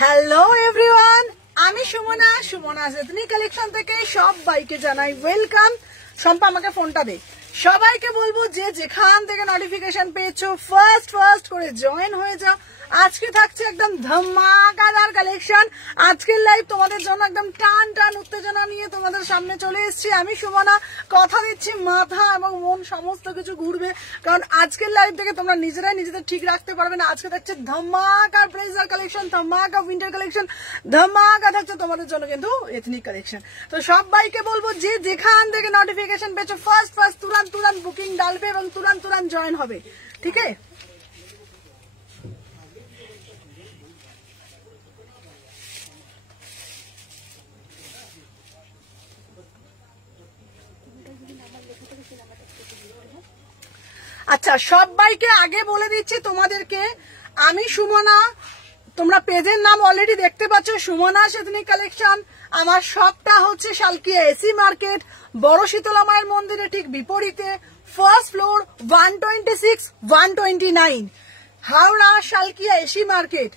Hello everyone, আমি Sumana, Sumana ethnic collection থেকে সবাইকে জানাই ওয়েলকাম। শম্পা আমাকে ফোনটা দে। সবাইকে বলবো যে যেখান থেকে নোটিফিকেশন পেয়েছো ফার্স্ট করে জয়েন হয়ে যাও। আজকে থাকছে একদম ধামাকাদার কালেকশন। আজকের লাইভ তোমাদের জন্য একদম টান উত্তেজনা নিয়ে তোমাদের সামনে চলে এসেছি। আমি সুমনা কথা দিচ্ছি, মাথা এবং মন সমস্ত কিছু ঘুরবে, কারণ আজকের লাইভ থেকে তোমরা নিজেরাই নিজেদের ঠিক রাখতে পারবে না। আজকে থাকছে ধামাকা ব্লেজার কালেকশন, ধামাকা উইন্টার কালেকশন, ধামাকা থাকছে তোমাদের জন্য কিন্তু এথনিক কালেকশন। তো সবাইকে বলবো যে যেখান থেকে নোটিফিকেশন পেয়েছো ফার্স্ট তুরান্ত বুকিং ডালবে এবং তুরান্ত জয়েন হবে, ঠিক আছে? আচ্ছা, সবাইকে আগে বলে দিচ্ছি তোমাদেরকে, আমি সুমনা, তোমরা পেজের নাম অলরেডি দেখতে পাচ্ছ, সুমনা এথনিক কালেকশন। আমার শপটা হচ্ছে শালকিয়া এসি মার্কেট, বড় শীতলা মায়ের মন্দিরে ঠিক বিপরীতে, first floor, 126 129, Howrah Salkia AC market.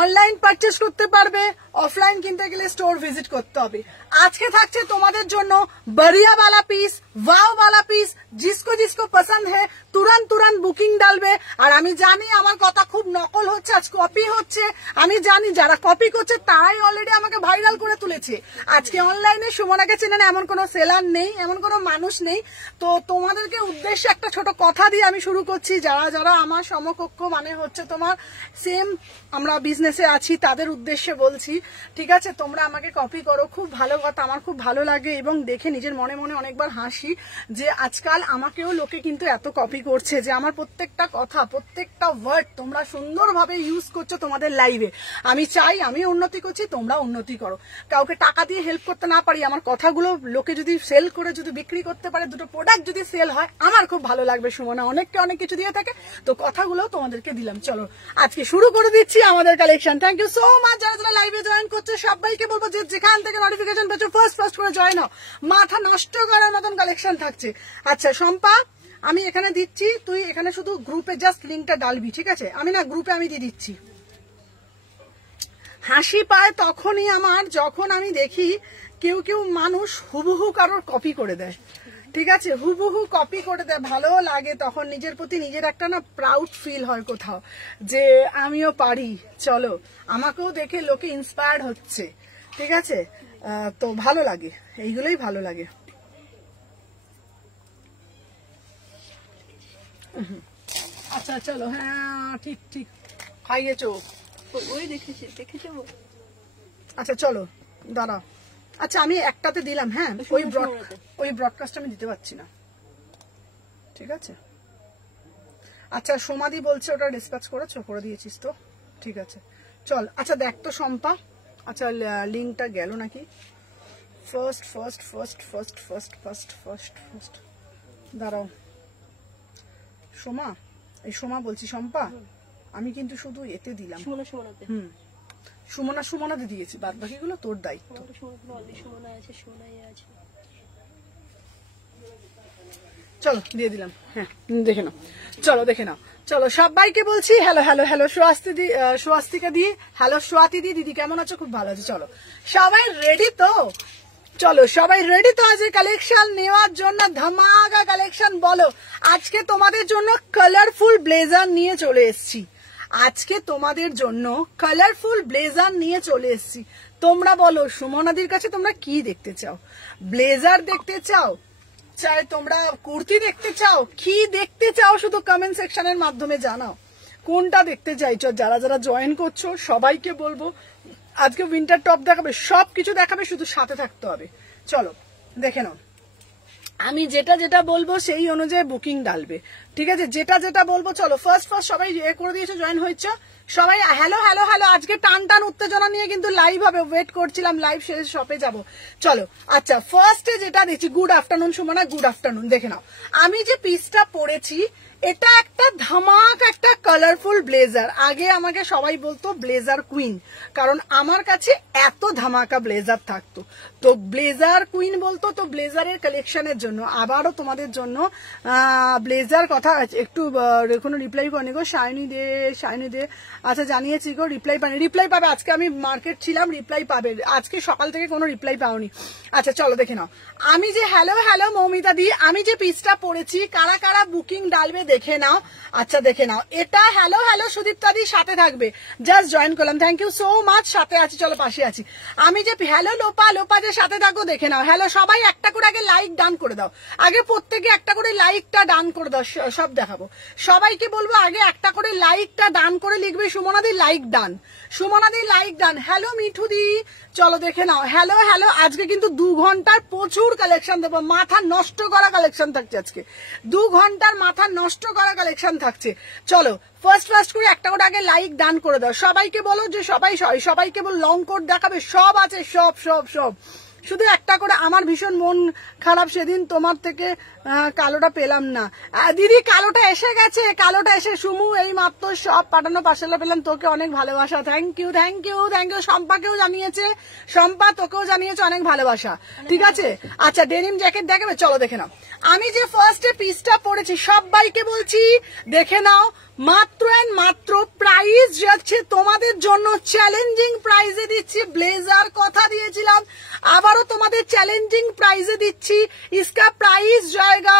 Online purchase করতে পারবে, অফলাইন কিনতে গেলে স্টোর ভিজিট করতে হবে। আজকে থাকছে তোমাদের জন্য बढ़िया वाला पीस, वाव वाला पीस, जिसको पसंद है तुरंत বুকিং ডালবে। আর আমি জানি আমার কথা খুব নকল হচ্ছে, আজ কপি হচ্ছে, আমি জানি যারা কপি করছে তারাই অলরেডি আমাকে ভাইরাল করে তুলেছে। আজকে অনলাইনে সুমনাকে চেনেন এমন কোনো সেলার নেই, এমন কোনো মানুষ নেই। তো তোমাদেরকে উদ্দেশ্যে একটা ছোট কথা দিয়ে আমি শুরু করছি। যারা যারা আমার সমকক্ষ, মানে হচ্ছে তোমার সেম আমরা বিজনেসে আছি, তাদের উদ্দেশ্যে বলছি, ঠিক আছে? তোমরা আমাকে কপি করো, খুব ভালো কথা, আমার খুব ভালো লাগে এবং দেখে নিজের মনে মনে অনেকবার হাসি যে আজকাল আমাকেও লোকে কিন্তু এত কপি করছে, যে আমার প্রত্যেকটা কথা, প্রত্যেকটা ওয়ার্ড তোমরা সুন্দরভাবে ইউজ করছো তোমাদের লাইভে। আমি চাই আমি উন্নতি করছি, তোমরা উন্নতি করো। কাউকে টাকা দিয়ে হেল্প করতে না পারি, আমার কথাগুলো লোকে যদি সেল করে যদি বিক্রি করতে পারে, দুটো প্রোডাক্ট যদি সেল হয়, আমার খুব ভালো লাগবে। সুমনা অনেককে অনেক কিছু দিয়ে থাকে, তো কথাগুলো তোমাদেরকে দিলাম। চলো আজকে শুরু করে দিচ্ছি আমাদের collection. Thank you so much যারা যারা লাইভে জয়েন করছে, সবাইকে বলবো যে যেখান থেকে নোটিফিকেশন পেয়েছো ফার্স্ট করে জয়েন হও। মাথা নষ্ট করার মতন কালেকশন থাকছে। আচ্ছা শম্পা, আমি এখানে দিচ্ছি, তুই এখানে শুধু গ্রুপে জাস্ট লিঙ্কটা ডালবি, ঠিক আছে? আমি না গ্রুপে আমি দিয়ে দিচ্ছি। হাসি পায় তখনই আমার, যখন আমি দেখি কেউ মানুষ হুবহু কারোর কপি করে দেয়, ঠিক আছে? হুবহু কপি করে দেয়, ভালো লাগে তখন, নিজের প্রতি নিজের একটা না প্রাউড ফিল হয় কোথাও, যে আমিও পারি, চলো আমাকেও দেখে লোকে ইন্সপায়ার্ড হচ্ছে, ঠিক আছে? তো ভালো লাগে, এইগুলোই ভালো লাগে। আচ্ছা চলো, হ্যাঁ ঠিক খাইয়েছো, ওই দেখেছি। আচ্ছা চলো দাঁড়া। আচ্ছা আমি একটাতে দিলাম, হ্যাঁ ওই ব্রডকাস্ট আমি দিতে পারছি না, ঠিক আছে? আচ্ছা সোমাদি বলছে ওটা ডিসপ্যাচ করে দিয়েছিস তো, ঠিক আছে চল। আচ্ছা দেখ তো শম্পা, আচ্ছা লিঙ্কটা গেল নাকি? ফার্স্ট দাঁড়াও সোমা, এই সোমা বলছি, শম্পা আমি কিন্তু শুধু এতে দিলাম, সুমনাতে দিয়েছি, বাদ বাকিগুলো তোর দায়িত্ব। চলো দিয়ে দিলাম, হ্যাঁ দেখে নাও, চলো দেখে নাও। চলো সবাইকে বলছি হ্যালো সুয়াস্তিকা দি, হ্যালো সোয়াতি দি, দিদি কেমন আছো? খুব ভালো আছে। চলো সবাই রেডি তো? চলো সবাই রেডি তো আজকে কালেকশন নেওয়ার জন্য? ধামাকা কালেকশন বলো। আজকে তোমাদের জন্য কালারফুল ব্লেজার নিয়ে চলে এসেছি, আজকে তোমাদের জন্য কালারফুল ব্লেজার নিয়ে চলে এসেছি। তোমরা বলো সুমনাদির কাছে তোমরা কি দেখতে চাও? ব্লেজার দেখতে চাও, চাই তোমরা কুর্তি দেখতে চাও, কি দেখতে চাও? শুধু কমেন্ট সেকশনের মাধ্যমে জানাও কোনটা দেখতে চাইছো। যারা যারা জয়েন করছো সবাইকে বলবো আজকে উইন্টার টপ দেখাবে, সবকিছু দেখাবে, শুধু সাথে থাকতে হবে। চলো দেখে নাও, আমি যেটা বলবো সেই অনুযায়ী বুকিং ডালবে, ঠিক আছে? যেটা বলবো। চলো ফার্স্ট সবাই করে দিয়েছো, জয়েন হয়েছে সবাই। হ্যালো আজকে টান উত্তেজনা নিয়ে কিন্তু লাইভ হবে, ওয়েট করছিলাম লাইভ শেষে শপে যাব। চলো আচ্ছা ফার্স্টে যেটা দেখছি, good afternoon Sumana, good afternoon. দেখে নাও আমি যে পিসটা পরেছি, এটা একটা ধামাক একটা কালারফুল ব্লেজার। আগে আমাকে সবাই বলতো ব্লেজার কুইন, কারণ আমার কাছে এত ধামাকা ব্লেজার থাকতো। তো ব্লেজার কুইন বলতো, তো ব্লেজারের কালেকশনের জন্য আবারও তোমাদের জন্য ব্লেজার কথা একটু কোনো রিপ্লাই করেনি গো। শাইনি দে আচ্ছা জানিয়েছি গো, রিপ্লাই পাইনি। রিপ্লাই পাবে আজকে, আমি মার্কেট ছিলাম, রিপ্লাই পাবে আজকে সকাল থেকে কোনো রিপ্লাই পাওনি। আচ্ছা চলো দেখে নাও, আমি যে হ্যালো মৌমিতা দি, আমি যে পিসটা পড়েছি, কারা কারা বুকিং ডালবে দেখে নাও। আচ্ছা দেখে নাও, এটা হ্যালো সুদীপ্তা দি সাথে থাকবে, জাস্ট জয়েন করলাম, থ্যাংক ইউ সো মাচ, সাথে আছি, চলো পাশে আছি। আমি যে হ্যালো লোপা যে সাথে থাকো দেখে নাও। হ্যালো সবাই একটা করে আগে লাইক ডান করে দাও, আগে প্রত্যেকে একটা করে লাইকটা ডান করে দাও, সব দেখাবো। সবাইকে বলবো আগে একটা করে লাইকটা ডান করে লিখবে সুমনাদি লাইক ডান, সুমনাদি like done. Hello Mithu di, চলো দেখে নাও। হ্যালো আজকে কিন্তু 2 ঘন্টার প্রচুর কালেকশন দেবো, মাথা নষ্ট করা কালেকশন থাকছে আজকে, 2 ঘন্টার মাথা নষ্ট করা কালেকশন থাকছে। চলো ফার্স্ট করে একটা করে আগে লাইক ডান করে দাও। সবাইকে বলো যে সবাইকে বল লং কোট দেখাবে, সব আছে, সব শুধু একটা করে। আমার ভীষণ মন খারাপ সেদিন তোমার থেকে কালোটা পেলাম না। দিদি কালোটা এসে গেছে, কালোটা এসে সুমু এই মাত্র সব পাঠানো পার্সেল পেলাম, তোকে অনেক ভালোবাসা, থ্যাংক ইউ। শম্পাকেও জানিয়েছে, শম্পা তোকেও জানিয়েছে অনেক ভালোবাসা, ঠিক আছে। আচ্ছা ডেনিম জ্যাকেট দেখাবে, চলো দেখে নাও। আমি যে ফার্স্টে পিসটা পড়েছি সবাইকে বলছি দেখে নাও, মাত্র প্রাইস যাচ্ছে তোমাদের জন্য চ্যালেঞ্জিং প্রাইসে দিচ্ছি। ব্লেজার কথা দিয়েছিলাম, আবারও তোমাদের চ্যালেঞ্জিং প্রাইসে দিচ্ছি। इसका प्राइस जाएगा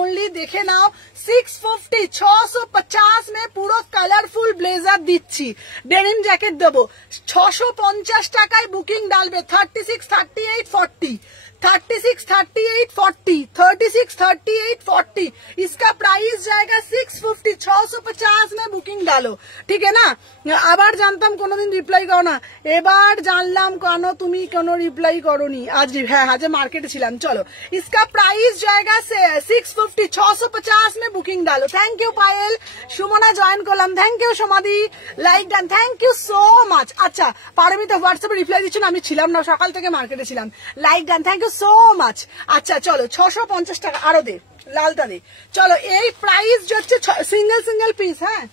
ओनली দেখে নাও 650, 650 में পুরো কালারফুল ব্লেজার দিচ্ছি। ডেনিম জ্যাকেট দেবো 650 টাকায়, বুকিং ডালবে 36, 38, 40, 36, 38, 40, 36, 38, 40। इसका प्राइस जाएगा 650, 650 में बुकिंग डालो, ঠিক है না। আবার জানতাম কোনোদিন রিপ্লাই করো না, এবার জানলাম কেন তুমি কোনো রিপ্লাই করোনি। আজ হ্যাঁ যে মার্কেটে ছিলাম। চলো इसका प्राइस जाएगा 650, 650 में বুকিং ডালো। Thank you Payel, Sumona join করলাম, thank you Samadhi, like done, thank you so much. আচ্ছা পারমিতা হোয়াটসঅ্যাপে রিপ্লাই দিচ্ছ না, আমি ছিলাম না, সকাল থেকে মার্কেটে ছিলাম, like done, thank you so much. আচ্ছা চলো 650 টাকা আরো দে, লালটা দে। চলো এই প্রাইস হচ্ছে সিঙ্গেল পিস, হ্যাঁ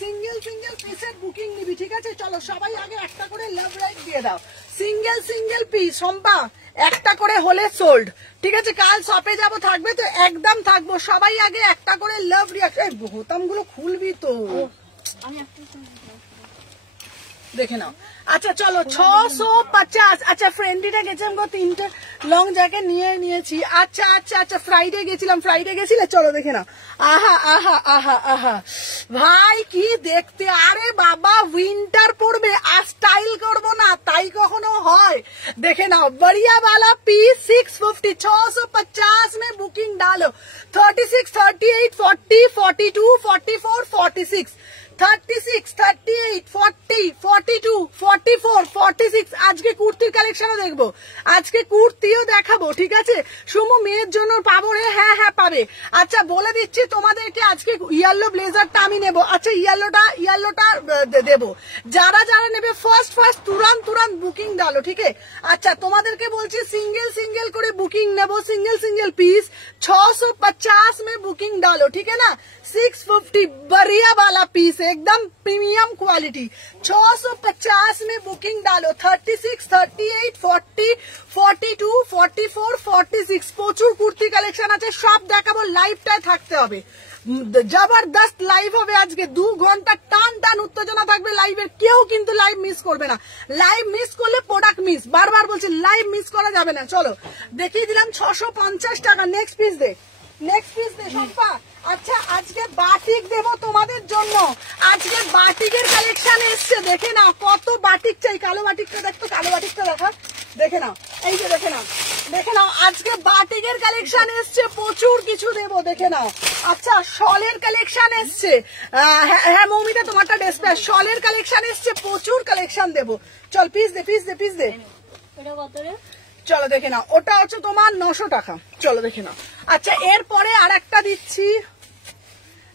সিঙ্গেল পিসের বুকিং নিবি, ঠিক আছে। চলো সবাই আগে একটা করে লাভ লাইক দিয়ে দাও, সিঙ্গেল পিস। সম্পা একটা করে হলে সোল্ড, ঠিক আছে। কাল শপে যাবো, থাকবে তো একদম থাকবো, সবাই আগে একটা করে লাভ রিয়াকশন। বোতাম গুলো খুলবি তো, দেখে নাও। আচ্ছা চলো 650। আচ্ছা ফ্রেন্ডিটা গেছিলাম গো, 3টে লং জ্যাকেট নিয়েছি। আচ্ছা ফ্রাইডে গেছিলে, চলো দেখে নাও। আহা ভাই কি দেখতে, আরে বাবা উইন্টার পড়বে আর স্টাইল করবো না, তাই কখনো হয়। দেখে নাও বড়িয়া वाला पीस 650, 650 में बुकिंग डालो। 36, 38, 40, 42, 44, 46, 36, 38, 40, 42, 44, 46। আজকে কুর্তির কালেকশনও দেখবো, আজকে কুর্তিও দেখাবো, ঠিক আছে। সুমু মেয়ের জন্য পাবো রে, হ্যাঁ পাবে। আচ্ছা বলে দিচ্ছি তোমাদেরকে, আজকে ইয়েলো ব্লেজারটা আমি নেবো। আচ্ছা ইয়েলোটা দেবো। যারা নেবে ফার্স্ট তুরান্ত বুকিং ডালো, ঠিক আছে। আচ্ছা তোমাদেরকে বলছি সিঙ্গেল করে বুকিং নেবো, সিঙ্গেল পিস 650 में बुकिंग डालो, ठीक है ना। 650 बढ़िया वाला पीस, एकदम प्रीमियम क्वालिटी। 650 में बुकिंग डालो। 36, 38, 40, 42, 44, 46 প্রচুর কুর্তি কালেকশন আছে, সব দেখাবো, লাইভটায় থাকতে হবে, জবরদস্ত লাইভ হবে আজকে। 2 ঘন্টা টান উত্তেজনা থাকবে লাইভের, কেউ কিন্তু লাইভ মিস করবে না। লাইভ মিস করলে প্রোডাক্ট মিস, বারবার বলছি লাইভ মিস করা যাবে না। চলো দেখিয়ে দিলাম 650 টাকা। নেক্সট পিস দে শম্পা। আচ্ছা আজকে বাটিক দেবো তোমাদের জন্য, আজকে বাটিকের কালেকশন এসছে, দেখে নাও কত বাটিক চাই। কালো বাটিকটা দেখো, কালো বাটিকটা দেখা, দেখে নাও, এই যে দেখে নাও আজকে বাটিকের কালেকশন এসছে, প্রচুর কিছু দেবো, দেখে নাও। আচ্ছা শলের কালেকশন এসছে, হ্যাঁ মৌমিতা তোমারটা ডেসপ্যাচ, শলের কালেকশন এসছে, প্রচুর কালেকশন দেবো। চল পিস দে চলো দেখে নাও। ওটা হচ্ছে তোমার 900 টাকা, চলো দেখে নাও। আচ্ছা এরপরে আর একটা দিচ্ছি,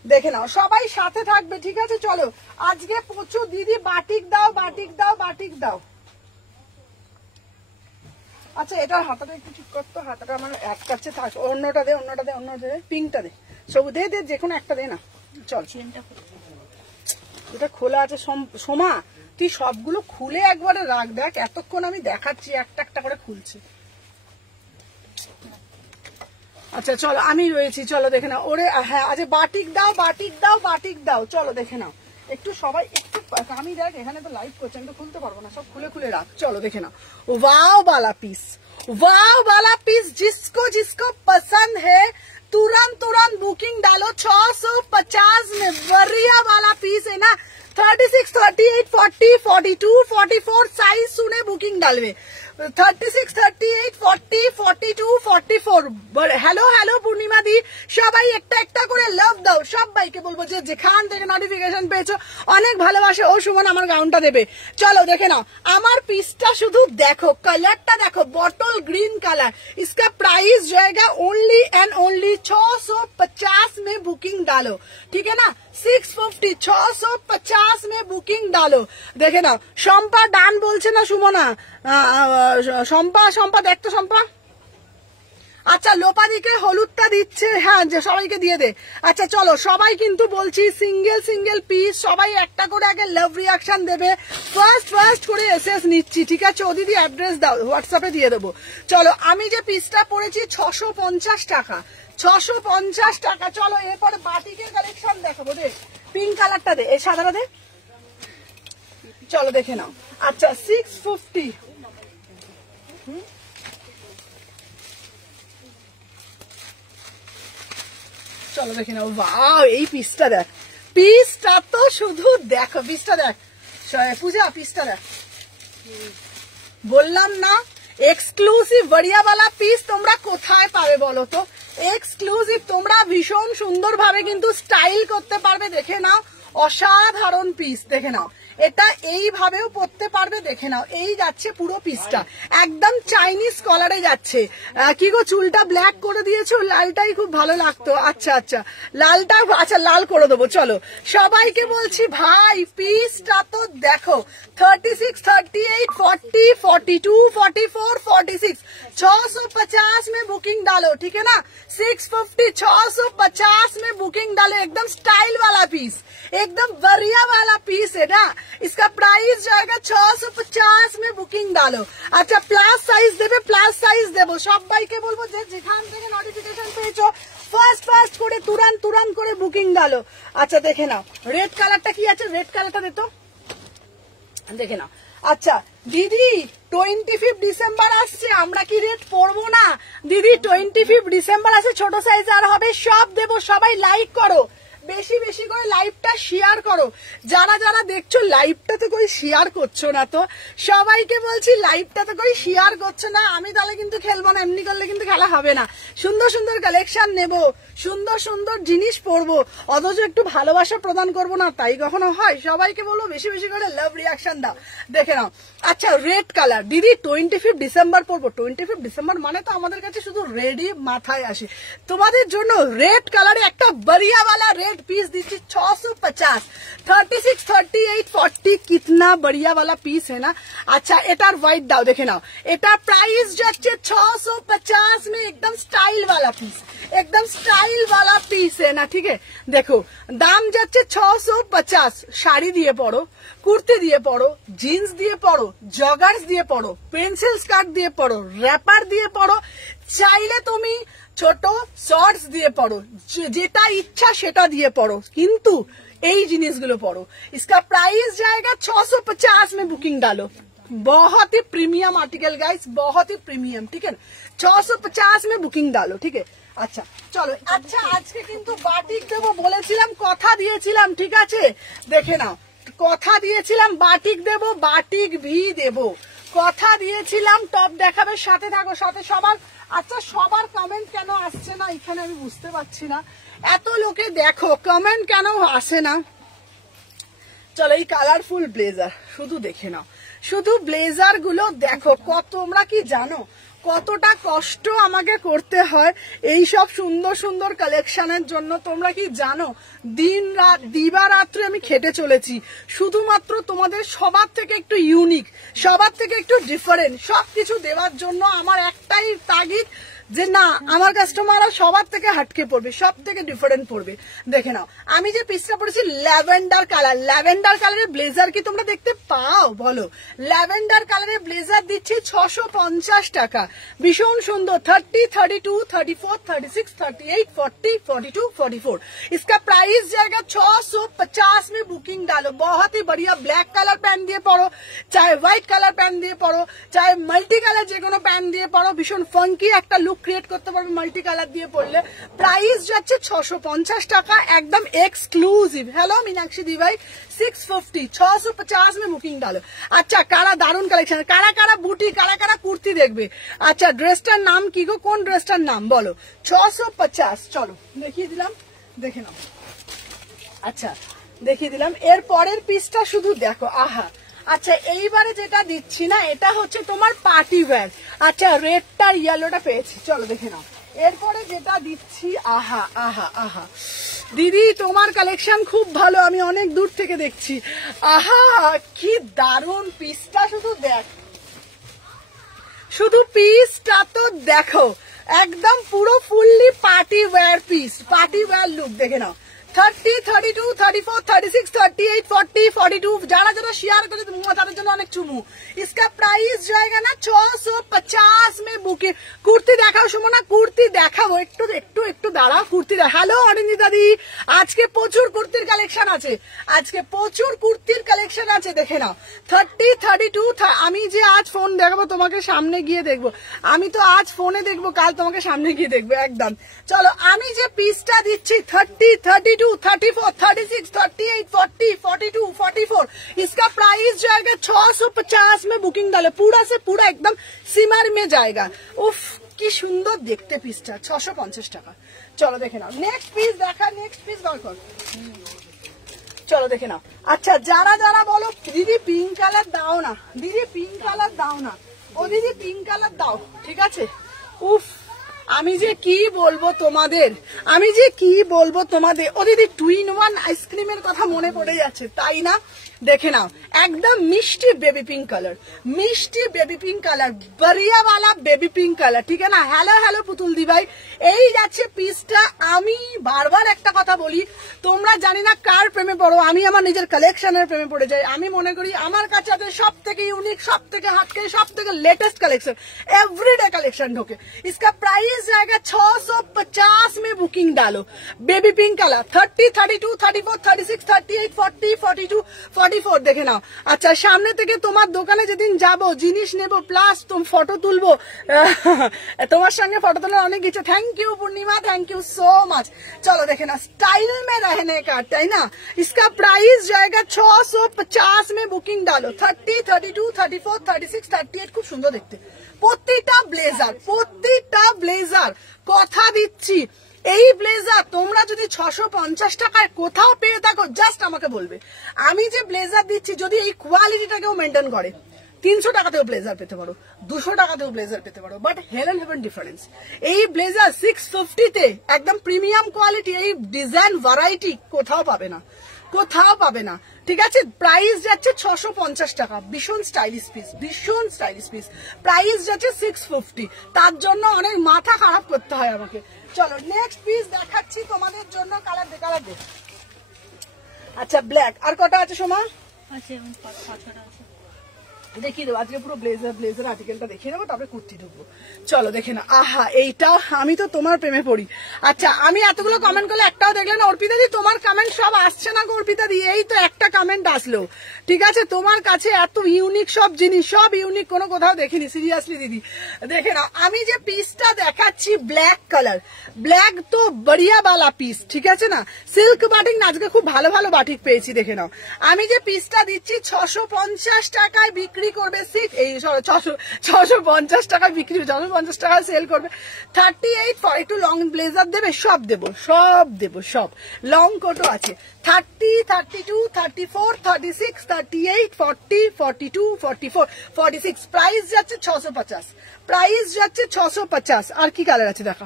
দেখে নাও, সবাই সাথে থাকবে, ঠিক আছে। চলো আজকে প্রচুর দিদি বাটিক দাও। আচ্ছা এটার হাতাটা একটু ঠিক করতো, হাতাটা আমার এক কাছে থাক, অন্যটা দে, পিঙ্কটা দে। সবু দে দে, যে কোনো একটা দে না। চল, এটা খোলা আছে। সোমা তুই সবগুলো খুলে একবারে রাখ, দেখ এতক্ষণ আমি দেখাচ্ছি একটা একটা করে খুলছে। আচ্ছা চলো, আমি রয়েছি, চলো দেখে নাও। ওরে হ্যাঁ, আচ্ছা বাটিক দাও, বাটিক দাও, বাটিক দাও, চলো দেখে নাও একটু সবাই একটু। আমি দেখ এখানে তো লাইভ করছি, আমি তো খুলতে পারবো না, সব খুলে খুলে রাখ। চলো দেখে নাও, वाव वाला पीस, वाव वाला पीस, जिसको जिसको पसंद है तुरंत तुरंत बुकिंग डालो। 650 में बढ़िया वाला पीस है ना। 36, 38, 40, 42, 44 साइज सुने बुकिंग डालवे। 36, 38, 40, 42, 44। হ্যালো হ্যালো পূর্ণিমা দি, সবাই একটা একটা করে লাভ দাও। সবাইকে বলবো যে যেখান থেকে নোটিফিকেশন পেয়েছো অনেক ভালোবাসে। ও সুমন আমার গাউনটা দেবে। চলো দেখে নাও আমার পিসটা, শুধু দেখো কালারটা দেখো, বটল গ্रीन कलर। इसका प्राइस जाएगा ओनली एंड ओनली 650 में बुकिंग डालो, ठीक है ना। 650, 650 में बुकिंग डालो। देखे नाओ शम्पा डान बोलছে না সুমনা, শম্পা শম্পা দেখ তো শম্পা। আচ্ছা লোপাদিকে হলুদটা দিচ্ছে, হ্যাঁ যে সবাইকে দিয়ে দে। আচ্ছা চলো সবাই কিন্তু বলছি সিঙ্গেল সিঙ্গেল পিস, সবাই একটা করে আগে লাভ রিয়াকশন দেবে। ফার্স্ট করে এসএস নিচ্ছি, ঠিক আছে। ও দিদি অ্যাড্রেস দাও, হোয়াটসঅ্যাপে দিয়ে দেবো। চলো আমি যে পিসটা পড়েছি 650 টাকা, 650 টাকা। চলো এরপরে বাটিকের কালেকশন দেখাবো। দে পিঙ্ক কালারটা দে, এই সাদাটা দে। চলো দেখে নাও। আচ্ছা 650, চলো দেখে নাও। ওয়াও এই পিসটা দেখ, পিসটা তো শুধু দেখো, পিসটা দেখ পূজা, পিসটা দেখ। বললাম না এক্সক্লুসিভ বড়িয়া वाला পিস তোমরা কোথায় পাবে বলো তো। এক্সক্লুসিভ, তোমরা ভীষণ সুন্দর ভাবে কিন্তু স্টাইল করতে পারবে। দেখে নাও অসাধারণ পিস, দেখে নাও এটা এইভাবেও পরতে পারবে। দেখে নাও এই যাচ্ছে পুরো পিসটা, একদম চাইনিজ কলারে যাচ্ছে। কি গো চুলটা ব্ল্যাক করে দিয়েছো, লালটাই খুব ভালো লাগতো। আচ্ছা আচ্ছা লালটা, আচ্ছা লাল করে দেবো। চলো সবাইকে বলছি ভাই পিসটা তো দেখো, 36, 38, 40, 42, 44, 46, 650 में बुकिंग डालो, ठीक है ना। 650, 650 में बुकिंग डालो। एकदम स्टाइल वाला पीस, एकदम बढ़िया वाला पीस है ना। इसका प्राइस जाएगा 650 में बुकिंग डालो। अच्छा प्लस साइज देवे, प्लस साइज देबो। সবাইকে বলবো যে যেখান থেকে নোটিফিকেশন পেয়েছো ফার্স্ট করে তুরান্ত করে বুকিং ডালো। আচ্ছা দেখে নাও রেড কালারটা কি আছে, রেড কালারটা দে তো, দেখে নাও। আচ্ছা দিদি 25 ডিসেম্বর আসছে, আমরা কি রেট পড়বো না দিদি? 25 ডিসেম্বর আসছে, ছোট সাইজ আর হবে, সব দেবো। সবাই লাইক করো, বেশি বেশি করে লাইভটা শেয়ার করো। যারা যারা দেখছো লাইভটা তো কই শেয়ার করছো না, তো সবাইকে বলছি লাইভটা তো কই শেয়ার করছো না। আমি তাহলে কিন্তু খেলবো না, এমনি করলে কিন্তু খেলা হবে না। সুন্দর সুন্দর কালেকশন নেব, সুন্দর সুন্দর জিনিস পরবো, অথচ একটু ভালোবাসা প্রদান করবো না, তাই কখনো হয়? সবাইকে বলবো বেশি বেশি করে লাভ রিয়াকশন দাও। দেখে নাও। আচ্ছা রেড কালার দিদি 25 ডিসেম্বর পরবো। 25 ডিসেম্বর মানে তো আমাদের কাছে শুধু রেডই মাথায় আসে। তোমাদের জন্য রেড কালারে একটা बढ़िया वाला रेड पीस दीजिए 650, 36, 38, 40 कितना बढ़िया वाला पीस है ना। अच्छा एटार व्हाइट दाओ, देखे नाओ एटार प्राइस जाच्छे 650 में, एकदम स्टाइल वाला पीस, एकदम स्टाइल वाला पीस है ना, ठीक है। देखो दाम जाच्छे 650। শাড়ি দিয়ে পরো, কুর্তি দিয়ে পরো, জিন্স দিয়ে পরো, জগার্স দিয়ে পরো, পেন্সিল স্কার্ট দিয়ে পরো, র‍্যাপার দিয়ে পরো, চাইলে তুমি ছোট শর্টস দিয়ে পড়ো, যেটা ইচ্ছা সেটা দিয়ে পড়ো, কিন্তু এই জিনিসগুলো পড়ো। इसका प्राइस जाएगा 650 में बुकिंग डालो। बहुत ही प्रीमियम आर्टिकल गाइस, बहुत ही प्रीमियम, ठीक है ना। 650 में बुकिंग डालो, ठीक है। আচ্ছা চলো। আচ্ছা আজকে কিন্তু বাটিক দেবো বলেছিলাম, কথা দিয়েছিলাম, ঠিক আছে। দেখে নাও কথা দিয়েছিলাম বাটিক দেবো, বাটিক ভি দেবো, কথা দিয়েছিলাম। টপ দেখাবে, সাথে থাকো, সাথে সবার। আচ্ছা সবার কমেন্ট কেন আসছে না এখানে আমি বুঝতে পারছি না, এত লোকে দেখো কমেন্ট কেন আসে না। চলো এই কালারফুল ব্লেজার শুধু দেখে নাও, শুধু ব্লেজার গুলো দেখো। তোমরা কি জানো কতটা কষ্ট আমাকে করতে হয় এই সব সুন্দর সুন্দর কালেকশনের জন্য? তোমরা কি জানো দিন রাত দিবারাত্রি আমি খেটে চলেছি শুধুমাত্র তোমাদের সবার থেকে একটু ইউনিক, সবার থেকে একটু ডিফারেন্ট সবকিছু দেওয়ার জন্য। আমার একটাই তাগিদ, যে না আমার কাস্টমাররা সবার থেকে হাটকে পড়বে, সব থেকে ডিফারেন্ট পড়বে। দেখে নাও আমি যে পিসটা পরেছি ল্যাভেন্ডার কালার, ল্যাভেন্ডার কালারের ব্লেজার কি তোমরা দেখতে পাও বলো? ল্যাভেন্ডার কালারের ব্লেজার দিচ্ছি 650 টাকা, ভীষণ সুন্দর। 30, 32, 34, 36, 38, 40, 42, 44 इसका प्राइस जाएगा 650 में। बुकिंग डालो, बहुत ही बढ़िया। ब्लैक कलर पैंट দিয়ে পরো, চাहे হোয়াইট কালার প্যান্ট দিয়ে পরো, চাहे মাল্টি কালার যে কোনো প্যান্ট দিয়ে পরো, ভীষণ ফাঙ্কি একটা লুক ক্রিয়েট করতে পারবে মাল্টি কালার দিয়ে পরলে। প্রাইস যাচ্ছে 650 টাকা, একদম এক্সক্লুসিভ। হ্যালো मीनाक्षी दी भाई 650, 650 में बुकिंग डालो। अच्छा কারা দারুন কালেকশন, কারা কারা বুটি, কারা কারা কুর্তি দেখবে। আচ্ছা ড্রেসটার নাম কি গো, কোন ড্রেসটার নাম বলো? 650। চলো দেখিয়ে দিলাম, দেখে নাও। আচ্ছা দেখিয়ে দিলাম, এর পরের পিসটা শুধু দেখো, আহা। আচ্ছা এইবারে যেটা দিচ্ছি না এটা হচ্ছে তোমার পার্টি ওয়্যার। আচ্ছা রেডটা ইয়েলোটা পেয়েছি, চলো দেখে নাও। এরপরে যেটা দিচ্ছি, আহা আহা আহা দিদি তোমার কালেকশন খুব ভালো, আমি অনেক দূর থেকে দেখছি। আহা কি দারুন পিসটা, শুধু দেখ, শুধু পিসটা তো দেখো, একদম পুরো fully party wear piece, party wear look. দেখে নাও 30, 32, 34, 36, 38, 40, 42 যারা যারা শেয়ার করে তাদের জন্য অনেক চুমু। इसका प्राइस जाएगा ना 650 में বুকে। কুর্তি দেখাও সুমনা, কুর্তি দেখাবো, একটু একটু একটু দাঁড়াও, কুর্তি দেখাও। হ্যালো অরিন্দিতা দি, আজকে প্রচুর কুর্তির কালেকশন আছে, আজকে প্রচুর কুর্তির কালেকশন আছে। দেখে নাও 30, 32, আমি যে আজ ফোন দেখাবো তোমাকে সামনে গিয়ে দেখবো, আমি তো আজ ফোনে দেখবো, কাল তোমাকে সামনে গিয়ে দেখবো একদম। চলো আমি যে পিসটা দিচ্ছি 30, 32, 34, 36, 38, 40, 42, 44 इसका प्राइस जाएगा 650 में। बुकिंग डाले, पूरा से पूरा एकदम सिमर में जाएगा। उफ কি সুন্দর দেখতে পিসটা, 650 টাকা। চলো দেখে নাও নেক্সট পিস, দেখা নেক্সট পিস বার কর। চলো দেখে নাও। আচ্ছা যারা যারা বলো দিদি পিঙ্ক কালার দাও না, দিদি পিঙ্ক কালার দাও না, ও দিদি পিঙ্ক কালার দাও, ঠিক আছে। উফ আমি যে কি বলবো তোমাদের, আমি যে কি বলবো তোমাদের। ও দিদি 2-in-1 আইসক্রিমের কথা মনে পড়ে যাচ্ছে, তাই না? দেখে নাও একদম মিষ্টি বেবি পিঙ্ক কালার, মিষ্টি বেবি পিঙ্ক কালার, বরিয়া वाला বেবি পিঙ্ক কালার, ঠিক আছে না। হ্যালো হ্যালো পুতুল দি ভাই, এই যাচ্ছে পিসটা। আমি বারবার একটা কথা বলি, তোমরা জানি না কার প্রেমে পড়ো, আমি আমার নিজের কালেকশনের প্রেমে পড়ে যাই। আমি মনে করি আমার কাছে আছে সব থেকে ইউনিক, সব থেকে হাটকে, সব থেকে লেটেস্ট কালেকশন, এভরিডे कलेक्शन ढोके। इसका प्राइस जाएगा 650 में। बुकिंग डालो, बेबी पिंक कलर 30, 32, 34, 36, 38, 40, 42, 44 দেখে নাও। আচ্ছা সামনে থেকে তোমার দোকানে যেদিন যাবো জিনিস নেবো প্লাস ফটো তুলবো, তোমার সঙ্গে ফটো তোলার অনেক ইচ্ছে। Thank you Purnima, thank you so much. চলো দেখে না स्टाइल में रहने का, তাই না। इसका प्राइस जाएगा 650 में। बुकिंग डालो 30, 32, 34, 36, 38 খুব সুন্দর দেখতে। প্রত্যেকটা ব্লেজার, প্রত্যেকটা ব্লেজার কথা দিচ্ছি, এই ব্লেজার তোমরা যদি 650 টাকায় কোথাও পেয়ে থাকো জাস্ট আমাকে বলবে। আমি যে ব্লেজার দিচ্ছি যদি এই কোয়ালিটিটাকেও মেনটেন করে 300 টাকাতেও ব্লেজার পেতে পারো, 200 টাকাতেও ব্লেজার পেতে পারো, বাট হেভেন হেভেন ডিফারেন্স। এই ব্লেজার 650 তে একদম প্রিমিয়াম কোয়ালিটি, এই ডিজাইন ভ্যারাইটি কোথাও পাবে না, কোথাও পাবে না, ঠিক আছে। প্রাইস যাচ্ছে 650 টাকা, ভীষণ স্টাইলিশ পিস, ভীষণ স্টাইলিশ পিস। প্রাইস যাচ্ছে 650, তার জন্য অনেক মাথা খারাপ করতে হয় আমাকে। চলো নেক্সট পিস দেখাচ্ছি তোমাদের জন্য, কালার দে, কালার দে। আচ্ছা ব্ল্যাক, আর কটা আছে সোমা? আছে দেখিয়ে দেবো, আজকে পুরো ব্লেজার ব্লেজার আর্টিকেলটা দেখিয়ে দেবো, তারপরে কুর্তি ঢুকবো। চলো দেখে না, আহা এইটা আমি তো তোমার প্রেমে পড়ি। আচ্ছা আমি এতগুলো কমেন্ট করলে একটাও দেখলে না অর্পিতা দি, তোমার কমেন্ট সব আসছে না গো অর্পিতা দি, এই তো একটা কমেন্ট আসলো, ঠিক আছে। তোমার কাছে এত ইউনিক সব জিনিস, সব ইউনিক, কোনো কোথাও দেখিনি সিরিয়াসলি দিদি। দেখে না আমি যে পিসটা দেখাচ্ছি ব্ল্যাক কালার, ব্ল্যাক তো বড়িয়া বালা পিস, ঠিক আছে না। সিল্ক বাটিক না, আজকে খুব ভালো ভালো বাটিক পেয়েছি। দেখে নাও আমি যে পিসটা দিচ্ছি 650 টাকায় বিক্রি করবে, সিট এই 650 টাকায় বিক্রি, 650 টাকায় সেল করবে। 38 42 লং ব্লেজার দেবে, সব দেবো, সব দেবো, সব লং কোটও আছে। 30, 32, 34, 36, 38, 40, 42, 44, 46 প্রাইস যাচ্ছে 650, প্রাইস যাচ্ছে 650। আর কি কালার আছে দেখা,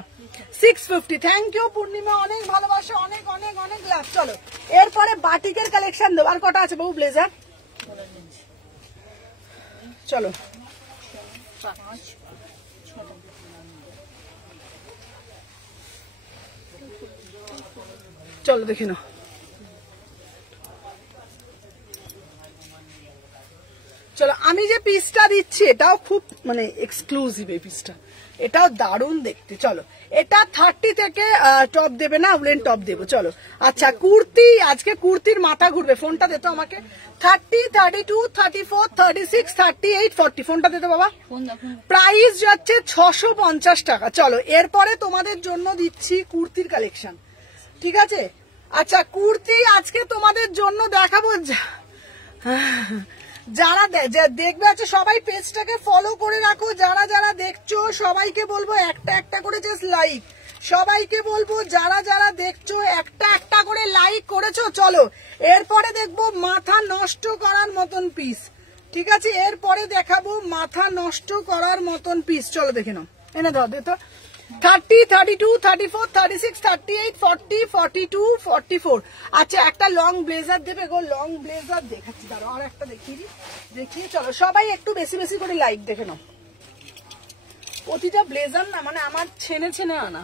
650। থ্যাংক ইউ পূর্ণিমা, অনেক ভালোবাসা, অনেক অনেক অনেক লাভ। চলো এরপরে বাটিকের কালেকশন দেবো। আর কটা আছে বাবু ব্লেজার? চলো চলো দেখে নাও। চলো আমি যে পিসটা দিচ্ছি এটাও খুব মানে এক্সক্লুসিভ, এই পিসটা এটাও দারুণ দেখতে। চলো এটা 30 থেকে টপ দেবে না, উলেন টপ দেবো। চলো আচ্ছা কুর্তি, আজকে কুর্তির মাথা ঘুরবে। ফোনটা দে তো আমাকে। 30, 32, 34, 36, 38, 40 ফোনটা দে তো বাবা। প্রাইস যাচ্ছে 650 টাকা। চলো এরপরে তোমাদের জন্য দিচ্ছি কুর্তির কালেকশন, ঠিক আছে? আচ্ছা কুর্তি আজকে তোমাদের জন্য দেখাবো। যারা দেখবে আছে সবাই পেজটাকে ফলো করে রাখো। যারা যারা দেখছো সবাইকে বলবো একটা একটা করে জাস্ট লাইক। সবাইকে বলবো যারা যারা দেখছো একটা একটা করে লাইক করেছো। চলো এরপরে দেখবো মাথা নষ্ট করার মতন পিস, ঠিক আছে? এরপরে দেখাবো মাথা নষ্ট করার মতন পিস। চলো দেখে নাও, এনে ধর দে তো। 30, 32, 34, 36, 38, 40, 42, 44। আচ্ছা একটা লং ব্লেজার দেবে গো, লং ব্লেজার দেখাচ্ছি, দাঁড়াও আর একটা দেখিয়ে। চলো সবাই একটু বেশি বেশি করে লাইক দেখে নাও। প্রতিটা ব্লেজার না মানে আমার ছেনে ছেনে আনা,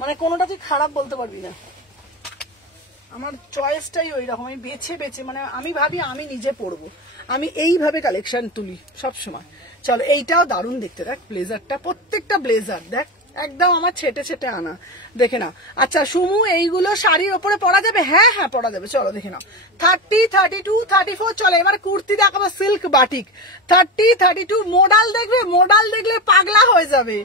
মানে কোনোটা তুই খারাপ বলতে পারবি না। আমার চয়েসটাই ওই রকম, আমি বেছে বেছে মানে আমি ভাবি আমি নিজে পরবো, আমি এইভাবে কালেকশন তুলি সব সময়। চলো এইটাও দারুণ দেখতে, দেখ ব্লেজারটা, প্রত্যেকটা ব্লেজার দেখ একদম আমার ছেটে ছেটে আনা, দেখে নাও। আচ্ছা সুমু এইগুলো শাড়ির ওপরে পরা যাবে? হ্যাঁ হ্যাঁ পরা যাবে। চলো দেখে নাও। 30, 32, 34। চলো এবার কুর্তি দেখাবো সিল্ক বাটিক। 30, 32 মডাল দেখবে, মডাল দেখলে পাগলা হয়ে যাবে।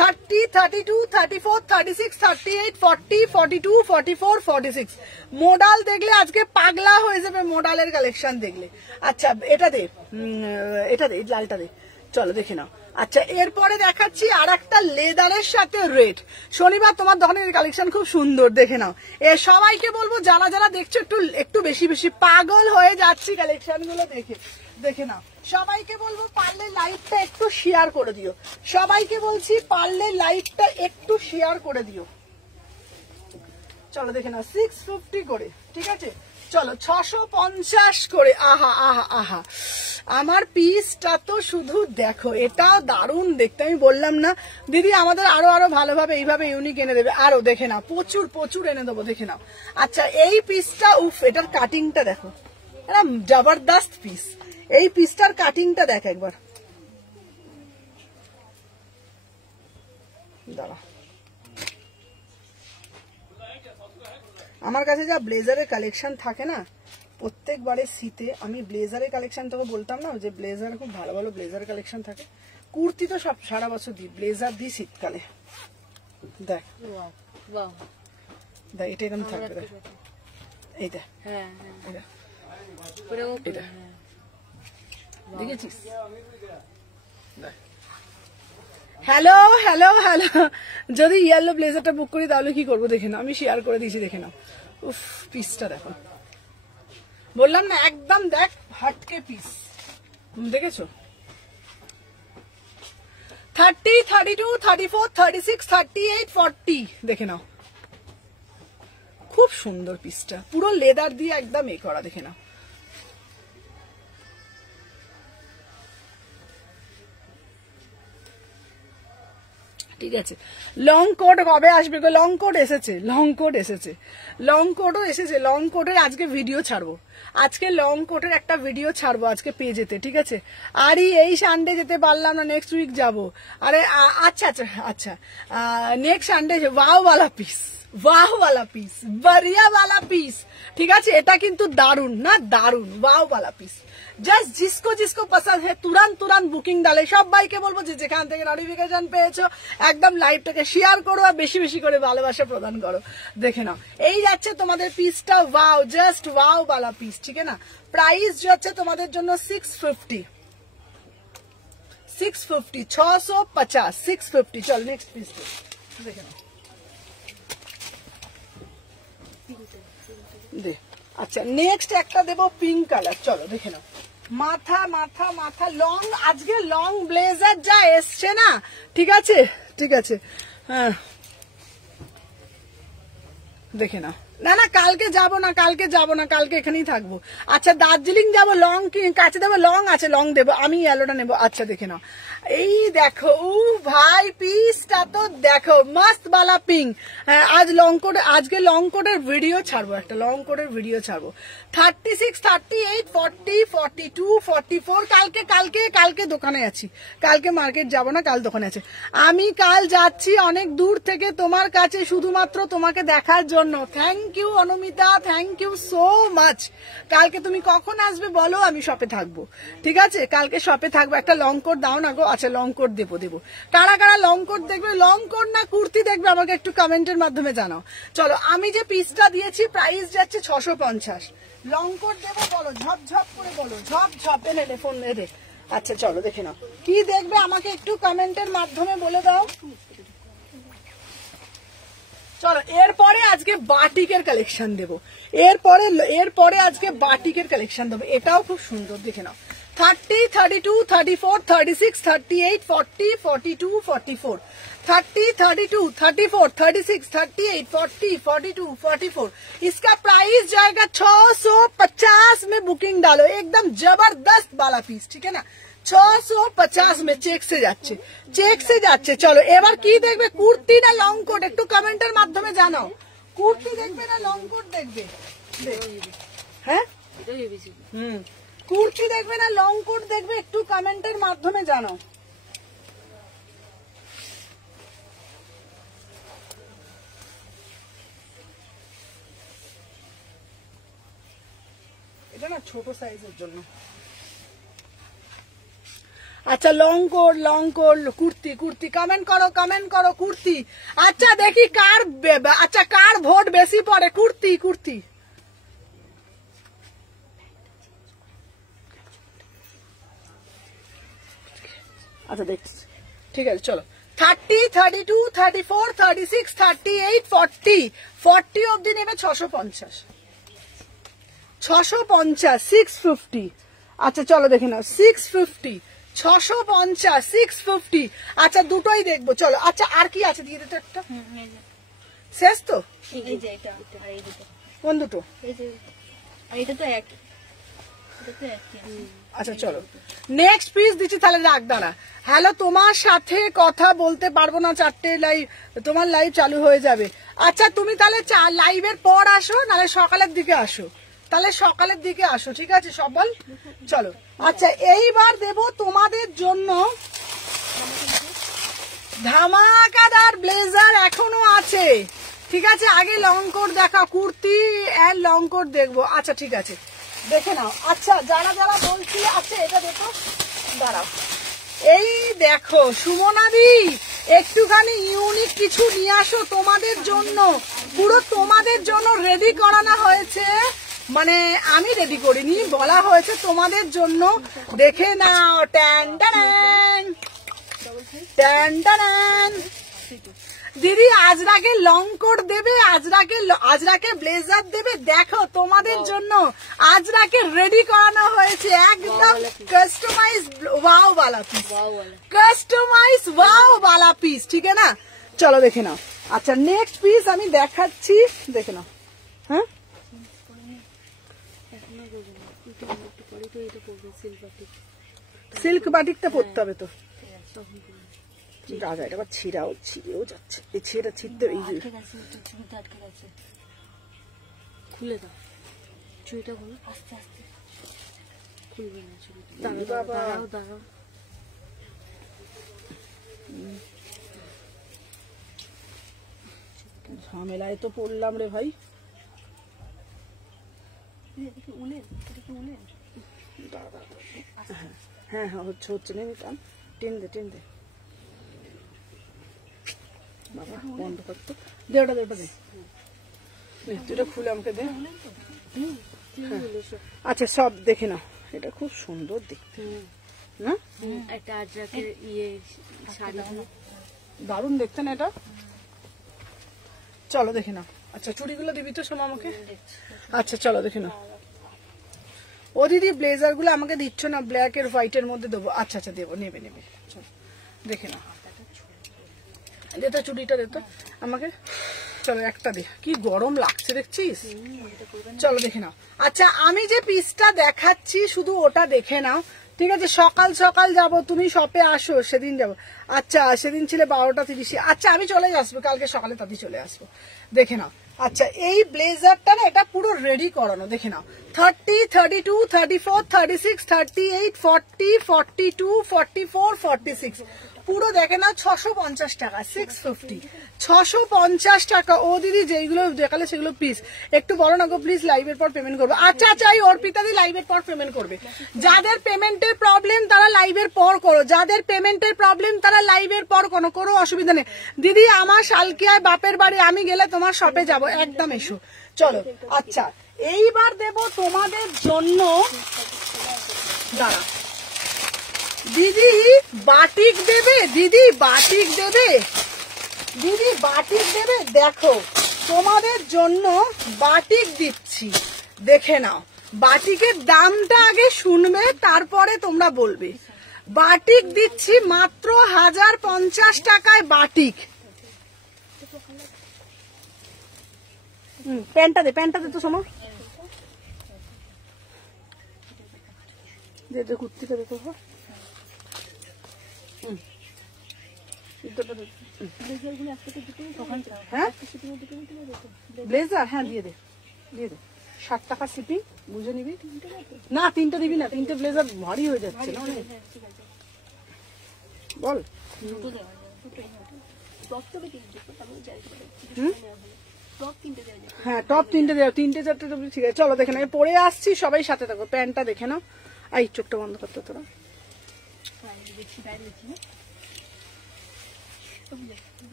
30, 32, 34, 36, 38, 40, 42, 44, 46 মডাল দেখলে আজকে পাগলা হয়ে যাবে মডালের কালেকশন দেখলে। আচ্ছা এটা দে, এটা দে, লালটা দে। চলো দেখে নাও। আচ্ছা এরপরে দেখাচ্ছি আর একটা লেদারের সাথে রেড। শনিবার তোমার দোকানের কালেকশন খুব সুন্দর, দেখে নাও। এ সবাইকে বলবো যারা যারা দেখছো একটু বেশি বেশি পাগল হয়ে যাচ্ছি কালেকশন গুলো দেখে নাও। সবাইকে বলবো পারলে লাইভটা একটু শেয়ার করে দিও। সবাইকে বলছি পারলে লাইভটা একটু শেয়ার করে দিও। চলো দেখে নাও 650 করে, ঠিক আছে? চলো 650 করে। আহা আহা আহা, আমার পিসটা তো শুধু দেখো, এটাও দারুণ দেখতে। আমি বললাম না দিদি আমাদের আরো আরো ভালোভাবে এইভাবে ইউনিক এনে দেবে, আরো দেখে নাও প্রচুর প্রচুর এনে দেবো, দেখে নাও। আচ্ছা এই পিসটা উফ, এটার কাটিংটা দেখো, এটা জবরদস্ত পিস। এই পিসটার কাটিংটা দেখ একবার, দাঁড়া। আমার কাছে যা ব্লেজারের কালেকশন থাকে না প্রত্যেকবারে শীতে, আমি ব্লেজারের কালেকশন তোকে বলতাম না যে ব্লেজার খুব ভালো ভালো ব্লেজার কালেকশন থাকে। কুর্তি তো সব সারা বছর দিই, ব্লেজার দিই শীতকালে। দেখ দেখ এটা এরকম থাকবে, দেখ এইটা, এটা দেখেছিস? হ্যালো হ্যালো হ্যালো, যদি ইয়েলো ব্লেজারটা বুক করি তাহলে কি করবো দেখে নাও, আমি শেয়ার করে দিয়েছি, দেখে নাও। উফ পিসটা দেখো, বললাম না একদম দেখ হাটকে পিস, দেখেছো? 30, 32, 34, 36, 38, 40 দেখে নাও। খুব সুন্দর পিসটা, পুরো লেদার দিয়ে একদম এ করা, দেখে নাও। ঠিক আছে, লং কোট কবে আসবে গো? লং কোট এসেছে, লং কোট এসেছে, লং কোটও এসেছে। লং কোটের আজকে ভিডিও ছাড়বো, আজকে লং কোটের একটা ভিডিও ছাড়বো আজকে পেজেতে, ঠিক আছে? আর এই সানডে যেতে পারলাম না, নেক্সট উইক যাবো। আরে আচ্ছা আচ্ছা আচ্ছা, নেক্সট সানডে ওয়াও वाला পিস, वाह वाला पीस, बढ़िया वाला पीस, ठीक है? এটা কিন্তু দারুন না, দারুন वाव वाला पीस। জাস্ট जिसको जिसको पसंद है तुरंत तुरंत বুকিং ডালে। সবাইকে বলবো যে যেখান থেকে নোটিফিকেশন পেয়েছো একদম লাইভটাকে শেয়ার করো আর বেশি বেশি করে ভালোবাসা প্রদান করো। দেখে নাও এই যাচ্ছে তোমাদের পিসটা, वाव, জাস্ট वाव वाला पीस, ঠিক আছে না? প্রাইস যাচ্ছে তোমাদের জন্য 650, 650, 650, 650। চল নেক্সট পিস দেখে নাও। আচ্ছা নেক্সট একটা দেবো পিঙ্ক কালার, চলো দেখে নাও। মাথা মাথা মাথা লং, আজকে লং ব্লেজার যা এসছে না, ঠিক আছে ঠিক আছে, হ্যাঁ দেখে নাও। না না কালকে যাব না, কালকে যাব না, কালকে এখানেই থাকবো। আচ্ছা দার্জিলিং যাবো, লং কাছে দেবো, লং আছে লং দেবো, আমি ইয়েলোটা নেবো। আচ্ছা দেখে নাও, এই দেখো ভাই পিসটা তো দেখো মস্ত বালা পিঙ্ক। আজ লং কোট, আজকে লং কোটের ভিডিও ছাড়বো, একটা লং কোটের ভিডিও ছাড়বো। 36, 38, 40, 42, 44। কালকে দোকানে আছি, কালকে মার্কেট যাবো না, কাল দোকানে আছে। আমি কাল যাচ্ছি অনেক দূর থেকে তোমার কাছে শুধুমাত্র তোমাকে দেখার জন্য। Thank you Anumita, thank you so much. কালকে তুমি কখন আসবে বলো, আমি শপে থাকবো, ঠিক আছে? কালকে শপে থাকবো। একটা লং কোট দাও না গো। আচ্ছা লং কোট দেবো। কারা কারা লং কোট দেখবে, লং কোট না কুর্তি দেখবে, আমাকে একটু কমেন্টের মাধ্যমে জানাও। চলো, আমি যে পিসটা দিয়েছি প্রাইস যাচ্ছে 650। লং কোট দেবো বলো, ঝপঝপ করে বলো, ঝপঝপ। এনে ফোন এনে। আচ্ছা চলো দেখে নাও কি দেখবে, আমাকে একটু কমেন্টের মাধ্যমে বলে দাও। চলো, এরপরে আজকে বাটিকের কালেকশন দেবো। এরপরে আজকে বাটিকের কালেকশন দেবো। এটাও খুব সুন্দর, দেখে নাও। 30, 32, 34, 36, 38, 40, 42, 44, 30, 32, 34, 36, 38, 40, 42, 44। इसका प्राइस जाएगा 650 में। बुकिंग डालो, एकदम जबरदस्त वाला पीस, ठीक है ना? 650 में চেক সে যাচ্ছে। চলো, এবার কি দেখবে, কুর্তি না লং কোট, একটু কমেন্টের মাধ্যমে জানাও। কুর্তি দেখবে না লং কোট দেখবে? হ্যাঁ, কুর্তি দেখবে না লং কোট দেখবে, একটু কমেন্টের মাধ্যমে জানাও। এটা না ছোট সাইজের জন্য। আচ্ছা লং কোট কুর্তি কমেন্ট করো কুর্তি। আচ্ছা দেখি কার ভোট বেশি পড়ে, কুর্তি। আচ্ছা দেখছি, ঠিক আছে চলো। 30, 32, 34, 36, 38, 40 অব্দি নেবে 650। 650, 650। আচ্ছা চলো দেখে নাও, 650, 650, 650। আচ্ছা দুটোই দেখবো চলো। আচ্ছা আর কি আছে দিয়ে দিতে একটা, শেষ তো? কোন দুটো? আচ্ছা চলো নেক্সট পিস দিচ্ছি তাহলে। রাখ দাঁড়া। হ্যালো, তোমার সাথে কথা বলতে পারবো না, 4টে লাইভ, তোমার লাইভ চালু হয়ে যাবে। আচ্ছা তুমি তাহলে লাইভের পর আসো, নাহলে সকালের দিকে আসো, ঠিক আছে সবল? চলো আচ্ছা, এইবার দেব তোমাদের জন্য ধামাকাদার ব্লেজার, এখনো আছে, ঠিক আছে? আগে লং কোট দেখা, কুর্তি আর লং কোট দেখবো। আচ্ছা ঠিক আছে, দেখে নাও। আচ্ছা যারা বলছি, আচ্ছা এটা দেখো, দাঁড়াও। এই দেখো সুমনাদি, একটুখানি ইউনিক কিছু নিয়ে আসো তোমাদের জন্য, পুরো তোমাদের জন্য রেডি করানো হয়েছে। মানে আমি রেডি করিনি, বলা হয়েছে তোমাদের জন্য। দেখে নাও, ট্যান। দিদি আজরাকে লং কোট দেবে, আজরাকে ব্লেজার দেবে। দেখো তোমাদের জন্য আজরাকে রেডি করানো হয়েছে, একদম কাস্টমাইজ ওয়াও वाला পিস, ঠিক আছে না? চলো দেখে নাও। আচ্ছা নেক্সট পিস আমি দেখাচ্ছি, দেখে নাও। হ্যাঁ সিল্ক বাটিকটা পরতে হবে তো। দাদা এটা আবার ছিঁড়েও যাচ্ছে, এই ছিঁড়তে খুলে দাও চুড়িটা, খুলে আস্তে খুলবে না চুড়িটা। দাঁড়াও ঝামেলায় তো পড়লাম রে ভাই। হ্যাঁ হচ্ছে নেই, টেন দে বাবা, বন্ধ করতো। দে ওটা দে, তুইটা খুলে আমাকে দে। আচ্ছা সব দেখে নাও, এটা খুব সুন্দর দেখতে না? একটা আজরাকের শাড়ি, দারুণ দেখতে না এটা? চলো দেখে নাও। আচ্ছা চুড়িগুলো দিবি তো সোমা আমাকে? আচ্ছা চলো দেখে নাও। ও দিদি ব্লেজার গুলো আমাকে দিচ্ছ না, ব্ল্যাক এর হোয়াইটের মধ্যে দেবো। আচ্ছা দেবো, নেবে চলো দেখে নাও। দেতো চুড়িটা দেতো আমাকে। চলো একটা দে, কি গরম লাগছে দেখছিস? চলো দেখে নাও। আচ্ছা আমি যে পিসটা দেখাচ্ছি শুধু ওটা দেখে নাও। ঠিক আছে, সকাল সকাল যাব, তুমি শপে আসো, সেদিন যাব। আচ্ছা সেদিন ছিল 12:30। আচ্ছা আমি চলে আসবো কালকে সকালে, তাড়াতাড়ি চলে আসবো। দেখে নাও। আচ্ছা এই ব্লেজারটা না এটা পুরো রেডি করানো, দেখে নাও। 30, 32, 34, 36, 38, 40, 42, 44, 46 পুরো দেখে না 650 টাকা, 650, 650 টাকা। ও দিদি যেগুলো দেখালে সেগুলো প্লিজ একটু বলো না গো প্লিজ, লাইভের পর পেমেন্ট করবো। আচ্ছা আচ্ছা এই অর্পিতা দি লাইভের পর পেমেন্ট করবে। যাদের পেমেন্টের প্রবলেম তারা লাইভের পর করো, যাদের পেমেন্টের প্রবলেম তারা লাইভের পর কোনো অসুবিধা নেই। দিদি আমার শালকিয়ায় বাপের বাড়ি, আমি গেলে তোমার শপে যাব, একদম এসো। চলো আচ্ছা এইবার দেব তোমাদের জন্য, দাঁড়া দিদি বাটিক দেবে, দিদি বাটিক দেবে, দিদি বাটিক দেবে। দেখো তোমাদের জন্য বাটিক দিচ্ছি, দেখে নাও। বাটিকের দামটা আগে শুনবে তারপরে তোমরা বলবে। বাটিক দিচ্ছি মাত্র 1050 টাকায় বাটিক। প্যান্টটা দে তো সময় দে, কুর্তিটা দেখো। হ্যাঁ ব্লেজার, হ্যাঁ দিয়ে দে 60 টাকা শিপিং, বুঝে নিবি। না 3টে দিবি না, 3টে ব্লেজার ভারী হয়ে যাচ্ছে না বল। হ্যাঁ টপ 3টে দেওয়া, 3টে 4টে ঠিক আছে। চলো দেখে না পরে আসছি, সবাই সাথে থাকো। প্যান্টটা দেখে নাও। এই চোখটা বন্ধ করতে তোরা,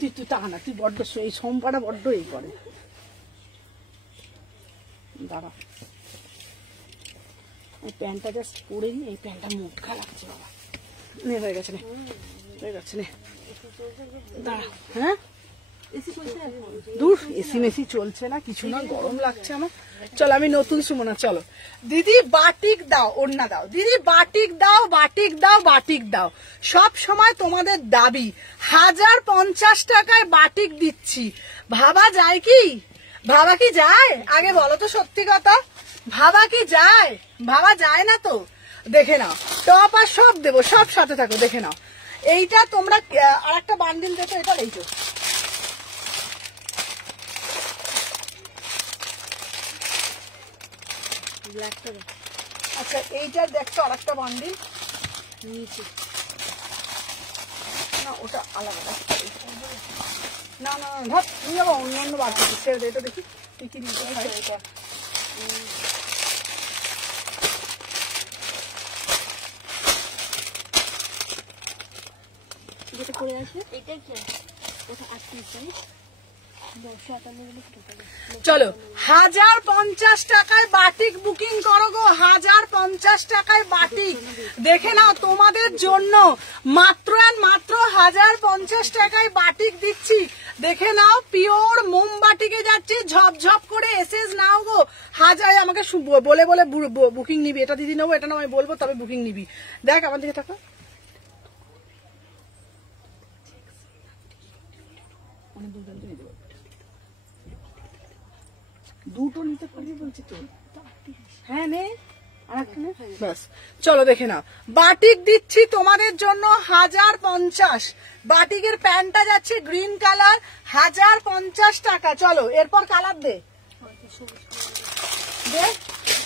তুই তা না, তুই বড্ড এই সোমপাড়া বড্ড এই করে। দাঁড়া এই প্যান্টটা জাস্ট পরে নি, এই প্যান্টটা মোটকা লাগছে বাবা। নে হয়ে গেছে, নে হয়ে গেছে, নে দাঁড়া। হ্যাঁ দূর এসি মেসি চলছে না, কিছু না, গরম লাগছে আমার। চলো আমি নতুন সুমনা। চলো দিদি বাটিক দাও, ওড়না দাও, দিদি বাটিক দাও, বাটিক দাও, বাটিক দাও। সব সময় তোমাদের দাবি 1050 টাকায় বাটিক দিচ্ছি। ভাবা যায় কি? ভাবা কি যায়? আগে বলো তো সত্যি কথা, ভাবা কি যায়? ভাবা যায় না তো। দেখে নাও টপ আর সব দেবো, সব সাথে থাকো। দেখে নাও এইটা তোমরা আর একটা বান্ডিল দেখো, এটা এই তো আচ্ছা এইটার দেখছো আর একটা বান্ডিল নিচে, না ওটা আলাদা। না না ধর নিয়ে যাবো, অন্য বার করছি, ছেড়ে দে। এটা দেখি কি কি নিতে হয়। এটা যেটা করে আসে এটা কি ওটা 38 চলো 1050 টাকায় বাটিক বুকিং করো গো, 1050 টাকায় বাটিক। দেখে নাও তোমাদের জন্য মাত্র আর মাত্র 1050 টাকায় বাটিক দিচ্ছি। দেখে নাও পিওর মোমবাটিকে যাচ্ছে, ঝপঝপ করে এসএস নাও গো। হাজার আমাকে বলে বলে বুকিং নিবি, এটা দিদি নেবো, এটা না আমি বলবো, তবে বুকিং নিবি। দেখ আমার দিকে টাকা দুটো নিতে পারবি বলছি তো। হ্যাঁ নে আর একটা নে বাস। চলো দেখে নাও বাটিক দিচ্ছি তোমাদের জন্য 1050। বাটিকের প্যান্টটা যাচ্ছে গ্রিন কালার, 1050 টাকা। চলো এরপর কালার দে, দে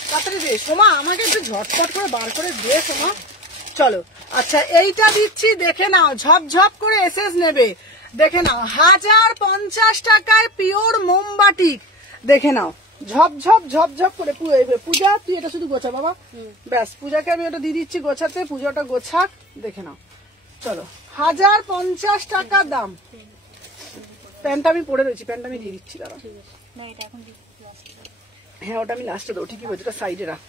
তাড়াতাড়ি দে সোমা, আমাকে একটু ঝটপট করে বার করে দে সোমা। চলো আচ্ছা এইটা দিচ্ছি, দেখে নাও ঝপঝপ করে এসএস নেবে। দেখে নাও 1050 টাকায় পিওর মোমবাটিক। দেখে নাও ঝপঝপ ঝপঝপ করে। পূজা তুই এটা শুধু গোছা বাবা, ব্যাস পূজাকে আমি ওটা দিয়ে দিচ্ছি গোছাতে, পূজাটা গোছাক। দেখে নাও চলো 1050 টাকা দাম। প্যান্টটা আমি পরে রয়েছি, প্যান্টটা আমি দিয়ে দিচ্ছি দাদা। হ্যাঁ ওটা আমি লাস্টে দেবো, ঠিকই বলছি, ওটা সাইডে রাখ।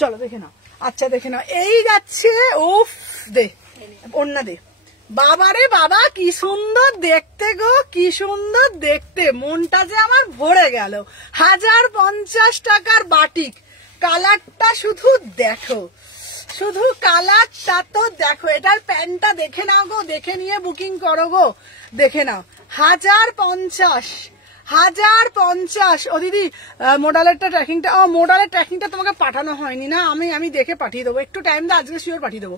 চলো দেখে নাও। আচ্ছা দেখে নাও এই যাচ্ছে, উফ দে ওন্না দে। বাবারে বাবা কি সুন্দর দেখতে গো, কি সুন্দর দেখতে, মনটা যে আমার ভরে গেল। 1050 টাকার বাটিক। কালারটা শুধু দেখো, শুধু কালারটা তো দেখো। এটার প্যান্টটা দেখে নাও গো, দেখে নিয়ে বুকিং করো গো। দেখে নাও 1050, 1050। ও দিদি মোডালের ট্র্যাকিংটা তোমাকে পাঠানো হয়নি না, আমি দেখে পাঠিয়ে দেবো, একটু টাইম দাও, আজকে শিওর পাঠিয়ে দেবো।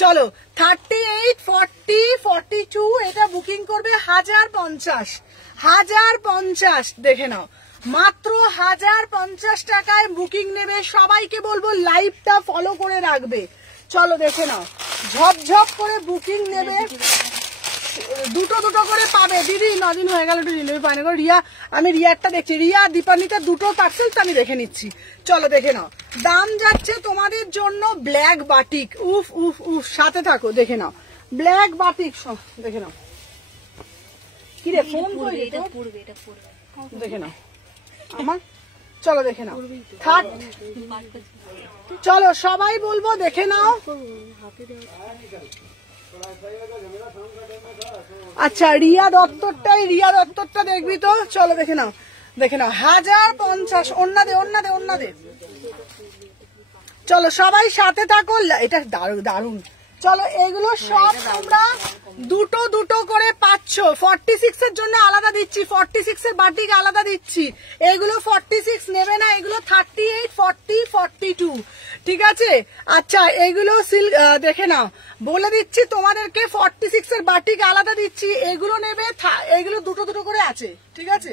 চলো 38, 40, 42 এটা বুকিং করবে 1050 দেখে নাও, মাত্র 1050 টাকায় বুকিং নেবে। সবাইকে বলবো লাইভটা ফলো করে রাখবে। চলো দেখে নাও, ঝপঝপ করে বুকিং নেবে, দুটো করে পাবে। দিদি 9 দিন হয়ে গেল, একটু ডেলিভারি পাইনি গো। রিয়া, আমি রিয়ারটা দেখছি, রিয়া দীপান্বিতা দুটো পার্সেল আমি দেখে নিচ্ছি। চলো দেখে নাও, দাম যাচ্ছে তোমাদের জন্য ব্ল্যাক বাটিক। উফ উফ উফ, সাথে থাকো, দেখে নাও ব্ল্যাক বাটিক, দেখে নাও। কি রে ফোন করে এটা পড়বে, এটা পড়বে, দেখে নাও আমার। চলো দেখে নাও, চলো সবাই বলবো দেখে নাও। হাতে দেওয়া আচ্ছা রিয়া দত্তরটা দেখবি তো? চলো দেখে নাও 1050। অন্য দে। চলো সবাই সাথে থাকো, এটা দারুন। চলো এগুলো সব তোমরা দুটো করে পাচ্ছ। 46 এর জন্য আলাদা দিচ্ছি, 46 এর বাটিক আলাদা দিচ্ছি। এগুলো 46 নেবে না, এগুলো 38, 40, 42, ঠিক আছে? আচ্ছা এগুলো সিল্ক, দেখে নাও, বলে দিচ্ছি তোমাদেরকে 46 এর বাটিক আলাদা দিচ্ছি। এগুলো নেবে, এগুলো দুটো করে আছে, ঠিক আছে?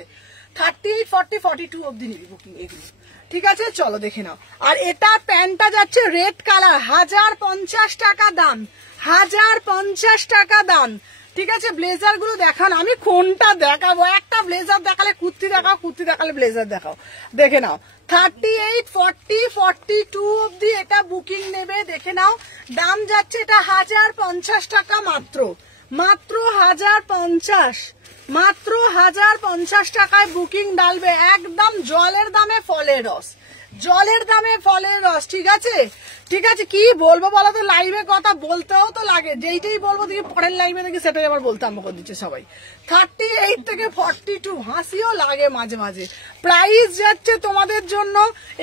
38, 40, 42 অব্দি নিবি বুকিং এগুলো, ঠিক আছে? চলো দেখে নাও। আর এটা প্যান্টটা যাচ্ছে রেড কালার, 1050 টাকা দাম, 1050 টাকা দাম, ঠিক আছে? ব্লেজার গুলো দেখান, আমি কোনটা দেখাবো? একটা ব্লেজার দেখালে কুর্তি দেখাও, কুর্তি দেখালে ব্লেজার দেখাও, দেখে নাও। 38, 40, 42 অব্দি এটা বুকিং নেবে, দেখে নাও। দাম যাচ্ছে এটা 1050 টাকা মাত্র, 1050, মাত্র 1050 টাকায় বুকিং ডালবে। একদম জলের দামে ফলের রস, ঠিক আছে? কি বলবো বলো তো, লাইভে কথা বলতেও তো লাগে, যেইটাই বলবো দেখি পরের লাইভে দেখি সেটাই আবার বলতে আরম্ভ করে দিচ্ছে সবাই। 38 থেকে 42, হাসিও লাগে মাঝে মাঝে। প্রাইস যাচ্ছে তোমাদের জন্য,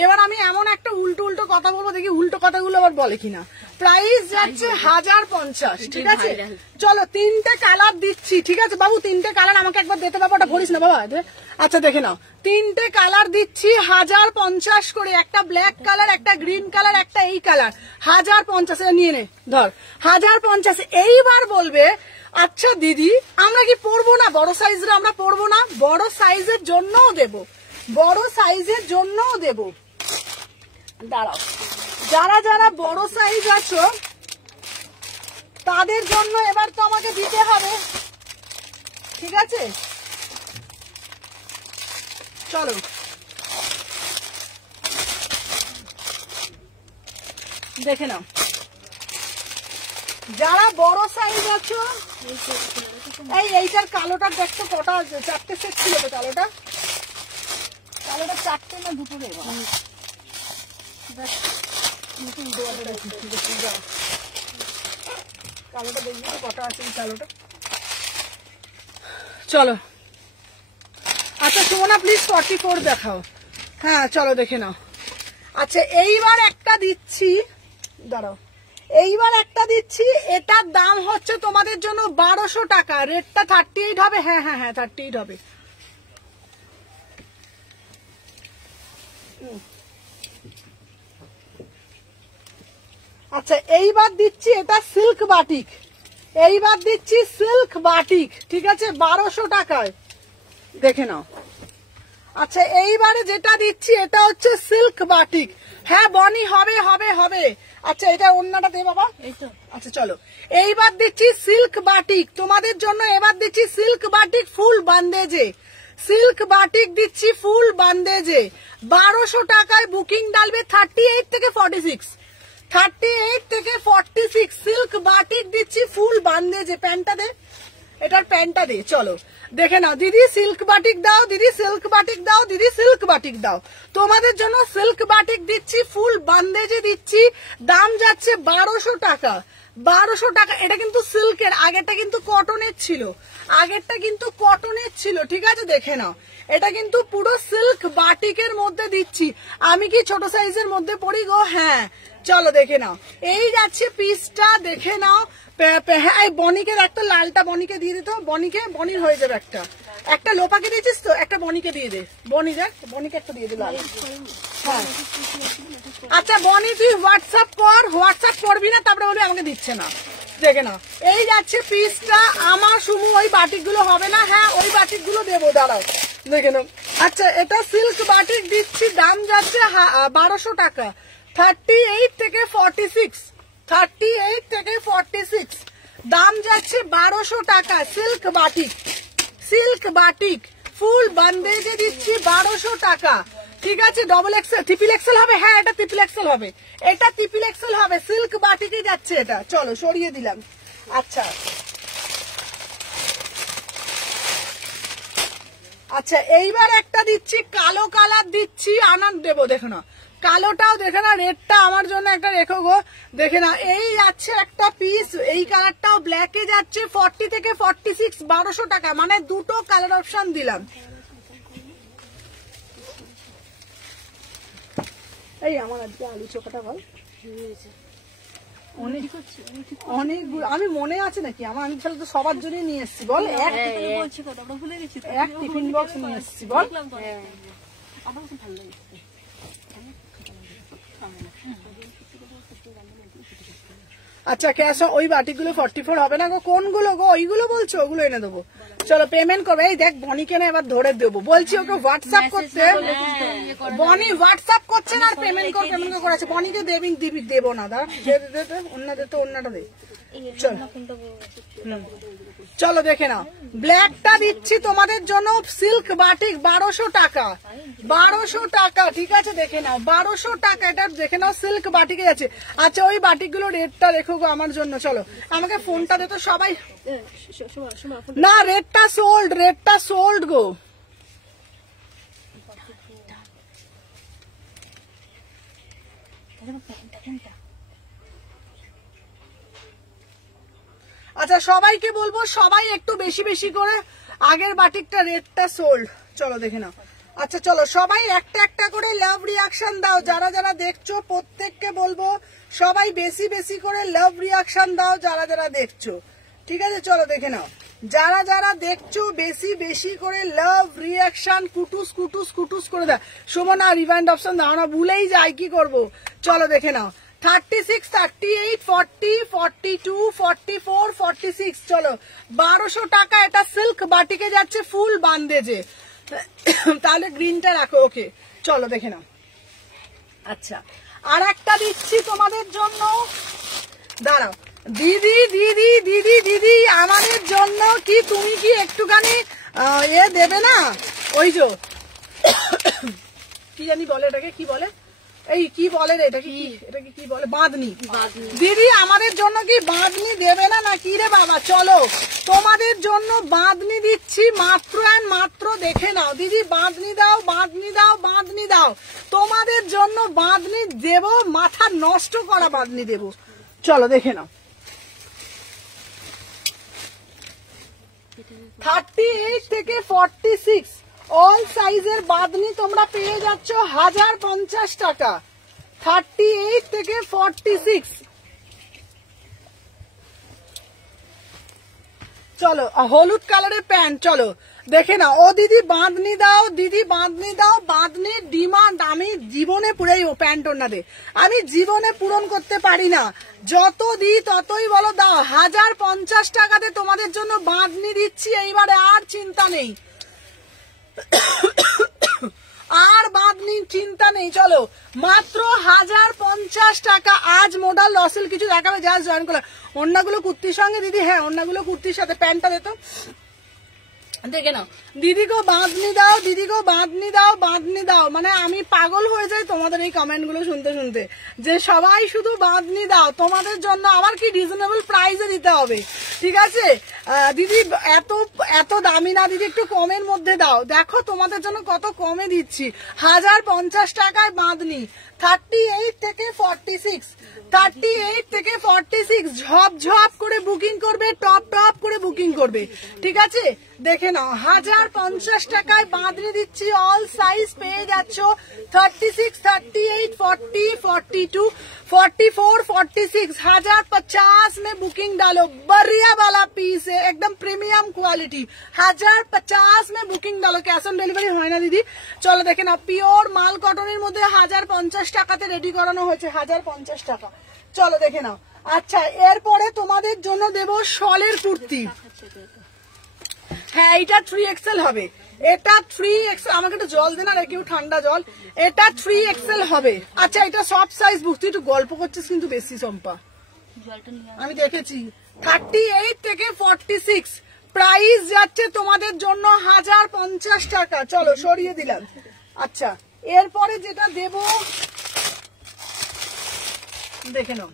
এবার আমি এমন একটা উল্টো কথা বলবো, দেখি উল্টো কথাগুলো আবার বলে কিনা। প্রাইস যাচ্ছে 1050, ঠিক আছে? চলো 3টে কালার দিচ্ছি, ঠিক আছে বাবু? 3টে কালার আমাকে একবার দিতে পারবো, ওটা ভরিস না বাবা। আচ্ছা দেখে নাও, 3টে কালার দিচ্ছি 1050 করে, একটা ব্ল্যাক কালার, একটা গ্রিন কালার, একটা এই কালার, 1050 নিয়ে নে, ধর 1050। এইবার বলবে আচ্ছা দিদি আমরা কি পরবো না, বড় সাইজের আমরা পরবো না? বড় সাইজের জন্যও দেবো, দাঁড়াও। যারা বড় সাইজ আছো তাদের জন্য এবার তো আমাকে দিতে হবে, ঠিক আছে? চলো দেখে নাও, যারা বড় সাইজ আছো, এইটার কালোটার দেখছো কটা আছে? 4টে সেট ছিল তো কালোটা 4টে না 2টো দেবো? কালোটা দেখবি তো কটা আছে এই কালোটা। চলো আচ্ছা সুমনা প্লিজ 44 দেখাও। হ্যাঁ চলো দেখে নাও। আচ্ছা এইবার একটা দিচ্ছি, দাঁড়াও, এইবার একটা দিচ্ছি, এটার দাম হচ্ছে তোমাদের জন্য 1200 টাকা। রেটটা 38 হবে, হ্যাঁ 38 হবে। আচ্ছা এইবার দিচ্ছি এটা সিল্ক বাটিক, ঠিক আছে? 1200 টাকায়, দেখে নাও। আচ্ছা এইবারে যেটা দিচ্ছি এটা হচ্ছে সিল্ক বাটিক। হ্যাঁ বনি হবে। আচ্ছা এটা অন্যটা দে বাবা, এই তো। আচ্ছা চলো এইবার দিচ্ছি সিল্ক বাটিক তোমাদের জন্য, এবার দিচ্ছি সিল্ক বাটিক ফুল বান্দেজে, দিচ্ছি ফুল বান্দেজে। 1200 টাকায় বুকিং ডালবে। 38 থেকে 46 সিল্ক বাটিক দিচ্ছি ফুল বান্দেজে। প্যান্টটা দে, এটার প্যান্টটা দে। চলো দেখে নাও, দিদি সিল্ক বাটিক দাও, তোমাদের জন্য সিল্ক বাটিক দিচ্ছি, ফুল বান্দেজে দিচ্ছি। দাম যাচ্ছে 1200 টাকা, 1200 টাকা। এটা কিন্তু সিল্কের, আগেরটা কিন্তু কটনের ছিল, ঠিক আছে? দেখে নাও, এটা কিন্তু পুরো সিল্ক বাটিকের মধ্যে দিচ্ছি। আমি কি ছোট সাইজের মধ্যে পড়ি গো? হ্যাঁ চলো দেখে নাও, এই যাচ্ছে পিসটা, দেখে নাও। হ্যাঁ বনিকে একটা লালটা বনিকে দিয়ে দিত, বনির হয়ে যাবে একটা। একটা লোপাকে দিয়েছিস তো, একটা বনিকে দিয়ে দে। বনি দেখ, বনিকে একটা দিয়ে দিলাম। হ্যাঁ আচ্ছা বনি তুই হোয়াটসঅ্যাপ কর, হোয়াটসঅ্যাপ করবি না তারপরে বলবি আমাকে দিচ্ছে না। দেখে না এই যাচ্ছে পিসটা আমার সুমু, ওই বাটিক গুলো হবে না। হ্যাঁ ওই বাটিক গুলো দেবো, দাঁড়াও দেখে নাও। আচ্ছা এটা সিল্ক বাটিক দিচ্ছি, দাম যাচ্ছে 1200 টাকা। 38 থেকে 46, 38 থেকে 46 দাম যাচ্ছে 1200 টাকা। সিল্ক বাটিক, সিল্ক বাটিক ফুল বান্দেজে দিচ্ছি 1200 টাকা। ঠিক আছে ডবল এক্সেল, ট্রিপল এক্সেল হবে। হ্যাঁ এটা ট্রিপল এক্সেল হবে, এটা ট্রিপল এক্সেল হবে। সিল্ক বাটিকে যাচ্ছে এটা। চলো সরিয়ে দিলাম। আচ্ছা আচ্ছা এইবার একটা দিচ্ছি কালো কালার দিচ্ছি, আনন্দ দেবো। দেখো না কালোটাও দেখে না, রেডটা আমার জন্য একটা রেখো গো। দেখে না এই যাচ্ছে একটা পিস, এই কালারটাও ব্ল্যাকে যাচ্ছে 40 থেকে 46, 1200 টাকা। মানে দুটো কালার অপশন দিলাম। এই আমার আজকে আলু চোখাটা বল অনেকগুলো, আমি মনে আছে নাকি আমার, আমি তাহলে তো সবার জন্য নিয়ে এসছি বল। এক টিফিন বক্স নিয়ে এসছি বল। আচ্ছা ক্যাশ ওই বাটিগুলো 44 হবে না গো। কোনগুলো গো? ওইগুলো বলছো, ওগুলো এনে দেবো। চলো পেমেন্ট করবে। এই দেখ বনিকে না এবার ধরে দেবো, বলছি ওকে হোয়াটসঅ্যাপ করতে। বনি হোয়াটসঅ্যাপ করছে না আর পেমেন্ট করেছে। বনিকে দিবি দেবো না, দা অন্য দে তো, অন্যটা দে। চলো দেখে নাও ব্ল্যাকটা দিচ্ছি তোমাদের জন্য, সিল্ক বাটিক 1200 টাকা, 1200 টাকা। ঠিক আছে দেখে নাও 1200 টাকা, এটা দেখে নাও সিল্ক বাটিকে যাচ্ছে। আচ্ছা ওই বাটিকগুলো রেটটা রেখো গো আমার জন্য। চলো আমাকে ফোনটা দে তো সবাই। না রেটটা সোল্ড, রেটটা সোল্ড গো। আচ্ছা সবাইকে বলবো সবাই একটু বেশি বেশি করে, আগের বাটিকটা রেটটা সোল্ড। চলো দেখে নাও। আচ্ছা চলো সবাই একটা একটা করে লাভ রিয়াকশন দাও। যারা যারা দেখছো প্রত্যেককে বলবো সবাই বেশি বেশি করে লাভ রিয়াকশন দাও যারা যারা দেখছো। ঠিক আছে চলো দেখে নাও। যারা যারা দেখছো বেশি বেশি করে লাভ রিয়াকশন কুটুস কুটুস কুটুস করে দাও। সুমনা রিভাইন্ড অপশন দাও না, ভুলেই যাই কি করবো। চলো দেখে নাও 36, 38, 40, 42, 44, 46। চলো 1200 টাকা। এটা সিল্ক বাটিকে যাচ্ছে ফুল বান্দেজে। তাহলে গ্রিনটা রাখো। ওকে চলো দেখে নাও। আচ্ছা আর একটা দিচ্ছি তোমাদের জন্য, দাঁড়াও। দিদি দিদি দিদি দিদি আমাদের জন্য কি তুমি কি একটুখানি এ দেবে না? ওই যে কি জানি বলে এটাকে, কি বলে, এই কি বলে রে এটাকে, এটাকে কি বলে, বাঁধনি। দিদি আমাদের জন্য কি বাঁধনি দেবে না না কি রে বাবা? চলো তোমাদের জন্য বাঁধনি দিচ্ছি মাত্র অ্যান্ড মাত্র। দেখে নাও দিদি বাঁধনি দাও, বাঁধনি দাও, বাঁধনি দাও। তোমাদের জন্য বাঁধনি দেব, মাথা নষ্ট করা বাঁধনি দেব। চলো দেখে নাও 38 থেকে 46 অল সাইজের বাঁধনি তোমরা পেয়ে যাচ্ছ 1050 টাকা। 38 থেকে 46। চলো হলুদ কালারের প্যান্ট। চলো দেখে না। ও দিদি বাঁধনি দাও, দিদি বাঁধনি দাও। বাঁধনির ডিমান্ড আমি জীবনে পুরাই প্যান্ট ওনা দে, আমি জীবনে পূরণ করতে পারি না। যত দিই ততই বলো দাও। 1050 টাকাতে তোমাদের জন্য বাঁধনি দিচ্ছি এইবারে, আর চিন্তা নেই, আর বাঁধনি চিন্তা নেই। চলো মাত্র 1050 টাকা। আজ মোডাল লসেল কিছু দেখাবে, যা জয়েন করলাম। অন্যগুলো কুর্তির সঙ্গে দিদি, হ্যাঁ অন্যগুলো কুর্তির সাথে। প্যান্টটা দে তো, দেখে নাও। দিদি গো বাঁধনি দাও, দিদি গো বাঁধনি দাও, বাঁধনি দাও। মানে আমি পাগল হয়ে যাই তোমাদের এই কমেন্ট গুলো শুনতে শুনতে, যে সবাই শুধু বাঁধনি দাও। তোমাদের জন্য আবার কি রিজনেবল প্রাইসে দিতে হবে। ঠিক আছে দিদি, এত এত দামি না দিদি, একটু কমের মধ্যে দাও। দেখো তোমাদের জন্য কত কমে দিচ্ছি। 1050 টাকায় বাঁধনি। 38 থেকে 46, 38 থেকে 46 ঝপ ঝপ করে বুকিং করবে, টপ টপ করে বুকিং করবে। ঠিক আছে দেখে নাও 1050 টাকায় বাঁধনি দিচ্ছি। অল সাইজ পেয়ে যাচ্ছ 36, 38, 40, 42, 44, 46। 1050 में बुकिंग डालो। बढ़िया वाला पीस है, एकदम प्रीमियम क्वालिटी। 1050 में बुकिंग डालो, कैश অন ডেলিভারি হয় না দিদি। চলো দেখে না, পিওর মাল কটনের মধ্যে 1050 টাকাতে রেডি করানো হয়েছে, 1050 টাকা। চলো দেখে নাও। আচ্ছা, এরপরে তোমাদের জন্য দেব শলের কুর্তি। হ্যাঁ, এটা 3XL হবে, এটা 3XL। আমাকে একটু জল দেন, আর কেউ ঠান্ডা জল। এটা 3XL হবে। আচ্ছা, এটা সব সাইজ বুক। তুই একটু গল্প করছিস কিন্তু বেশি চম্পা, আমি দেখেছি। 38 থেকে 46 প্রাইস যাচ্ছে তোমাদের জন্য 1050 টাকা। চলো সরিয়ে দিলাম। আচ্ছা, এরপরে যেটা দেব দেখে নাও।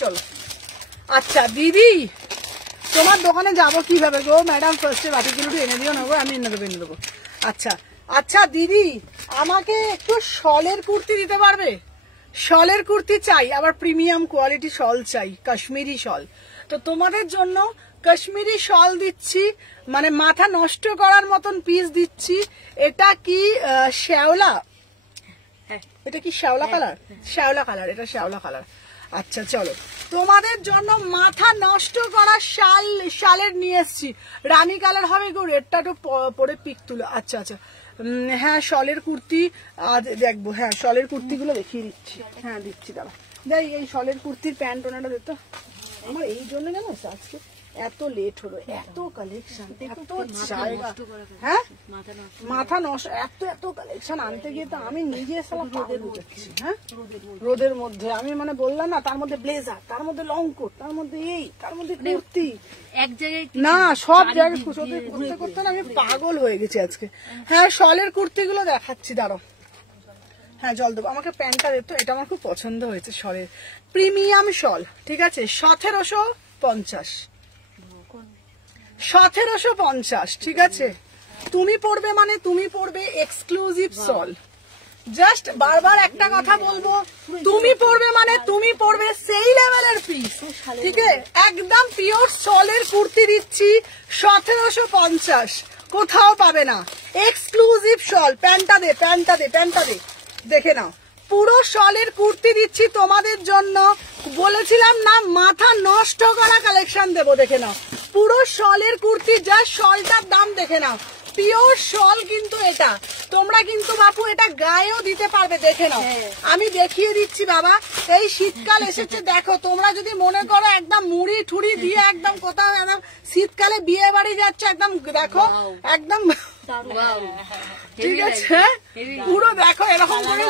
চলো, আচ্ছা দিদি, তোমার দোকানে যাবো কিভাবে গো ম্যাডাম? ফার্স্টে বাটিগুলো এনে দিও না গো, আমি এনে দেবো। আচ্ছা আচ্ছা দিদি, আমাকে একটু শলের কুর্তি দিতে পারবে? শলের কুর্তি চাই, আবার প্রিমিয়াম কোয়ালিটি শল চাই, কাশ্মীরি শল। তো তোমাদের জন্য কাশ্মীরি শল দিচ্ছি, মানে মাথা নষ্ট করার মতন পিস দিচ্ছি। এটা কি শ্যাওলা? এটা কি শ্যাওলা কালার? শ্যাওলা কালার, এটা শ্যাওলা কালার। আচ্ছা চলো, তোমাদের জন্য মাথা নষ্ট করা শালের নিয়ে এসছি। রানী কালার হবে গো, রেডটা তো পরে পিক তুলো। আচ্ছা আচ্ছা, হ্যাঁ শলের কুর্তি দেখবো। হ্যাঁ, শলের কুর্তিগুলো দেখিয়ে দিচ্ছি। হ্যাঁ দিচ্ছি, দাঁড়া। দেখ এই শলের কুর্তির প্যান্ট ওনাটা দিত আমার, এই জন্য জানো আজকে এত লেট হলো। এত কালেকশন, এত জায়গা। হ্যাঁ, মাথা নষ্ট, এত কালেকশন আনতে গিয়ে তো আমি নিজে হ্যাঁ রোদের মধ্যে। আমি মানে বললাম না, তার মধ্যে ব্লেজার, তার মধ্যে লং কোট, তার মধ্যে এই, তার মধ্যে কুর্তি, এক জায়গায় না সব জায়গায় করতে করতে না আমি পাগল হয়ে গেছি আজকে। হ্যাঁ, শলের কুর্তিগুলো দেখাচ্ছি, দাঁড়াও। হ্যাঁ জল দেবো, আমাকে প্যান্টটা দিত, এটা আমার খুব পছন্দ হয়েছে। শলের প্রিমিয়াম শল, ঠিক আছে, 1750। 1750, ঠিক আছে। তুমি পড়বে মানে তুমি পড়বে এক্সক্লুসিভ শল। জাস্ট বারবার একটা কথা বলবো, তুমি পড়বে মানে তুমি পড়বে সেই লেভেলের পিস, ঠিক আছে। একদম পিওর শলের কুর্তি দিচ্ছি 1750, কোথাও পাবে না। এক্সক্লুসিভ শল। প্যান্টটা দে, প্যান্টটা দে, প্যান্টটা দে, দেখে নাও। পুরো শলের কুর্তি দিচ্ছি তোমাদের জন্য। বলেছিলাম না মাথা নষ্ট করা কালেকশন দেবো, দেখে নাও। পুরো শলের কুর্তি, যা শলটার দাম দেখে নাও। পিওর শল কিন্তু এটা, তোমরা কিন্তু বাপু এটা গায়েও দিতে পারবে, দেখে নাও। আমি দেখিয়ে দিচ্ছি বাবা, এই শীতকাল এসেছে, দেখো। তোমরা যদি মনে করো একদম মুড়ি ঠুড়ি দিয়ে একদম কোথাও একদম শীতকালে বিয়ে বাড়ি যাচ্ছে, একদম দেখো, একদম ঠিক আছে। পুরো দেখো এরকম করে,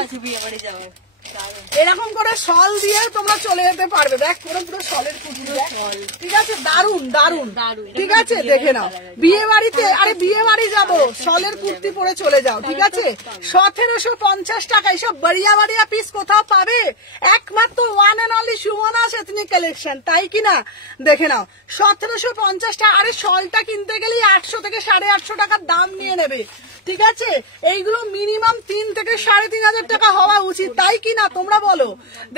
এরকম করে শল দিয়ে তোমরা চলে যেতে পারবে। দেখ পুরো পুরো শলের কুর্তি, ঠিক আছে। দারুন দারুন, ঠিক আছে, দেখে নাও। বিয়ে বাড়িতে, আরে বিয়ে বাড়ি যাবো, শলের কুর্তি পরে চলে যাও, ঠিক আছে। 1750 টাকা। এইসব বাড়িয়া বাড়িয়া পিস কোথাও পাবে? একমাত্র one and only Sumana ethnic collection, তাই কিনা? দেখে নাও 1750 টাকা। আরে শলটা কিনতে গেলে 800 থেকে 850 টাকার দাম নিয়ে নেবে, ঠিক আছে। এইগুলো মিনিমাম 3 থেকে 3500 টাকা হওয়া উচিত, তাই কি না তোমরা বলো?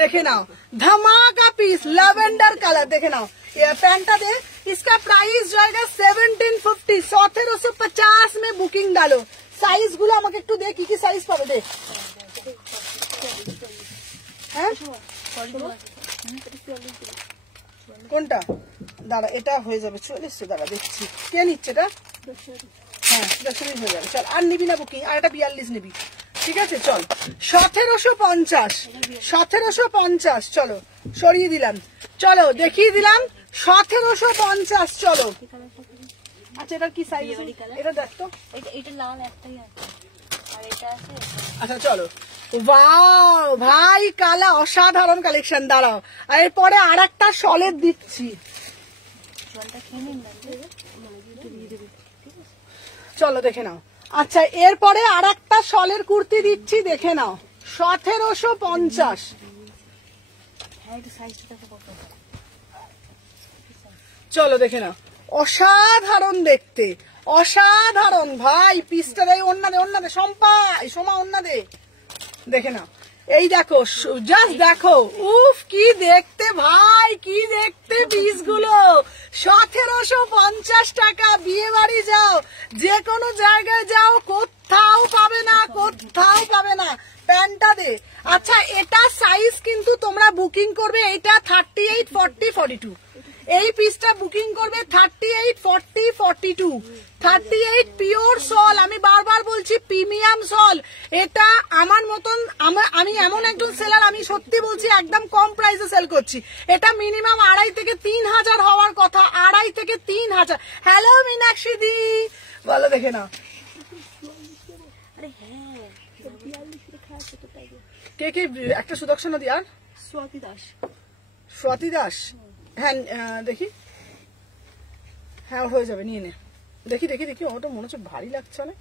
দেখে নাও, धमाका पीस, लैवेंडर कलर, देखे नाओ। ये पैंटा दे, इसका प्राइस जाएगा 1750। 1750 में बुकिंग डालो। साइज गुलो আমাকে একটু দে, কি কি সাইজ পাবে দে। হ্যাঁ কোনটা? দাঁড়া, এটা হয়ে যাবে 44। দাঁড়া দেখছি কে নিচ্ছে এটা। হ্যাঁ 10 হয়ে যাবে। চল, আর নিবি না বুকিং? আর এটা 42 নিবি, ঠিক আছে। চল 1750, 1750। চলো সরিয়ে দিলাম, চলো দেখিয়ে দিলাম 1750। চলো, আচ্ছা এটার কি সাইজ? এটা দেখ তো, এটা লাল একটাই আছে, আর এটা আছে। আচ্ছা চলো। ওয়াও ভাই, কালা অসাধারণ কালেকশন। দাঁড়াও, আর এরপরে আর একটা শলের দিচ্ছি। চলো দেখে নাও। আচ্ছা এরপরে আর একটা শলের কুর্তি দিচ্ছি, দেখে নাও 1750। চলো দেখে নাও, অসাধারণ দেখতে, অসাধারণ ভাই। পিসটা দেয়, অন্য দে, অন্য দে, সোমা অন্য দে, দেখে নাও। এই দেখো, জাস্ট দেখো, উফ কি দেখতে ভাই, কি দেখতে পিস গুলো। 1750 টাকা। বিয়ে বাড়ি যাও, যে কোনো জায়গায় যাও, কোথাও কোথাও পাবে না, কোথাও পাবে না। প্যান্টটা দে। আচ্ছা এটা সাইজ কিন্তু তোমরা বুকিং করবে, এইটা 38, 40, 42। এই পিসটা বুকিং করবে 38, 40, 42। 38 পিওর সল, আমি বারবার বলছি প্রিমিয়াম সল। এটা আমার মতন, আমি এমন একজন সেলার, আমি সত্যি বলছি একদম কম প্রাইসে সেল করছি। এটা মিনিমাম 2,500 থেকে 3,000 হওয়ার কথা, 2,500 থেকে 3,000। হ্যালো মীনাক্ষী দি, বলো দেখে না কে কে একটা সুদর্শনা দি। আর স্বাতি দাস, হ্যাঁ দেখি, হ্যাঁ হয়ে যাবে, নিয়ে নে। দেখি দেখি দেখি, ওটা মনে হচ্ছে ভারী লাগছে অনেক,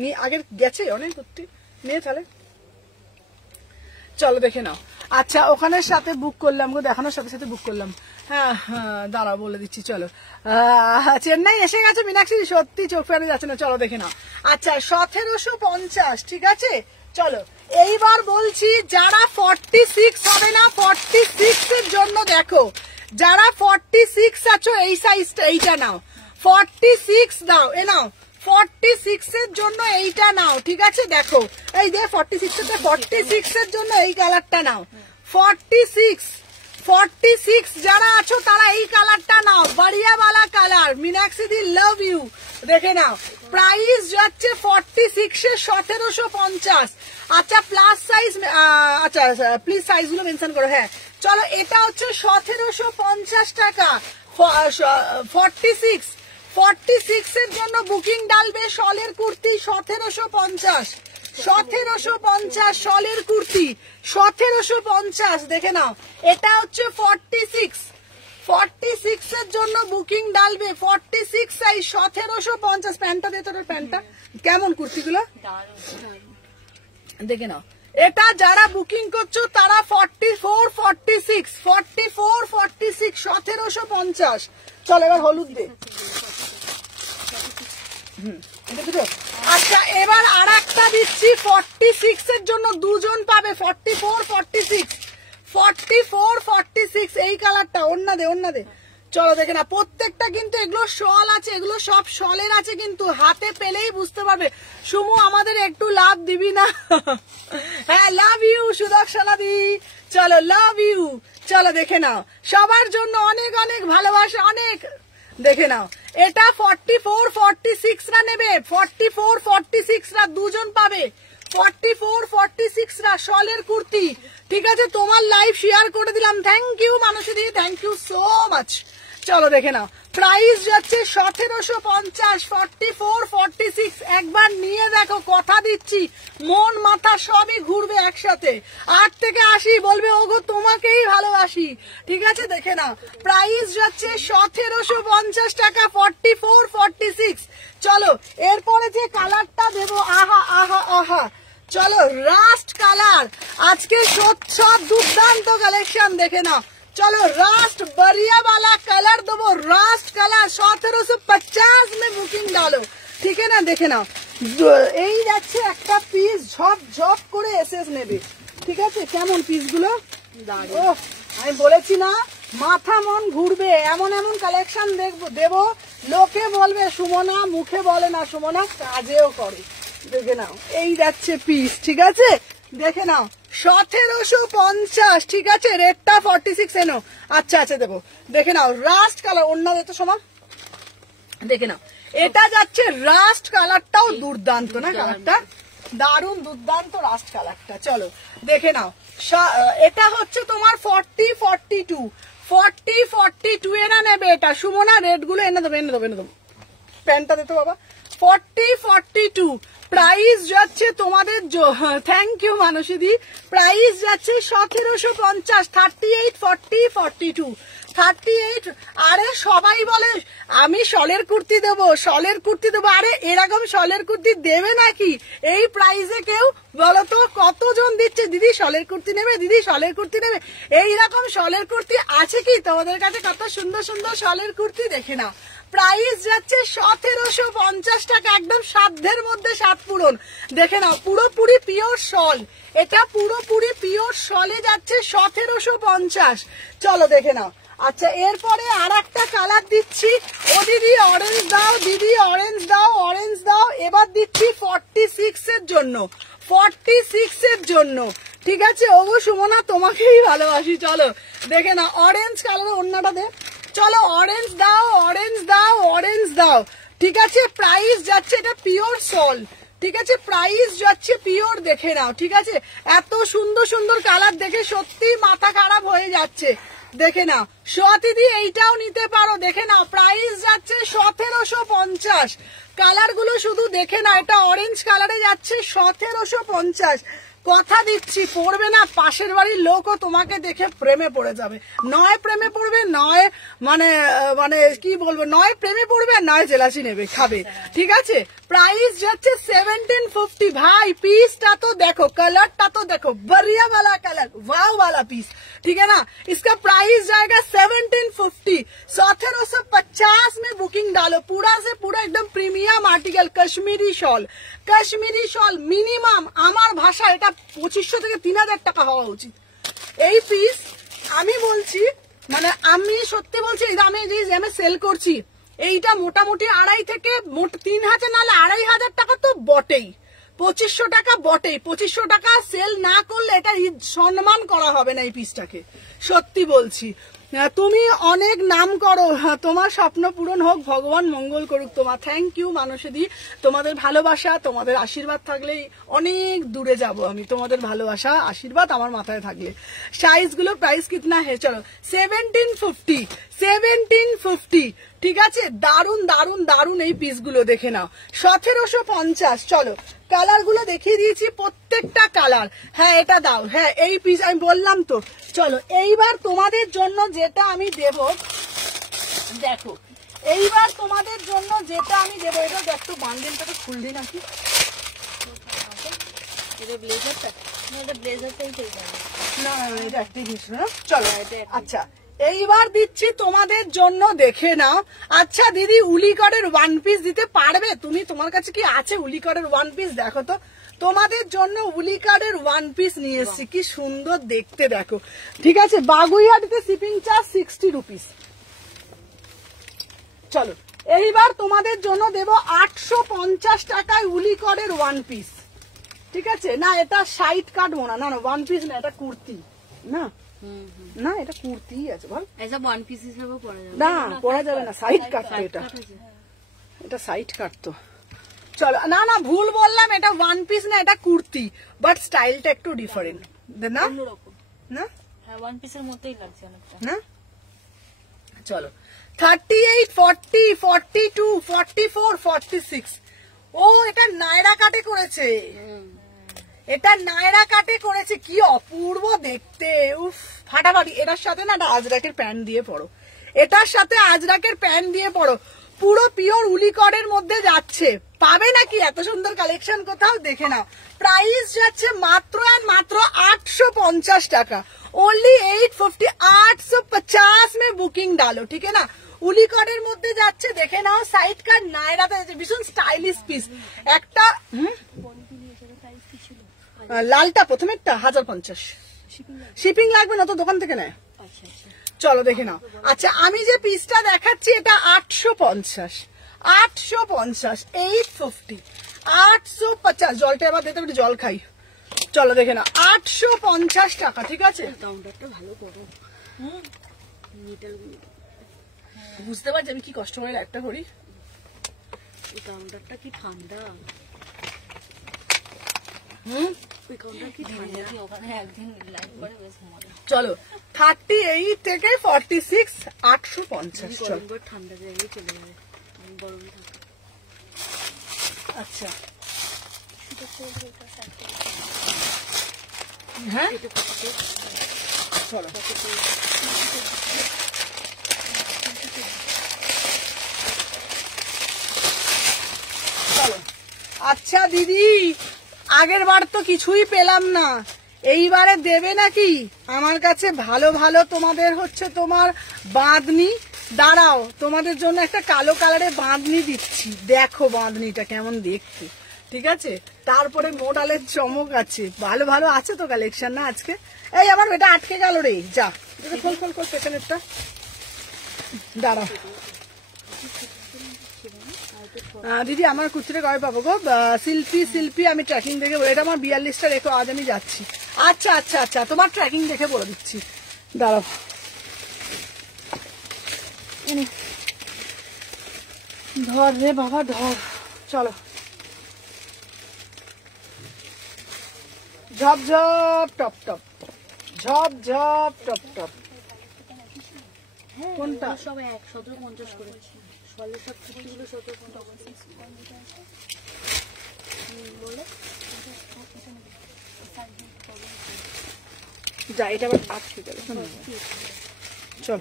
নিয়ে আগের গেছে অনেক সত্যি, নিয়ে তাহলে চলো দেখে নাও। আচ্ছা ওখানের সাথে বুক করলাম গো, দেখানোর সাথে সাথে বুক করলাম। হ্যাঁ হ্যাঁ দাঁড়াও বলে দিচ্ছি। চলো চেন্নাই এসে গেছে মীনাক্ষী, সত্যি চোখ ফেরানো যাচ্ছে না, চলো দেখে নাও। আচ্ছা 1750, ঠিক আছে। চলো এইবার বলছি যারা 46 হবে না, 46 এর জন্য দেখো, যারা 46 আছো এই সাইজটা, এইটা নাও। 46 দাও, এ নাও 46 এর জন্য এইটা নাও, ঠিক আছে। দেখো এই যে 46 এর জন্য এই কালারটা নাও। 46 যারা আছো তারা এই কালারটা নাও, বাড়িয়াওয়ালা colour. Meenakshi di love you, দেখে নাও। প্রাইস যাচ্ছে 46 এ 1750। আচ্ছা প্লাস সাইজ, আচ্ছা প্লিজ সাইজ গুলো মেনশন করো। হ্যাঁ চলো, এটা হচ্ছে 1750 টাকা। 46 এর জন্য বুকিং ডালবে। শলের কুর্তি 1750, 1750 শলের কুর্তি 1750, দেখে নাও। এটা হচ্ছে 46 এর জন্য বুকিং ডালবে। 46 সাইজ 1750। প্যান্টটা দে তোর, প্যান্টটা কেমন কুর্তিগুলো দেখে নাও। এটা যারা বুকিং করছো তারা 44, 46, 1750। চল এবার হলুদ দে। আচ্ছা এবার আর একটা দিচ্ছি 46 এর জন্য, দুজন পাবে। 44, 46 এই কালারটা। ওন্না দে, ওন্না দে। চলো দেখে না, প্রত্যেকটা কিন্তু এগুলো শল আছে, এগুলো সব শলের আছে, কিন্তু হাতে পেলেই বুঝতে পারবে। সুমু আমাদের একটু লাভ দিবি না? হ্যাঁ লাভ ইউ সুদর্শনা দি, চলো লাভ ইউ। চলো দেখে নাও, সবার জন্য অনেক অনেক ভালোবাসা, অনেক। দেখে নাও এটা 44, 46 রা নেবে। 44, 46 রা দুজন পাবে। 44, 46 রা শলের কুর্তি, ঠিক আছে। তোমার লাইভ শেয়ার করে দিলাম, থ্যাংক ইউ মানসী দি, থ্যাংক ইউ সো মাচ। চলো দেখে নাও, প্রাইস যাচ্ছে 1750। 44, 46 একবার নিয়ে দেখো, কথা দিচ্ছি মন মাথা সবই ঘুরবে একসাথে। 8 থেকে 80 বলবে ওগো তোমাকেই ভালোবাসি, ঠিক আছে। দেখে নাও, প্রাইস যাচ্ছে 1750 টাকা। 44, 46। চলো এরপরে যে কালারটা দেবো, আহা আহা আহা, চলো রাস্ট কালার। আজকে সব দুর্দান্ত কালেকশন, দেখে নাও। चलो रास्ट बढ़िया वाला कलर देवो, रास्ट कलर 1750 में बुकिंग डालो, ठीक है ना। देखे ना এই যাচ্ছে একটা পিস, ঝপ ঝপ করে এসএস নেবে, ঠিক আছে। কেমন পিস গুলো, ও আমি বলেছি না মাথা মন ঘুরবে, এমন এমন কালেকশন দেবো, লোকে বলবে সুমনা মুখে বলে না, সুমনা কাজেও করে। দেখে নাও এই যাচ্ছে পিস, ঠিক আছে। দেখে নাও 1750, ঠিক আছে। রেটটা 46 এনো। আচ্ছা আচ্ছা দেবো, দেখে নাও রাস্ট কালার। অন্য তো সমান, দেখে নাও এটা যাচ্ছে রাস্ট কালারটাও দুর্দান্ত না, কালারটা দারুণ দুর্দান্ত রাস্ট কালারটা। চলো দেখে নাও, এটা হচ্ছে তোমার 40, 42 এরা নেবে এটা। সুমনা রেট গুলো এনে দেবো, এনে দেবো, এনে দেবো। প্যান্টটা দিতে বাবা। 40, 42 প্রাইস যাচ্ছে তোমাদের, থ্যাংক ইউ মানসী দি। প্রাইস যাচ্ছে 1750। 38, 40, 42, 38। আরে সবাই বলে আমি শলের কুর্তি দেবো, শলের কুর্তি দেবো। আরে এরকম শলের কুর্তি দেবে নাকি এই প্রাইসে কেউ? বলো তো কতজন দিচ্ছে দিদি শলের কুর্তি নেবে, দিদি শলের কুর্তি নেবে। এইরকম শলের কুর্তি আছে কি তোমাদের কাছে? কত সুন্দর সুন্দর শলের কুর্তি, দেখে নাও। প্রাইস যাচ্ছে 1750 টাকা, একদম সাধ্যের মধ্যে সাত পূরণ। দেখে নাও পুরোপুরি পিওর শল, এটা পুরোপুরি পিওর শলে যাচ্ছে 1750। চলো দেখে নাও। আচ্ছা এরপরে আর একটা কালার দিচ্ছি। ও দিদি অরেঞ্জ দাও, দিদি অরেঞ্জ দাও, অরেঞ্জ দাও। এবার দিচ্ছি 46 এর জন্য, 46 এর জন্য। ঠিক আছে ওগো সুমনা, তোমাকেই ভালোবাসি। চলো দেখে না, অরেঞ্জ কালার ওড়নাটা দে। চলো অরেঞ্জ দাও, অরেঞ্জ দাও, অরেঞ্জ দাও। ঠিক আছে, প্রাইস যাচ্ছে, এটা পিওর সল। ঠিক আছে, প্রাইস যাচ্ছে পিওর, দেখে নাও। ঠিক আছে, এত সুন্দর সুন্দর কালার দেখে সত্যি মাথা খারাপ হয়ে যাচ্ছে। দেখে নাও সোয়াতিদি, এইটাও নিতে পারো। দেখে নাও প্রাইস যাচ্ছে 1750। কালার গুলো শুধু দেখে নাও, এটা অরেঞ্জ কালারে যাচ্ছে 1750। কথা দিচ্ছি পড়বে না, পাশের বাড়ির লোকও তোমাকে দেখে প্রেমে পড়ে যাবে। নয় প্রেমে পড়বে, নয় মানে মানে কি বলবো, নয় প্রেমে পড়বে, নয় জেলাসি নেবে, খাবে। ঠিক আছে, प्राइस যাচ্ছে 1750। भाई पीसটা তো देखो, कलरটা तो देखो, बढ़िया वाला कलर, वाव वाला पीस। ठीक है ना, इसका प्राइस जाएगा 1750। 1750 में बुकिंग डालो। पूरा से पूरा एकदम premium article, Kashmiri shawl. Kashmiri shawl minimum আমার ভাষা এটা 2500 থেকে 3000 টাকা হওয়া উচিত। এই পিস আমি বলছি, মানে আমি সত্যি বলছি, এই দামে যে আমি সেল করছি, এইটা মোটামুটি 2.5 থেকে 3000 নাহলে 2500 টাকা তো বটেই, 2500 টাকা বটেই। 2500 টাকা সেল না করলে এটা সম্মান করা হবে না এই পিসটাকে, সত্যি বলছি। তুমি অনেক নাম করো, তোমার স্বপ্ন পূরণ হোক, ভগবান মঙ্গল করুক তোমার। থ্যাংক ইউ মানসীদি, তোমাদের ভালোবাসা, তোমাদের আশীর্বাদ থাকলেই অনেক দূরে যাব আমি। তোমাদের ভালোবাসা আশীর্বাদ আমার মাথায় থাকলে। সাইজ গুলো প্রাইস কিতনা হে, চলো 1750, 1750। ঠিক আছে, দারুন দারুন দারুন এই পিস গুলো দেখে নাও, 1750। চলো কালার গুলো দেখিয়ে দিয়েছি, প্রত্যেকটা কালার। হ্যাঁ এটা দাও, হ্যাঁ এই পিস আমি বললাম তো। চলো এইবার তোমাদের জন্য যেটা আমি দেব, দেখো এইবার তোমাদের জন্য যেটা আমি দেবো, এটা একটু বান্ডেলটা তো খুললি নাকি, এটা ব্লেজারটা না, এটা ব্লেজারটাই চাই না এটা একটি জিনিস না। চলো আচ্ছা এইবার দিচ্ছি তোমাদের জন্য, দেখে নাও। আচ্ছা দিদি উলিকটের ওয়ান পিস দিতে পারবে তুমি? তোমার কাছে কি আছে উলিকটের ওয়ান পিস? দেখো তো, তোমাদের জন্য উলিকটের ওয়ান পিস নিয়ে এসেছি, কি সুন্দর দেখতে দেখো। ঠিক আছে, বাগুইয়াটিতে শিপিং চার্জ 60 রুপিস। চলো এইবার তোমাদের জন্য দেব 850 টাকায় উলিকটের ওয়ান পিস। ঠিক আছে, না এটা সাইড কাটবো না, না না ওয়ান পিস না, এটা কুর্তি না, না এটা কুর্তি আছে বল, ऐसा वन पीस হিসেবে পরা যাবে না পরা যাবে না, সাইড কাটতো এটা, এটা সাইড কাটতো। চলো না না ভুল বললাম, এটা ওয়ান পিস না, এটা কুর্তি, বাট স্টাইলটা একটু ডিফারেন্ট না, অন্যরকম না হ্যাঁ, ওয়ান পিসের মতোই লাগছে অনেকটা না। চলো 38, 40, 42, 44, 46। ও এটা নায়রা কাটে করেছে, এটা নায়রা কাটে করেছে, কি অপূর্ব দেখতে, উফ ফাটাফাটি। এটার সাথে না একটা আজরাকের প্যান্ট দিয়ে পড়ো, এটার সাথে আজরাকের প্যান্ট দিয়ে পড়ো, পুরো পিওর উলিকটের মধ্যে যাচ্ছে। পাবে নাকি এত সুন্দর কালেকশন কোথাও? দেখে নাও, প্রাইস যাচ্ছে মাত্র আর মাত্র 850 টাকা, ओनली 850। 850 में बुकिंग डालो, ठीक है ना। উলিকটের মধ্যে যাচ্ছে, দেখে নাও সাইড কাট নায়রাতে যাচ্ছে, ভীষণ স্টাইলিশ পিস একটা। লালটা প্রথমেরটা 1050, শিপিং লাগবে না তো, দোকান থেকে নেয়। চলো দেখে নাও। আচ্ছা আমি যে পিসটা দেখাচ্ছি এটা 850, 850, 850, 850। জলটা এবার দিতে হবে, জল খাই। চলো দেখে নাও 850 টাকা। ঠিক আছে, কাউন্টারটা ভালো করো, বুঝতে পারছি আমি কি কষ্ট করে একটা করি। এই কাউন্টারটা কি ঠান্ডা, ওই কাউন্টার কি ঠান্ডা, ওখানে একদিন লাইভ করে বেশ মজা। চলো 38 থেকে 46, 850। চলো গরম ঠান্ডা জায়গায় চলে যাবে, গরম থাকে। আচ্ছা হ্যাঁ চলো চলো। আচ্ছা দিদি আগের বার তো কিছুই পেলাম না, এইবারে দেবে নাকি? আমার কাছে ভালো ভালো তোমাদের হচ্ছে তোমার বাঁধনি, দাঁড়াও তোমাদের জন্য একটা কালো কালারের বাঁধনি দিচ্ছি, দেখো বাঁধনিটা কেমন দেখতে। ঠিক আছে, তারপরে মোডালের চমক আছে, ভালো ভালো আছে তো কালেকশন না আজকে। এই আমার এটা আটকে গেল রে, যা খোল খোল খোল পেছনেরটা, দাঁড়াও। দিদি আমার কুর্তিটা কবে পাবো গো? শিল্পী আমি ট্র্যাকিং দেখে বলে, এটা আমার 42টা রেখো, আজ আমি যাচ্ছি। আচ্ছা আচ্ছা আচ্ছা, তোমার ট্র্যাকিং দেখে বলে দিচ্ছি, দাঁড়াও। ধর রে বাবা ধর, চলো। ঝপ ঝপ টপ টপ, ঝপ ঝপ টপ টপ। কোনটা? সব 1750 করে সলের সব কুর্তিগুলো 1750 বলে। যা, এটা আবার আটকে গেল, চল।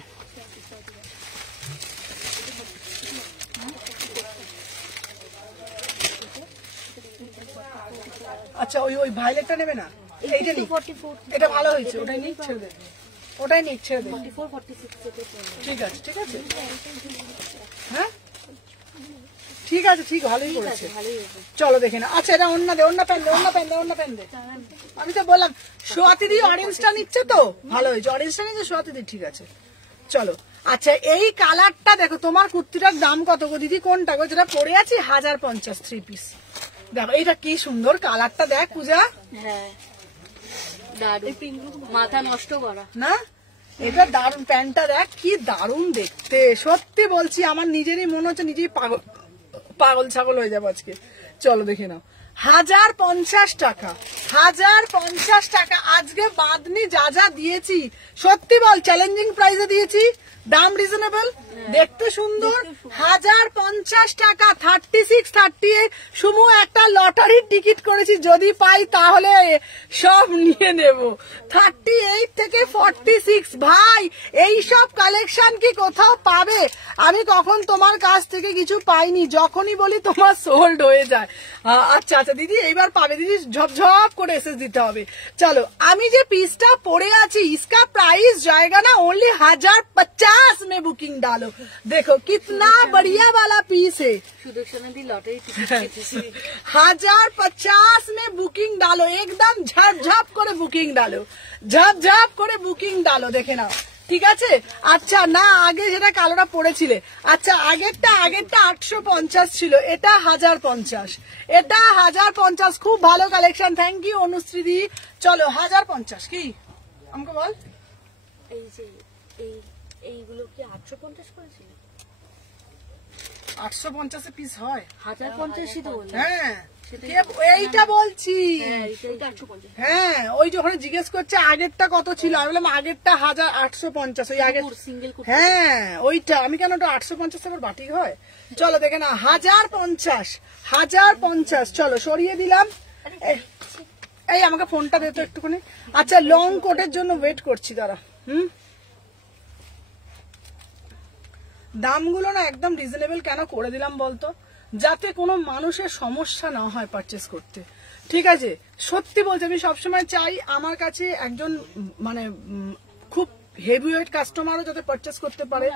আচ্ছা ওই ভাইলেটটা নেবে না, এইটা নিক, এটা ভালো হয়েছে, ওটাই নিক, ছেড়ে দে, ওটাই নিক, ছেড়ে দে। 44 46 ঠিক আছে ঠিক আছে, হ্যাঁ ঠিক আছে, ঠিক ভালোই করেছে, চলো দেখে না। আচ্ছা এটা অন্য দে, অন্য প্যান দে, অন্য প্যান দে, অন্য প্যান দে। আমি তো বললাম সোয়াতিদি অরেঞ্জটা নিচ্ছে তো, ভালো হয়েছে, অরেঞ্জটা নিচ্ছে সোয়াতিদি, ঠিক আছে চলো। আচ্ছা এই কালারটা দেখো, তোমার কুর্তিটার দাম কত গো দিদি? কোনটা গো যেটা পরে আছি? 1050 3 পিস। দেখো এটা কি সুন্দর কালারটা, দেখ পূজা। হ্যাঁ মাথা নষ্ট করা না, এটা দারুন, প্যান্টটা দেখ কি দারুন দেখতে, সত্যি বলছি আমার নিজেরই মনে হচ্ছে নিজেই পাগল ছাগল হয়ে যাবো আজকে। চলো দেখে নাও, 1050 টাকা, 1050 টাকা। আজকে বাদনি যা যা দিয়েছি, সত্যি বল চ্যালেঞ্জিং প্রাইসে দিয়েছি, দাম রিজনেবল, দেখতে সুন্দর। 1050 টাকা, 36 38। সুমু একটা লটারির টিকিট করেছি, যদি পাই তাহলে সব নিয়ে নেব। 38 থেকে 46, ভাই এই সব কালেকশন কি কোথাও পাবে? আমি কখন তোমার কাছ থেকে কিছু পাইনি, যখনই বলি তোমার সোল্ড হয়ে যায়। আচ্ছা আচ্ছা দিদি, এইবার পাবে দিদি, ঝপঝপ করে এসে দিতে হবে। চলো, আমি যে পিসটা পরে আছি, इसका प्राइस जाएगा ना ओनली 1050 में बुकिंग डालो। देखो कितना बढ़िया वाला पीस है, 1050 में बुकिंग डालो, एकदम झपझप করে বুকিং ডালো, ঝপঝপ করে বুকিং ডালো, দেখে নাও ঠিক আছে। আচ্ছা না, আগে যেটা কালোটা পড়েছিলে, আচ্ছা আগেরটা 850 ছিল, এটা 1050, এটা 1050, খুব ভালো কালেকশন, থ্যাংক ইউ অনুশ্রীদি। চলো 1050 কি আমাকে বল। এই যে এইগুলো কি 850 করেছিল? 850 পিস হয়, 1050ই তো বললাম। হ্যাঁ এইটা বলছি, হ্যাঁ ওই যখন জিজ্ঞেস করছে আগেরটা কত ছিল, আমি বললাম আগেরটা 1850, ওই আগে সিঙ্গেল। হ্যাঁ ওইটা, আমি কেন ওটা 850 আবার বাটিক হয়। চলো দেখে না, 1050, চলো সরিয়ে দিলাম। এই আমাকে ফোনটা দে তো একটুখানি। আচ্ছা লং কোটের জন্য ওয়েট করছি, দাঁড়া। দামগুলো না একদম রিজনেবল কেন করে দিলাম বলতো, যাতে কোনো মানুষের সমস্যা না হয় পারচেস করতে, ঠিক আছে। সত্যি বলছি, আমি সবসময় চাই আমার কাছে একজন মানে খুব হেভিওয়েট কাস্টমারও যাতে পারচেস করতে পারে,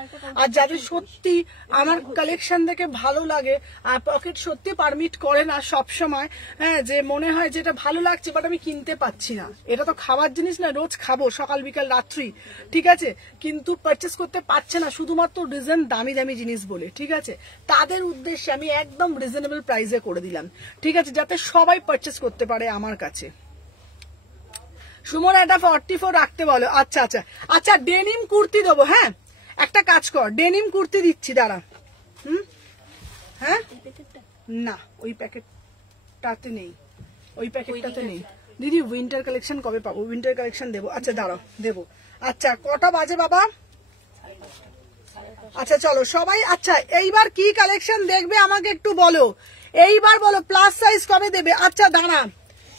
আর যাদের সত্যি আমার কালেকশন দেখে ভালো লাগে, আর পকেট সত্যি পারমিট করে না সব সময়, হ্যাঁ যে মনে হয় যে এটা ভালো লাগছে বাট আমি কিনতে পাচ্ছি না, এটা তো খাবার জিনিস না, রোজ খাবো সকাল বিকাল রাত্রি, ঠিক আছে, কিন্তু পারচেস করতে পারছে না শুধুমাত্র রিজন দামি দামি জিনিস বলে, ঠিক আছে। তাদের উদ্দেশ্যে আমি একদম রিজনেবল প্রাইসে করে দিলাম, ঠিক আছে, যাতে সবাই পারচেস করতে পারে আমার কাছে। সুমন এটা 44 রাখতে বলো। আচ্ছা আচ্ছা আচ্ছা, ডেনিম কুর্তি দেবো, হ্যাঁ একটা কাজ কর, ডেনিম কুর্তি দিচ্ছি, দাঁড়া। হ্যাঁ না ওই প্যাকেটটাতে নেই, ওই প্যাকেটটাতে নেই দিদি। উইন্টার কালেকশন কবে পাবো? উইন্টার কালেকশন দেবো, আচ্ছা দাঁড়াও দেবো। আচ্ছা কটা বাজে বাবা? আচ্ছা চলো সবাই, আচ্ছা এইবার কি কালেকশন দেখবে আমাকে একটু বলো, এইবার বলো প্লাস সাইজ কবে দেবে? আচ্ছা দাঁড়া,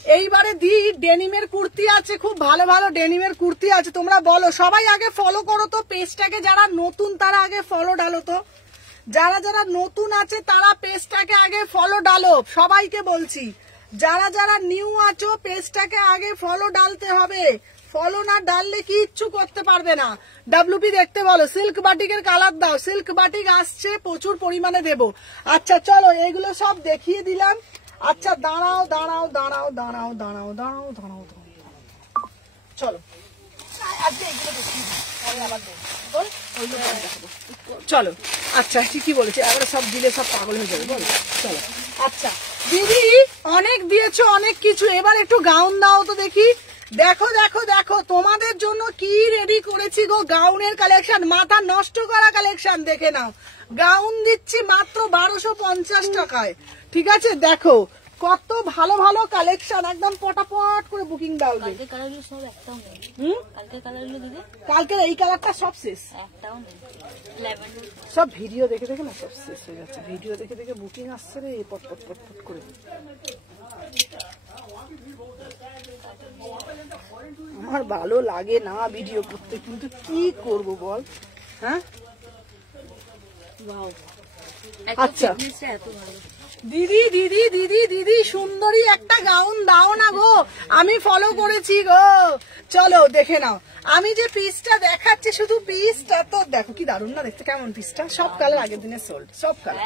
এইবারে দি ডেনিমের কুর্তি আছে, খুব ভালো ভালো ডেনিমের কুর্তি আছে, তোমরা বলো। সবাই আগে ফলো করো তো পেজটাকে, যারা নতুন তারা আগে ফলো ডালো তো, যারা যারা নতুন আছে তারা পেজটাকে আগে ফলো ডালো, সবাইকে বলছি। যারা যারা নিউ আছো পেজটাকে আগে ফলো ডালতে হবে, ফলো না ডাললে কিচ্ছু করতে পারবে না। ডাব্লুপি দেখতে বলো, সিল্ক বাটিকের কালার দাও, সিল্ক বাটিক আসছে প্রচুর পরিমাণে দেবো। আচ্ছা চলো এগুলো সব দেখিয়ে দিলাম। আচ্ছা দাঁড়াও দাঁড়াও দাঁড়াও দাঁড়াও দাঁড়াও দাঁড়াও দাঁড়াও দাঁড়াও, চলো আজকে এগুলো দেখিয়ে দিই, আবার বল। অন্য প্যান্ট দেখাবো। চলো আচ্ছা ঠিকই বলেছে, এবারে সব দিলে সব পাগল হয়ে যাবে, বলো চলো। আচ্ছা দিদি অনেক দিয়েছো অনেক কিছু, এবার একটু গাউন দাও তো দেখি। দেখো দেখো দেখো তোমাদের জন্য কি রেডি করেছি গো, গাউনের কালেকশন, মাথা নষ্ট করা কালেকশন, দেখে নাও। গাউন দিচ্ছি মাত্র 1250 টাকায়, ঠিক আছে? দেখো কত ভালো ভালো কালেকশন, একদম পটাপট করে বুকিং দাও। কালকে কালারগুলো সব একটাও নেই। কালকে কালারগুলো দিদি কালকের এই কালারটা সব শেষ, একটাও নেই। ল্যাভেন্ডার সব ভিডিও দেখে দেখে না সব শেষ হয়ে যাচ্ছে, ভিডিও দেখে দেখে বুকিং আসছে রে পট পট পট পট করে। আমার ভালো লাগে না ভিডিও করতে, কিন্তু কি করব বল। হ্যাঁ ওয়াও, আচ্ছা এত ভালো। দিদি দিদি দিদি দিদি সুন্দরী একটা গাউন দাও না গো, আমি ফলো করেছি গো। চলো দেখে নাও, আমি যে পিসটা দেখাচ্ছি শুধু পিসটা তো দেখো কি দারুণ না দেখতে, কেমন পিসটা, সব কালার আগের দিনে সোল্ড, সব কালার।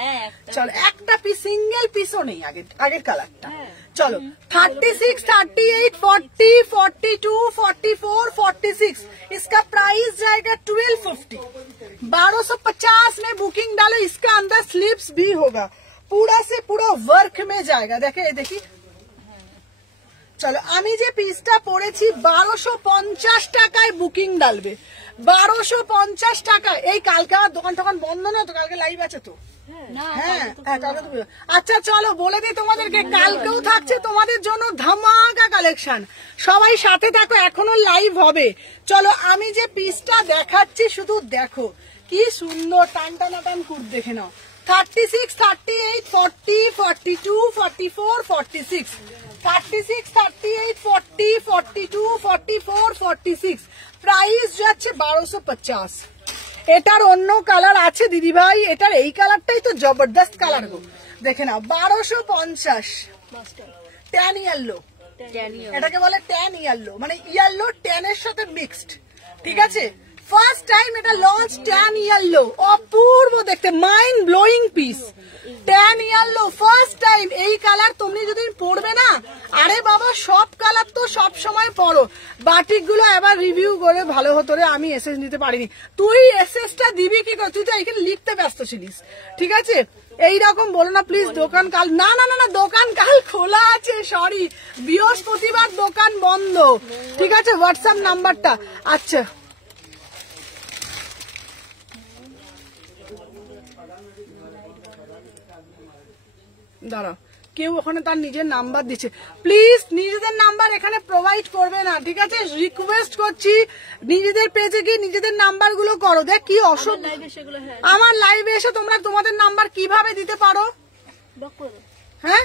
চলো একটা পিস সিঙ্গেল পিসও নেই আগের কালারটা। চলো 36, 38, 40, 42, 44, 46, इसका प्राइस जाएगा 1250। 1250 में बुकिंग डालो, इसका अंदर स्लीव्स भी होगा, पूरा से पूरा वर्क में जाएगा। देखे देखी, চলো আমি যে পিসটা পরেছি 1250 টাকায় বুকিং ডালবে, 1250 টাকা। এই কালকে আমার দোকান টোকান বন্ধ না তো, কালকে লাইভ আছে তো? হ্যাঁ কালকে তো। আচ্ছা চলো বলে দিই তোমাদেরকে, কালকেও থাকছে তোমাদের জন্য ধামাকা কালেকশন, সবাই সাথে থাকো, এখনো লাইভ হবে। চলো আমি যে পিসটা দেখাচ্ছি শুধু দেখো কি সুন্দর টান টানাটান কুট, দেখে নাও। 36, 38, 40, 42, 44, 46, 36, 38, 40, 42, 44, 46, প্রাইস যাচ্ছে 1250। এটার অন্য কালার আছে দিদি ভাই, এটার এই কালারটাই তো জবরদস্ত কালার গো, দেখে নাও 1250। ট্যান ইয়েলো, এটাকে বলে ট্যান ইয়েলো, মানে ইয়েলো ট্যানের সাথে মিক্সড, ঠিক আছে? ফার্স্ট টাইম এটা লঞ্চ ট্যান ইয়েলো, অপূর্ব দেখতে, mind blowing piece, tan yellow first time. এই কালার তুমি যদি পরবে না, আরে বাবা সব কালার তো সব সময় পরো, বাটিক গুলো এবার রিভিউ করে ভালো হতো রে, আমি এসএস নিতে পারিনি। তুই এসএসটা দিবি কি করে, তুই তো এখানে লিখতে ব্যস্ত ছিলিস, ঠিক আছে? এইরকম বলো না প্লিজ, দোকান কাল না না না না দোকান কাল খোলা আছে, সরি বৃহস্পতিবার দোকান বন্ধ, ঠিক আছে? হোয়াটসঅ্যাপ নাম্বারটা, আচ্ছা দাঁড়া, কেউ ওখানে তার নিজের নাম্বার দিচ্ছে, প্লিজ নিজেদের নাম্বার এখানে প্রোভাইড করবে না, ঠিক আছে? রিকোয়েস্ট করছি, নিজেদের পেজে গিয়ে নিজেদের নাম্বার গুলো করো। দেখ কি অসুবিধা, আমার লাইভে এসে তোমরা তোমাদের নাম্বার কিভাবে দিতে পারো? হ্যাঁ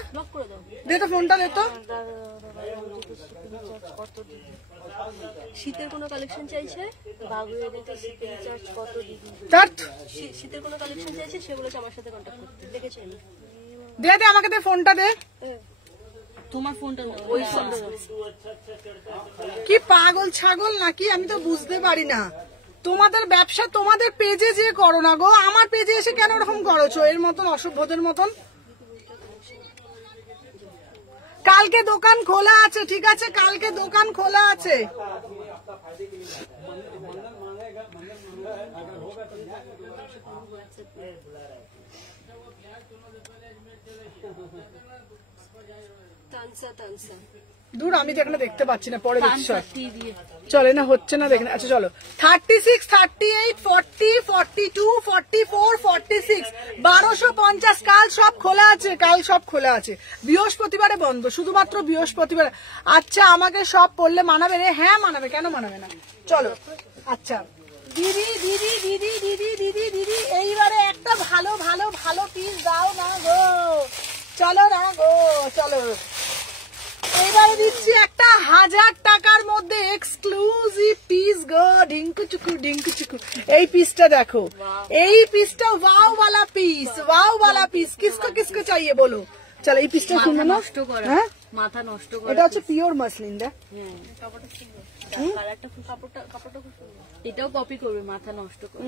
দে তো ফোনটা, দে তো। শীতের কোনো কালেকশন চাইছে, শীতের কোনো কালেকশন চাইছে, সেগুলো আমার সাথে কন্ট্যাক্ট করতে, দেখেছেন? দে দে আমাকে দে ফোনটা দে, তোমার ফোনটা ওই ফোনটা। কি পাগল ছাগল নাকি, আমি তো বুঝতে পারি না। তোমাদের ব্যবসা তোমাদের পেজে যে করো না গো, আমার পেজে এসে কেন এরকম করছো এর মতন অসভ্যদের মতন? কালকে দোকান খোলা আছে, ঠিক আছে? কালকে দোকান খোলা আছে। দূর আমি তো এখানে দেখতে পাচ্ছি না, পরে দেখছি। চলে না, হচ্ছে না, দেখে না। আচ্ছা চলো 36, 38, 40, 42, 44, 46, 1250। কাল সব খোলা আছে, কাল সব খোলা আছে, বৃহস্পতিবারে বন্ধ, শুধুমাত্র বৃহস্পতিবার। আচ্ছা আমাকে সব পড়লে মানাবে রে? হ্যাঁ মানাবে, কেন মানাবে না? চলো আচ্ছা দিদি দিদি দিদি দিদি দিদি দিদি এইবারে একটা ভালো ভালো ভালো পিস দাও না গো, চলো না গো, চলো। এবারে দিচ্ছি একটা 1000 টাকার মধ্যে এক্সক্লুসিভ পিস গো, ঢিঙ্কু চুকু ঢিঙ্কু চুকু। এই পিসটা দেখো, এই পিসটা ওয়াও वाला পিস, ওয়াও वाला পিস। কিসকো কিসকো চাইয়ে বলো? চলো এই পিসটা শুনো না, হ্যাঁ মাথা নষ্ট করে। এটা হচ্ছে পিওর মাসলিন, দেখ এটাও কপি করবে, মাথা নষ্ট করে।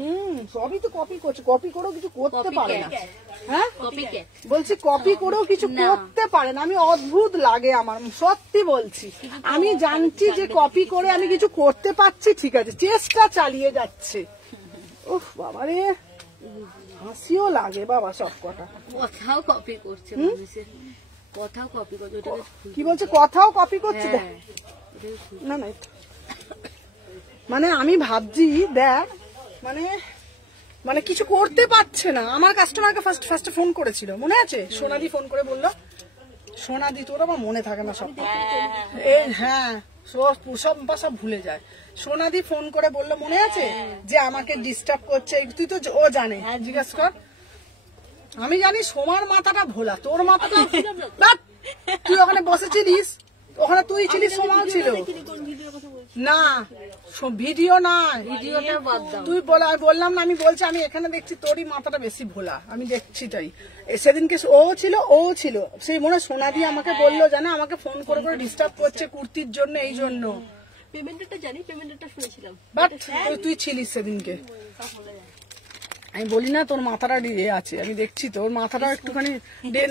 সবই তো কপি করছে, কপি করেও কিছু করতে পারে না। হ্যাঁ কপি ক্যাট বলছি, কপি করেও কিছু করতে পারে না। আমি অদ্ভুত লাগে আমার, সত্যি বলছি। আমি জানছি যে কপি করে আমি কিছু করতে পারছি, ঠিক আছে, চেষ্টা চালিয়ে যাচ্ছে, উফ বাবা রে, হাসিও লাগে বাবা সব কটা। কথাও কপি করছে মানুষের, কথাও কপি করছে। ওটাকে কি বলছে? কথাও কপি করছে? দেখ। হ্যাঁ, ওটাকে খুলতে না না, মানে আমি ভাবছি দেখ, মানে মানে কিছু করতে পারছে না। আমার কাস্টমারকে ফার্স্টে ফোন করেছিল, মনে আছে? সোনাদি ফোন করে বললো, সোনাদি তোর আবার মনে থাকে না সব। এই হ্যাঁ, সব ভুলে যায়। সোনাদি ফোন করে বললো, মনে আছে, যে আমাকে ডিস্টার্ব করছে। তুই তো ও জানে, জিজ্ঞেস কর। আমি জানি সোমার মাথাটা ভোলা, তোর মাথাটা ধ্যাৎ, তুই ওখানে বসেছিলিস, ওখানে তুই ছিলিস, সোমাও ছিল না। ভিডিও না, ভিডিওটা বাদ দাও। তুই বললাম না, আমি বলছি আমি এখানে দেখছি তোরই মাথাটা বেশি ভোলা, আমি দেখছি তাই। সেদিনকে ও ছিল সেই মনে সোনাদি আমাকে বললো, জানে আমাকে ফোন করে করে ডিস্টার্ব করছে কুর্তির জন্য, এই জন্য। পেমেন্টটা জানি, পেমেন্টটা শুনেছিলাম, বাট তুই ছিলিস সেদিনকে। আমি বলি না তোর মাথাটা ইয়ে আছে, আমি দেখছি তোর মাথাটা একটুখানি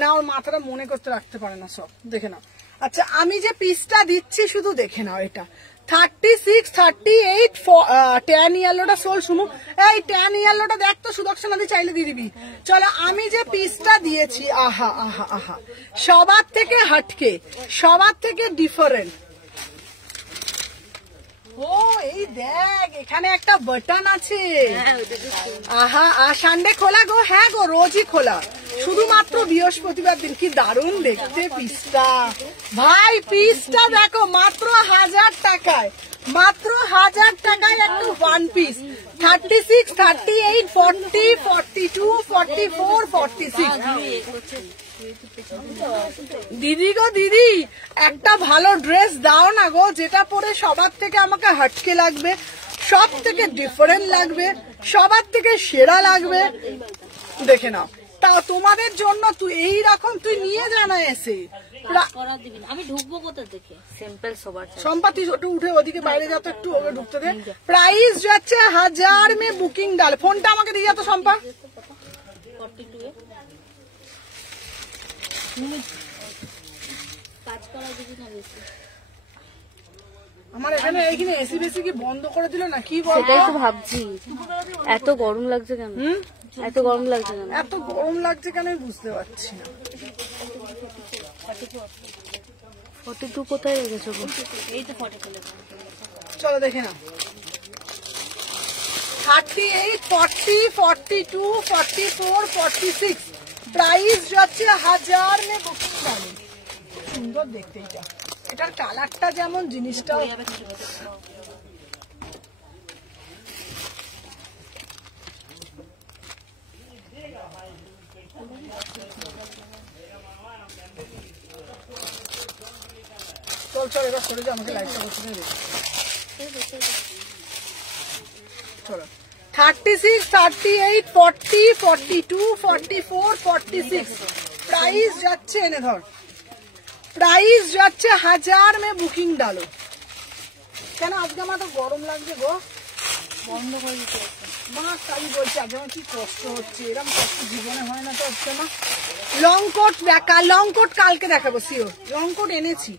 না, ওর মাথাটা মনে করতে রাখতে পারে না সব। দেখে নাও। আচ্ছা, আমি যে পিসটা দিচ্ছি শুধু দেখে নাও, এটা 36, 38 ট্যান ইয়েলোটা সোল। শুনো, এই ট্যান ইয়েলোটা দেখ তো, সুদর্শনাদি চাইলে দিয়ে দিবি। চলো, আমি যে পিসটা দিয়েছি, আহা আহা আহা, সবার থেকে হাটকে, সবার থেকে ডিফারেন্ট। ও এই দেখ, এখানে একটা বাটন আছে। আহা, সানডে খোলা গো? হ্যাঁ গো, রোজই খোলা, শুধুমাত্র বৃহস্পতিবার দিন। কি দারুণ দেখতে পিসটা ভাই, পিসটা দেখো, মাত্র 1000 টাকায়, মাত্র 1000 টাকায় একটু ওয়ান পিস। 36, 38, 40, 42, 44, 46। দিদি গো দিদি, একটা ভালো ড্রেস দাও না গো, যেটা পরে সবার থেকে আমাকে হাটকে লাগবে, সব থেকে ডিফারেন্ট লাগবে, সবার থেকে সেরা লাগবে। দেখে নাও, তা তোমাদের জন্য তুই এইরকম তুই নিয়ে জানা এসে আমি ঢুকবো কোথা থেকে? সিম্পল সবার সম্পাতি ওটা উঠে ওদিকে বাইরে যাতো, একটু ওকে ঢুকতে দে। প্রাইস যাচ্ছে 1000 মে বুকিং ডাল। ফোনটা আমাকে দিয়ে যাতো সম্পা। 42 কাজ করা যদি না বেশি। আমার এখানে এইখানে এসি বেশি কি বন্ধ করে দিল না কি বল? সেটাই তো ভাবছি, এত গরম লাগছে কেন? এত গরম লাগছে কেন? এত গরম লাগছে কেন আমি বুঝতে পারছি না। 42 কোথায় রেখেছো গো? এই তো 42। চলো দেখে নাও। 38, 40, 42, 44, 46 প্রাইস যাচ্ছে 1000 মে বুকিং ডালে। সুন্দর দেখতে এটা, এটার কালারটা যেমন, জিনিসটা চল এবার সরে যা, আমাকে লাইটটা বসে দেবে। চলো, 36, 38, 40, 42, 44, 46 প্রাইস যাচ্ছে, এনে ধর, প্রাইস যাচ্ছে 1000 মে বুকিং ডালো। কেন আজকে আমার তো গরম লাগছে গো, বন্ধ করে দিতে হচ্ছে। মা তাই বলছি, আজকে আমার কি কষ্ট হচ্ছে, এরকম কষ্ট জীবনে হয় না তো, হচ্ছে না। লং কোট দেখা, লং কোট কালকে দেখাবো শিওর, লং কোট এনেছি,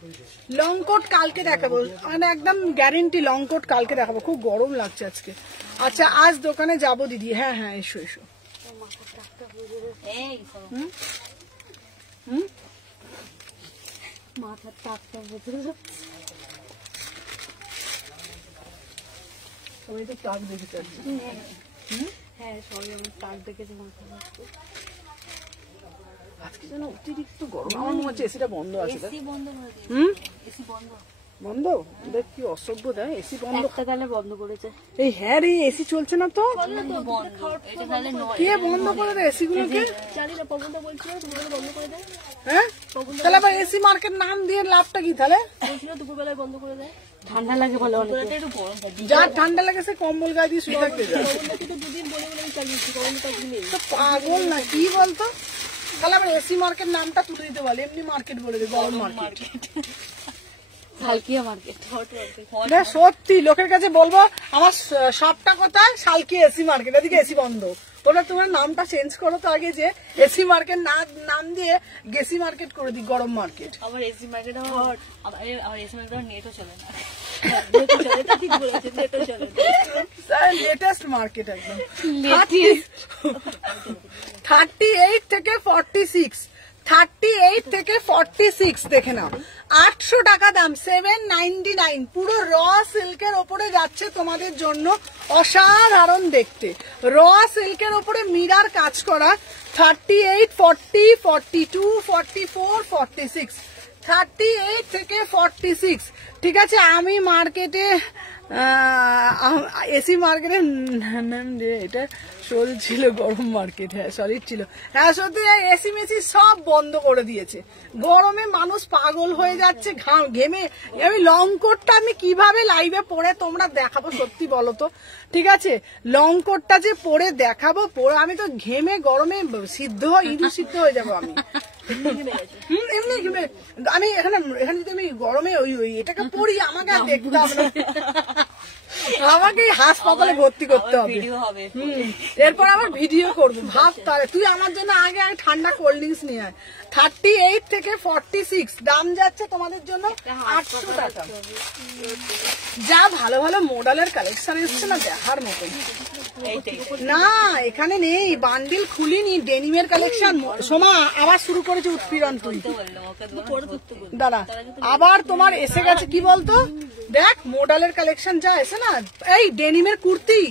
লং কোট কালকে দেখাবো, মানে একদম গ্যারেন্টি লং কোট কালকে দেখাবো। খুব গরম লাগছে আজকে। আচ্ছা, আজ দোকানে যাবো দিদি। হ্যাঁ হ্যাঁ, এসো এসো। মাথার টাকটা বুঝে যাচ্ছে। সবাই তো টাক দেখেছে। হ্যাঁ, সবাই আমার টাক দেখেছে মাথা। আজকে যেন অতিরিক্ত গরম, আমার মনে হচ্ছে এসিটা বন্ধ আছে। এসি বন্ধ করে দিই। এসি বন্ধ বন্ধ? দেখ কি অসভ্য, দেয় এসি বন্ধ। একটা তাহলে বন্ধ করেছে। এই হ্যাঁ রে, এসি চলছে না তো, এটা তাহলে কে বন্ধ করে দেয় এসি গুলোকে? জানি না, পবনদা বলছিল দুপুরবেলা বন্ধ করে দেয়। হ্যাঁ, তাহলে আবার এসি মার্কেট নাম দিয়ে লাভটা কি তাহলে? বলছিল দুপুরবেলায় বন্ধ করে দেয়, ঠান্ডা লাগে বলে অনেক। একটু গরম থাকে, যার ঠান্ডা লেগেছে কম্বল গায়ে দিয়ে শুয়ে থাকতে যায়। পবনদাকে তো দুদিন বলে বলে আমি চালিয়েছি, পবনদা নেই। তো পাগল না কি বলতো? তাহলে আবার এসি মার্কেট নামটা তুলে দিতে বলে, এমনি মার্কেট বলে দে, গরম মার্কেট। সালকিয়া মার্কেট। সত্যি লোকের কাছে বলবো আমার সবটা কোথায়, শালকি এসি মার্কেট, এদিকে এসি বন্ধ, তোরা তোমার নামটা চেঞ্জ করো তো আগে, যে এসি মার্কেট নাম দিয়ে গেসি মার্কেট করে দিই, গরম মার্কেট। আমার এসি মার্কেট আমার এসি মার্কেট নেটও চলে না। লেটেস্ট মার্কেট একদম। 38 থেকে 46, 38 থেকে 46 দেখে নাও, 800 টাকা দাম, 799, পুরো র সিল্কের ওপরে যাচ্ছে তোমাদের জন্য, অসাধারণ দেখতে, র সিল্কের ওপরে মিরার কাজ করা। 38, 40, 42, 44, 46, 38 থেকে 46, ঠিক আছে। আমি মার্কেটে এসি মার্কেটে এটা চলছিল গরম মার্কেট, হ্যাঁ সলিড ছিল, হ্যাঁ সত্যি এসি মেসি সব বন্ধ করে দিয়েছে, গরমে মানুষ পাগল হয়ে যাচ্ছে ঘেমে। আমি লং কোটটা আমি কিভাবে লাইভে পরে তোমরা দেখাবো সত্যি বলো তো, ঠিক আছে, লং কোটটা যে পরে দেখাবো, পরে আমি তো ঘেমে গরমে ইঁদুর সিদ্ধ হয়ে যাবো আমি। এমনি ঘেমে আমি এখানে যদি আমি গরমে ওই এটাকে পরি, আমাকে আর দেখতে হবে না, আমাকে হাসপাতালে ভর্তি করতে হবে, এরপর আবার ভিডিও করবো। ভাব তাহলে, তুই আমার জন্য আগে ঠান্ডা কোল্ড ড্রিঙ্কস নিয়ে আয়। 38 থেকে 46 দাম যাচ্ছে তোমাদের জন্য 800 টাকা। যা ভালো ভালো মডেলের কালেকশন এসছে না, দেখার মতন। না এখানে নেই, বান্ডিল খুলিনি, ডেনিমের কালেকশন। সোমা আবার শুরু করেছে উৎপীড়ন, তুই দাঁড়া, আবার তোমার এসে গেছে কি বলতো, দেখ মডেলের কালেকশন যা এসে না, এই ডেনিমের কুর্তি,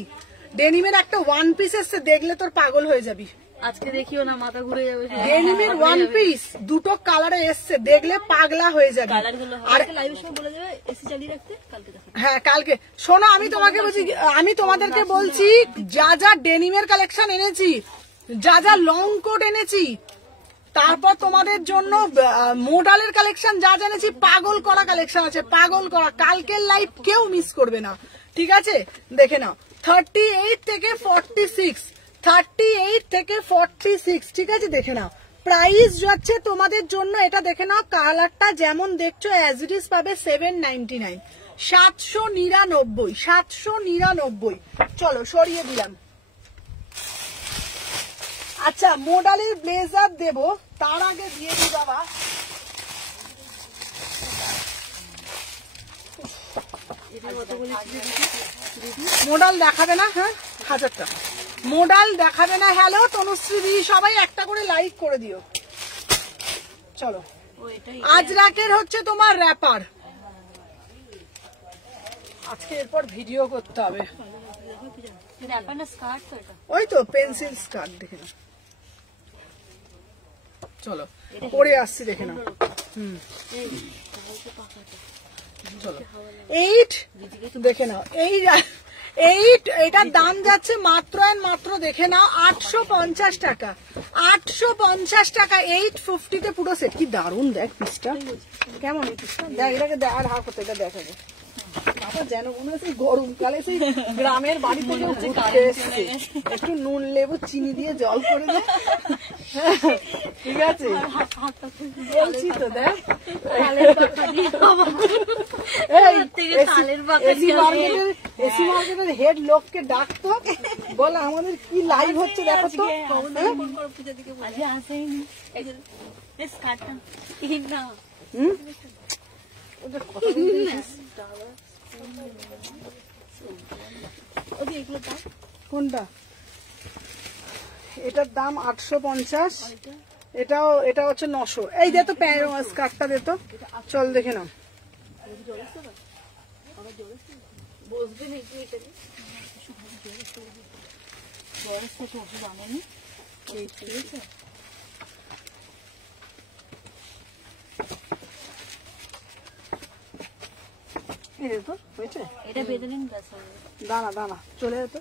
ডেনিমের একটা ওয়ান পিস এসছে, দেখলে তোর পাগল হয়ে যাবি। আজকে দেখিও না, মাথা ঘুরে যাবে। ডেনিমের ওয়ান পিস দুটো কালারে এসছে, দেখলে পাগলা হয়ে যাবে। আর লাইভের সময় বলে যাবে এসি চালিয়ে রাখতে, কালকে দেখা। হ্যাঁ কালকে শোনো, আমি তোমাকে বলছি, আমি তোমাদেরকে বলছি যা যা ডেনিমের কালেকশন এনেছি, যা যা লং কোট এনেছি, তারপর তোমাদের জন্য মোডালের কালেকশন যা জেনেছি, পাগল করা কালেকশন আছে, পাগল করা। কালকের লাইভ কেউ মিস করবে না, ঠিক আছে, দেখে নাও। 38 থেকে 46, 38 থেকে 46, ঠিক আছে, দেখে নাও। প্রাইস যাচ্ছে তোমাদের জন্য, এটা দেখে নাও, কালারটা যেমন দেখছো অ্যাজ ইট ইজ পাবে 799, 799, 799। চলো সরিয়ে দিলাম। আচ্ছা মোডালের ব্লেজার দেব, তার আগে দিয়ে দিই বাবা মোডাল দেখাবে না, হ্যাঁ 1000 টাকা মোডাল দেখাবে না। হ্যালো তনুশ্রী দি, সবাই একটা করে লাইক করে দিও। চলো, আজরাকের হচ্ছে তোমার র্যাপার, আজকে এরপর ভিডিও করতে হবে। ওই তো পেন্সিল স্কার্ট, দেখে নাও, চলো পরে আসছি, দেখে নাও। চলো 8 দেখে নাও, এই এটার দাম যাচ্ছে মাত্র মাত্র দেখে নাও 850 টাকা, 850 টাকা, 850 পুরো সেট। কি দারুন দেখ পিসটা, কেমন এই পিসটা, দেখ এটাকে আর হাফ হতে, এটা দেখাবে যেন মনে হচ্ছে গরমকালে সেই গ্রামের বাড়ি থেকে ঘুরতে এসছে, একটু নুন লেবু চিনি দিয়ে জল করে দে, ঠিক আছে, বলছি তো দেখ। এসি মার্কেটের হেড লোককে ডাকতো, বলে আমাদের কি লাইভ হচ্ছে দেখো তো। কোনটা, এটার দাম 850, এটা হচ্ছে 900। এই দে তো স্কার্টটা দে তো, চল দেখে নাও। দাঁড়া দাঁড়া, চলে যেত,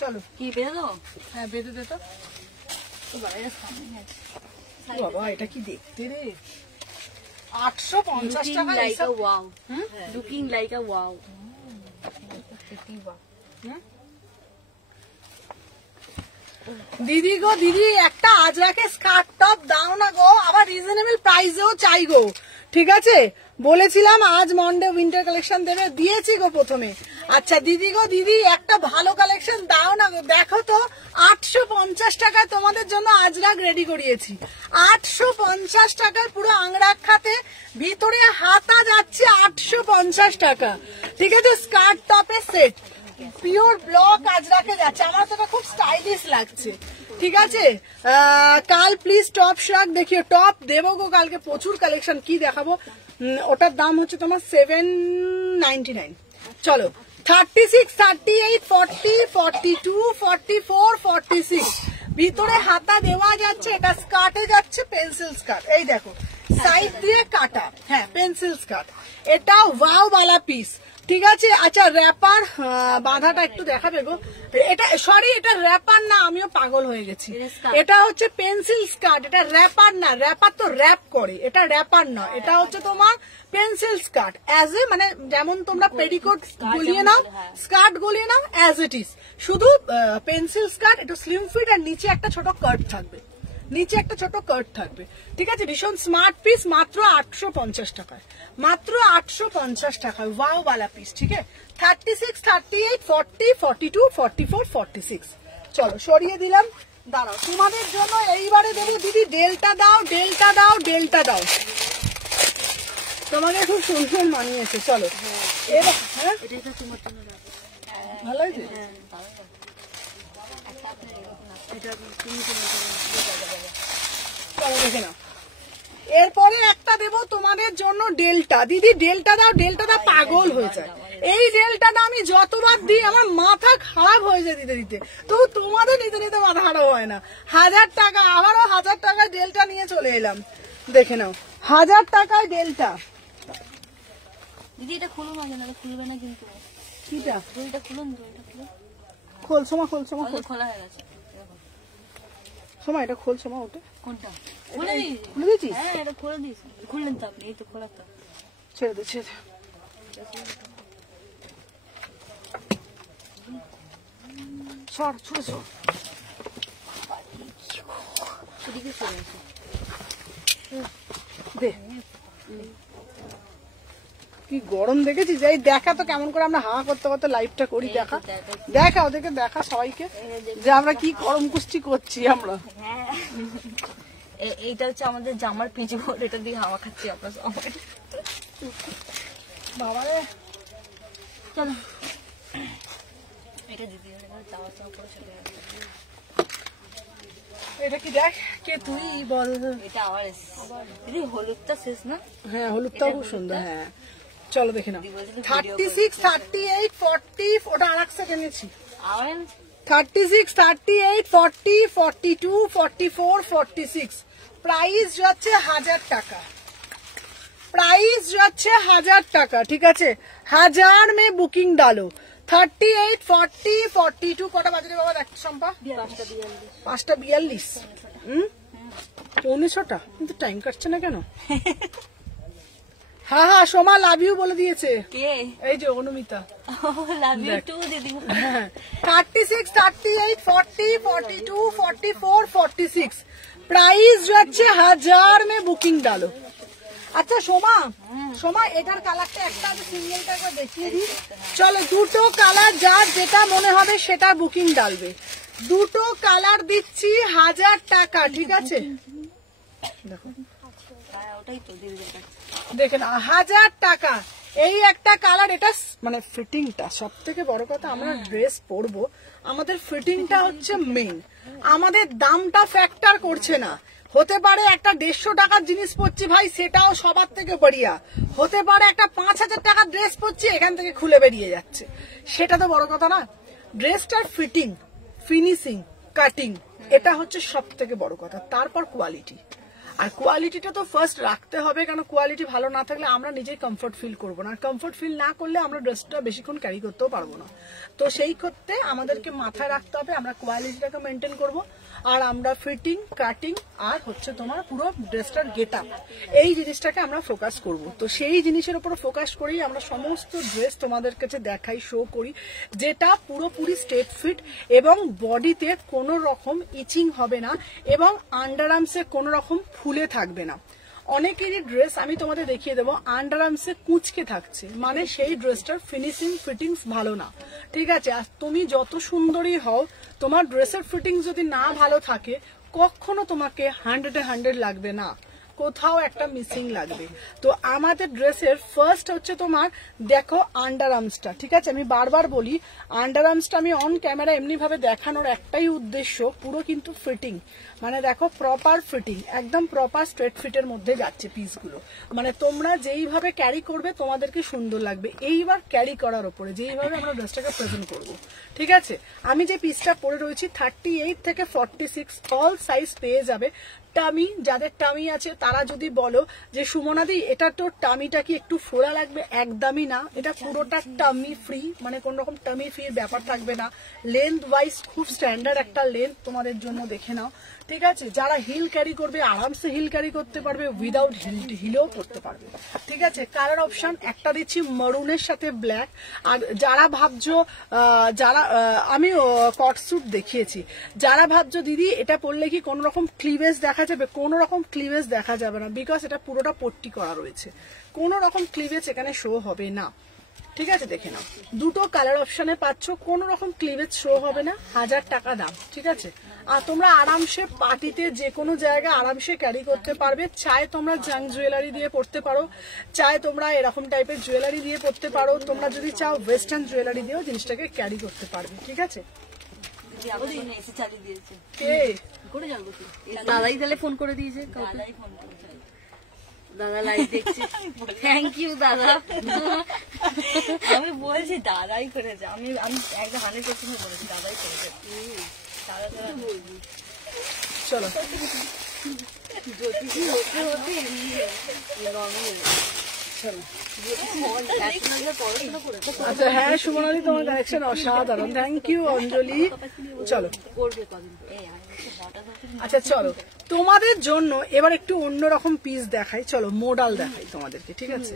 চলো কি বেঁধে দেবো? হ্যাঁ বেঁধে দে তো। বাবা এটা কি দেখতে রে, 850 টাকা। লুকিং লাইক আ ওয়াও। দিদি গো দিদি, একটা আজরাকে স্কার্ট টপ দাও না গো, আবার রিজনেবল প্রাইসেও চাই গো, ঠিক আছে, বলেছিলাম আজ মন্ডে উইন্টার কালেকশন দেবে, দিয়েছি গো প্রথমে। আচ্ছা দিদি গো, দিদি একটা ভালো কালেকশন দাও না গো। দেখো তো 850 টাকায় তোমাদের জন্য আজরাক রেডি করিয়েছি। 850 টাকায় পুরো আংরাক খাতে, ভিতরে হাতা যাচ্ছে 850 টাকা। ঠিক আছে, স্কার্ট টপের সেট পিওর ব্লক আজরাকে যাচ্ছে। আমার তো খুব স্টাইলিশ লাগছে। ঠিক আছে, কাল প্লিজ টপ শাক দেখিও। টপ দেবো গো কালকে, প্রচুর কালেকশন। কি দেখাবো, ওটার দাম হচ্ছে তোমার 799। চলো 36, 38, 40, 42, 44, 46 ভিতরে হাতা দেওয়া যাচ্ছে। এটা স্কার্টে যাচ্ছে, পেন্সিল স্কার্ট। এই দেখো সাইড দিয়ে কাটা, হ্যাঁ পেন্সিল স্কার্ট। এটা ওয়াও বালা পিস। ঠিক আছে, আচ্ছা র্যাপার বাঁধাটা একটু দেখাবে গো। এটা সরি, এটা র্যাপার না, আমিও পাগল হয়ে গেছি। এটা হচ্ছে পেন্সিল স্কার্ট, এটা র্যাপার না। র্যাপার তো র্যাপ করে, এটা র্যাপার না, এটা হচ্ছে তোমার পেন্সিল স্কার্ট। অ্যাজ এ মানে যেমন তোমরা পেটিকোট গলিয়ে নাও, স্কার্ট গলিয়ে নাও, অ্যাজ ইট ইজ। শুধু পেন্সিল স্কার্ট, একটু স্লিম ফিট, আর নিচে একটা ছোট কার্ট থাকবে, নিচে একটা ছোট কার্ট থাকবে। ঠিক আছে, ভীষণ স্মার্ট পিস, মাত্র 850 টাকায়, মাত্র 850 টাকায় ওয়াও বালা পিস। ঠিক আছে, 36, 38, 40, 42, 44, 46। চলো সরিয়ে দিলাম। দাঁড়াও, তোমাদের জন্য এইবারে দেবো দিদি ডেল্টা দাও, ডেল্টা দাও, ডেল্টা দাও। তোমাকে খুব সুন্দর মানিয়েছে। চলো এবার, হ্যাঁ ভালো হয়েছে। চলো দেখে নাও। এরপরে একটা দেবো তোমাদের জন্য ডেল্টা। দিদি ডেল্টা দাও, ডেল্টা দাও, পাগল হয়ে যায়। এই ডেল্টাটা আমি যতবার দিই আমার মাথা খারাপ হয়ে যায় দিতে দিতে, তো তোমাদের নিতে নিতে মাথা খারাপ হয় না। 1000 টাকা, আবারও 1000 টাকায় ডেল্টা নিয়ে চলে এলাম। দেখে নাও 1000 টাকায় ডেল্টা। দিদি এটা খুলুন, না খুলবে না কিন্তু। কিটা? এটা খুলুন, এটা খুলুন। খোলছো মা, খোলছো মা, খোলা হয়ে গেছে। সময় এটা খোলছো মা। ওটা কোনটা খুলে দিয়েছিস? হ্যাঁ এটা খুলে দিয়েছি। খুললেন তো আপনি? এই তো খোলা তো। ছেড়ে দে, ছেড়ে দে। সর, ছুড়ে সর। এদিকে চলে আসে। দে। কি গরম দেখেছিস? এই দেখা তো কেমন করে আমরা হাওয়া করতে করতে লাইভটা করি। দেখা দেখা, ওদেরকে দেখা সবাইকে যে আমরা কি গরম কুস্তি করছি আমরা। হ্যাঁ, এইটা হচ্ছে আমাদের জামার পিছবোর্ড, এটা দিয়ে হাওয়া খাচ্ছি আমরা সবাই। বাবারে চলো এটা দিদি চাওয়া চাওয়া করে চলে গেছে। এটা কি দেখ, কে তুই বল। এটা আবার দিদি হলুদটা শেষ না? হ্যাঁ হলুদটাও খুব সুন্দর। হ্যাঁ চলো দেখে নাও। 36, 38, 40 ওটা আর এক সেকেন্ড নিচ্ছি। 36, 38, 40, 42, 44, 46 প্রাইস যাচ্ছে 1000 টাকা। प्राइस যাচ্ছে 1000 টাকা। ঠিক আছে, 1000 में बुकिंग डालो। 38, 40, 42 কটা বাজে রে বাবা? দেখ সম্পা, 5:42। 1900টা কিন্তু টাইম কাটছে না কেন? হ্যাঁ হ্যাঁ, সোমা লাভ ইউ বলে দিয়েছে। কে? এই যে অনুমিতা। লাভ ইউ টু দিদি। 36, 38, 40, 42, 44, 46 প্রাইস যাচ্ছে 1000 में बुकिंग डालो। আচ্ছা সোমা, সোমা এটার কালারটা একটা আমি সিঙ্গেলটা একবার দেখিয়ে দিই। চলো দুটো কালার যার যেটা মনে হবে সেটা বুকিং ডালবে। দুটো কালার দিচ্ছি 1000 টাকা। ঠিক আছে, দেখো দেখে না 1000 টাকা। এই একটা কালার, এটা মানে ফিটিংটা সব থেকে বড় কথা। আমরা ড্রেস পরবো, আমাদের ফিটিংটা হচ্ছে মেইন। আমাদের দামটা ফ্যাক্টর করছে না। হতে পারে একটা 150 টাকার জিনিস পরছি ভাই, সেটাও সবার থেকে বড়িয়া। হতে পারে একটা 5000 টাকার ড্রেস পরছি, এখান থেকে খুলে বেরিয়ে যাচ্ছে, সেটা তো বড় কথা না। ড্রেসটার ফিটিং, ফিনিশিং, কাটিং, এটা হচ্ছে সব থেকে বড় কথা। তারপর কোয়ালিটি, আর কোয়ালিটিটা তো ফার্স্ট রাখতে হবে, কারণ কোয়ালিটি ভালো না থাকলে আমরা নিজেই কমফোর্ট ফিল করবো না। আর কমফোর্ট ফিল না করলে আমরা ড্রেসটা বেশিক্ষণ ক্যারি করতেও পারবো না। তো সেই ক্ষেত্রে আমাদেরকে মাথায় রাখতে হবে আমরা কোয়ালিটিটাকে মেনটেন করব, আর আমরা ফিটিং, কাটিং, আর হচ্ছে তোমার পুরো ড্রেসটার গেট আপ, এই জিনিসটাকে আমরা ফোকাস করব। তো সেই জিনিসের উপর ফোকাস করেই আমরা সমস্ত ড্রেস তোমাদের কাছে দেখাই, শো করি, যেটা পুরোপুরি স্ট্রেট ফিট এবং বডিতে কোনো রকম ইচিং হবে না এবং আন্ডার আর্মসে কোনো রকম ফুলে থাকবে না। অনেকেরই ড্রেস আমি তোমাদের দেখিয়ে দেবো আন্ডার আর্মসে কুঁচকে থাকছে, মানে সেই ড্রেসটার ফিনিশিং ফিটিংস ভালো না, ঠিক আছে। আর তুমি যত সুন্দরী হও, তোমার ড্রেসের ফিটিংস যদি না ভালো থাকে, কখনো তোমাকে 100-100 লাগবে না, কোথাও একটা মিসিং লাগবে। তো আমাদের ড্রেসের ফার্স্ট হচ্ছে তোমার দেখো আন্ডার আর্মসটা, ঠিক আছে। আমি বারবার বলি আন্ডার আর্মসটা আমি অন ক্যামেরা এমনি ভাবে দেখানোর একটাই উদ্দেশ্য, পুরো কিন্তু ফিটিং, মানে দেখো প্রপার ফিটিং, একদম প্রপার স্ট্রেট ফিটের মধ্যে যাচ্ছে পিসগুলো, মানে তোমরা যেইভাবে ক্যারি করবে তোমাদেরকে সুন্দর লাগবে। এইবার ক্যারি করার ওপরে যেইভাবে আমরা ড্রেসটাকে প্রেজেন্ট করব, ঠিক আছে। আমি যে পিসটা পরে রয়েছি 38 থেকে 46 অল সাইজ পেয়ে যাবে। টামি, যাদের টামি আছে তারা যদি বলো যে সুমনাদি এটা তো টামিটা কি একটু ফোড়া লাগবে, একদমই না, এটা পুরোটা টামি ফ্রি, মানে কোন রকম টামি ফ্রির ব্যাপার থাকবে না। লেন্থ ওয়াইজ খুব স্ট্যান্ডার্ড একটা লেন্থ তোমাদের জন্য, দেখে নাও, ঠিক আছে। যারা হিল ক্যারি করবে আরামসে হিল ক্যারি করতে পারবে, উইদাউট হিলও করতে পারবে, ঠিক আছে। কালার অপশন একটা দিচ্ছি মরুনের সাথে ব্ল্যাক। আর যারা ভাবছো আমি কট স্যুট দেখিয়েছি, যারা ভাবছো দিদি এটা পরলে কি কোন রকম ক্লিভেজ দেখা যাবে, কোন রকম ক্লিভেজ দেখা যাবে না, বিকজ এটা পুরোটা পট্টি করা রয়েছে, কোন রকম ক্লিভেজ এখানে শো হবে না, ঠিক আছে। দেখে নাও দুটো কালার অপশনে পাচ্ছ, কোন রকম ক্লিভেজ শো হবে না, 1000 টাকা দাম, ঠিক আছে। আর তোমরা আরামসে পার্টিতে যে কোনো জায়গায় আরামসে ক্যারি করতে পারবে, চায় তোমরা জাং জুয়েলারি দিয়ে পড়তে পারো, চায় তোমরা এরকম টাইপের জুয়েলারি দিয়ে পড়তে পারো, তোমরা যদি চাও ওয়েস্টার্ন জুয়েলারি দিয়েও জিনিসটাকে ক্যারি করতে পারবে, ঠিক আছে। দাদাই তাহলে ফোন করে দিয়েছে, দাদা লাইভ দেখছে, থ্যাংক ইউ দাদা। আমি বলছি দাদাই করেছে, আমি একদম 100% বলেছি দাদাই করেছে। দাদা তো বলবি, চলো আচ্ছা, হ্যাঁ সুমনাদি তোমার কালেকশন অসাধারণ, থ্যাংক ইউ অঞ্জলি। চলো আচ্ছা, চলো তোমাদের জন্য এবার একটু অন্যরকম পিস দেখাই, চলো মোডাল দেখাই তোমাদেরকে, ঠিক আছে।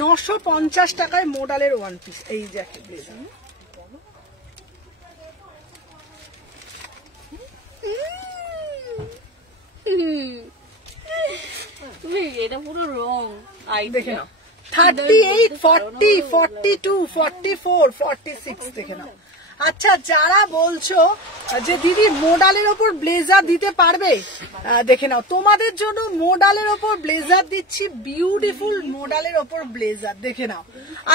950 টাকায় মোডালের ওয়ান পিস, এই জ্যাকেট ব্লেজার, তুমি এটা পুরো রং দেখে নাও, 38, 40, 42, 44, 46 দেখে নাও। আচ্ছা, যারা বলছো যে দিদি মোডালের ওপর ব্লেজার দিতে পারবে, দেখে নাও তোমাদের জন্য মোডালের ওপর ব্লেজার দিচ্ছি, বিউটিফুল মোডালের ওপর ব্লেজার, দেখে নাও।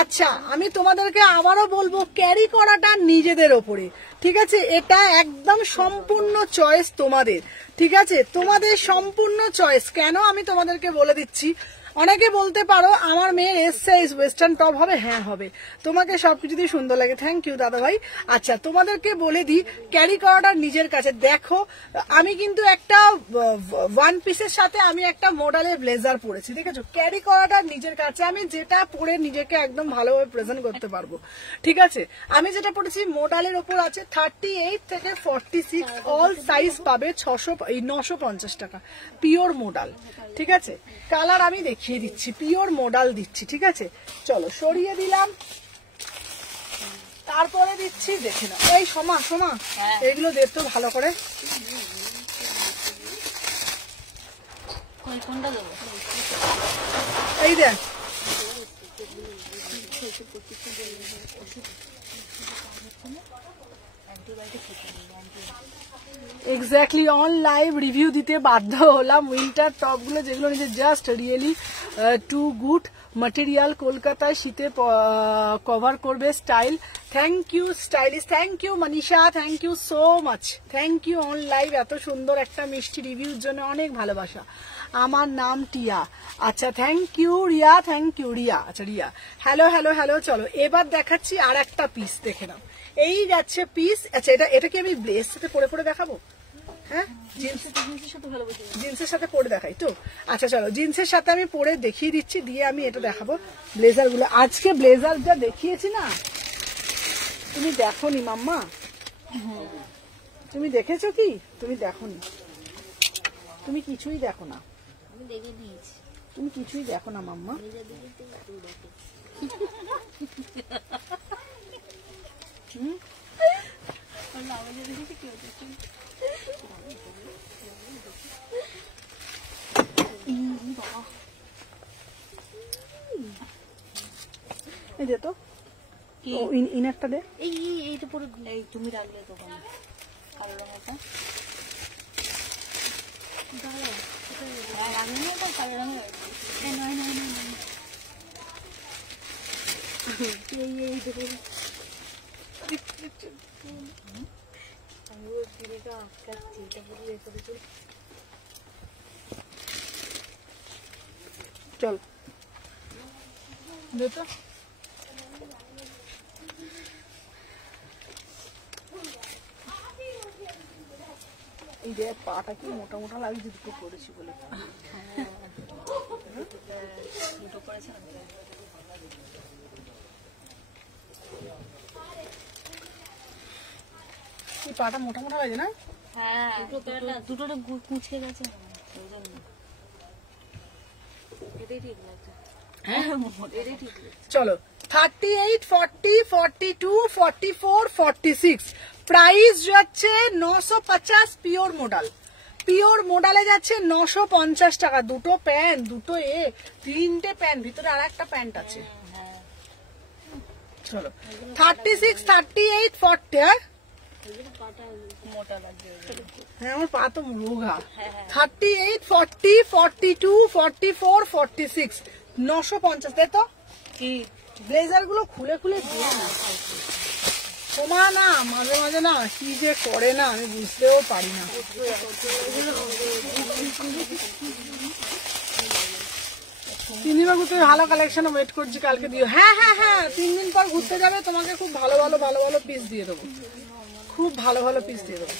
আচ্ছা, আমি তোমাদেরকে আবারও বলবো ক্যারি করাটা নিজেদের ওপরে, ঠিক আছে। এটা একদম সম্পূর্ণ চয়েস তোমাদের, ঠিক আছে, তোমাদের সম্পূর্ণ চয়েস। কেন আমি তোমাদেরকে বলে দিচ্ছি, অনেকে বলতে পারো আমার মেয়ের এস সাইজ ওয়েস্টার্ন টপ হবে, হ্যাঁ হবে, তোমাকে সবকিছু দিয়ে সুন্দর লাগে, থ্যাংক ইউ দাদা ভাই। আচ্ছা, তোমাদেরকে বলে দিই ক্যারি করাটা নিজের কাছে। দেখো আমি কিন্তু একটা ওয়ান পিসের সাথে আমি একটা মোডালের ব্লেজার পরেছি, দেখেছো, ক্যারি করাটা নিজের কাছে, আমি যেটা পরে নিজেকে একদম ভালোভাবে প্রেজেন্ট করতে পারবো, ঠিক আছে। আমি যেটা পরেছি মোডালের ওপর আছে 38 থেকে 46 অল সাইজ পাবে 950 টাকা, পিওর মোডাল, ঠিক আছে। কালার আমি দেখিয়ে দিচ্ছি, পিওর মোডাল দিচ্ছি, ঠিক আছে। চলো সরিয়ে দিলাম, তারপরে দিচ্ছি, দেখে নাও। এই সোমা এগুলো দেখতো ভালো করে, এই দেখ এক্স্যাক্টলি অন লাইভ রিভিউ দিতে বাধ্য হলাম। উইন্টার টপ গুলো যেগুলো নিচে just really too good material, কলকাতায় শীতে কভার করবে style. Thank you stylish, thank you Manisha, thank you so much, thank you on live এত সুন্দর একটা মিষ্টি রিভিউর জন্য, অনেক ভালোবাসা। আমার নাম টিয়া, আচ্ছা thank you Riya, thank you Riya, আচ্ছা রিয়া, হ্যালো হ্যালো হ্যালো। চলো এবার দেখাচ্ছি আর একটা পিস, দেখে নাও, এই যাচ্ছে পিস। আচ্ছা, এটা কি আমি ব্লেজ সাথে পরে দেখাবো? হ্যাঁ, জিন্সের সাথে পরে দেখাই তো। আচ্ছা চলো, জিন্সের সাথে আমি পরে দেখিয়ে দিচ্ছি, দিয়ে আমি এটা দেখাবো ব্লেজার গুলো। আজকে ব্লেজার যা দেখিয়েছি না, তুমি দেখোনি মাম্মা, তুমি দেখেছো কি? তুমি দেখোনি, তুমি কিছুই দেখো না, তুমি কিছুই দেখো না মাম্মা। এই দে তো, ইনারটা দে। এইটা পুরো এই তুমি রাখলে দোকানে কালো রঙটা রাখলে না, কালো রঙের নয় নয় নয় এই দেখো আমি ওর দিদিকে আটকাচ্ছি, এটা পুরো এ করে চল। চল দে তো। এই যে পাটা কি মোটা মোটা লাগছে দুটো করেছি বলে। দুটো করেছে না, এই পাটা মোটা মোটা লাগছে না? হ্যাঁ দুটোটা কুচকে গেছে, এটাই ঠিক লাগছে। হ্যাঁ এটাই ঠিক লাগছে। চলো 38, 40, 42, 44, 46 প্রাইস যাচ্ছে 950 পিওর মডেল। পিওর মডেলে যাচ্ছে 950 টাকা। দুটো প্যান্ট, দুটো তিনটে প্যান্ট, ভিতরে আর একটা প্যান্ট আছে। চলো 36, 38, 40 মোটা লাগছে। হ্যাঁ আমার পা তো রোগা। 38, 40, 42, 44, 46 950 তাই তো? কি ব্লেজার গুলো খুলে খুলে দিয়ে না তোমার না মাঝে মাঝে না কি যে করে না আমি বুঝতেও পারি না। তিনদিনবাবু তুমি ভালো কালেকশন ওয়েট করছি, কালকে দিও। হ্যাঁ হ্যাঁ হ্যাঁ 3 দিন পর ঘুরতে যাবে, তোমাকে খুব ভালো ভালো ভালো ভালো পিস দিয়ে দেবো, খুব ভালো ভালো পিস দিয়ে দেবো।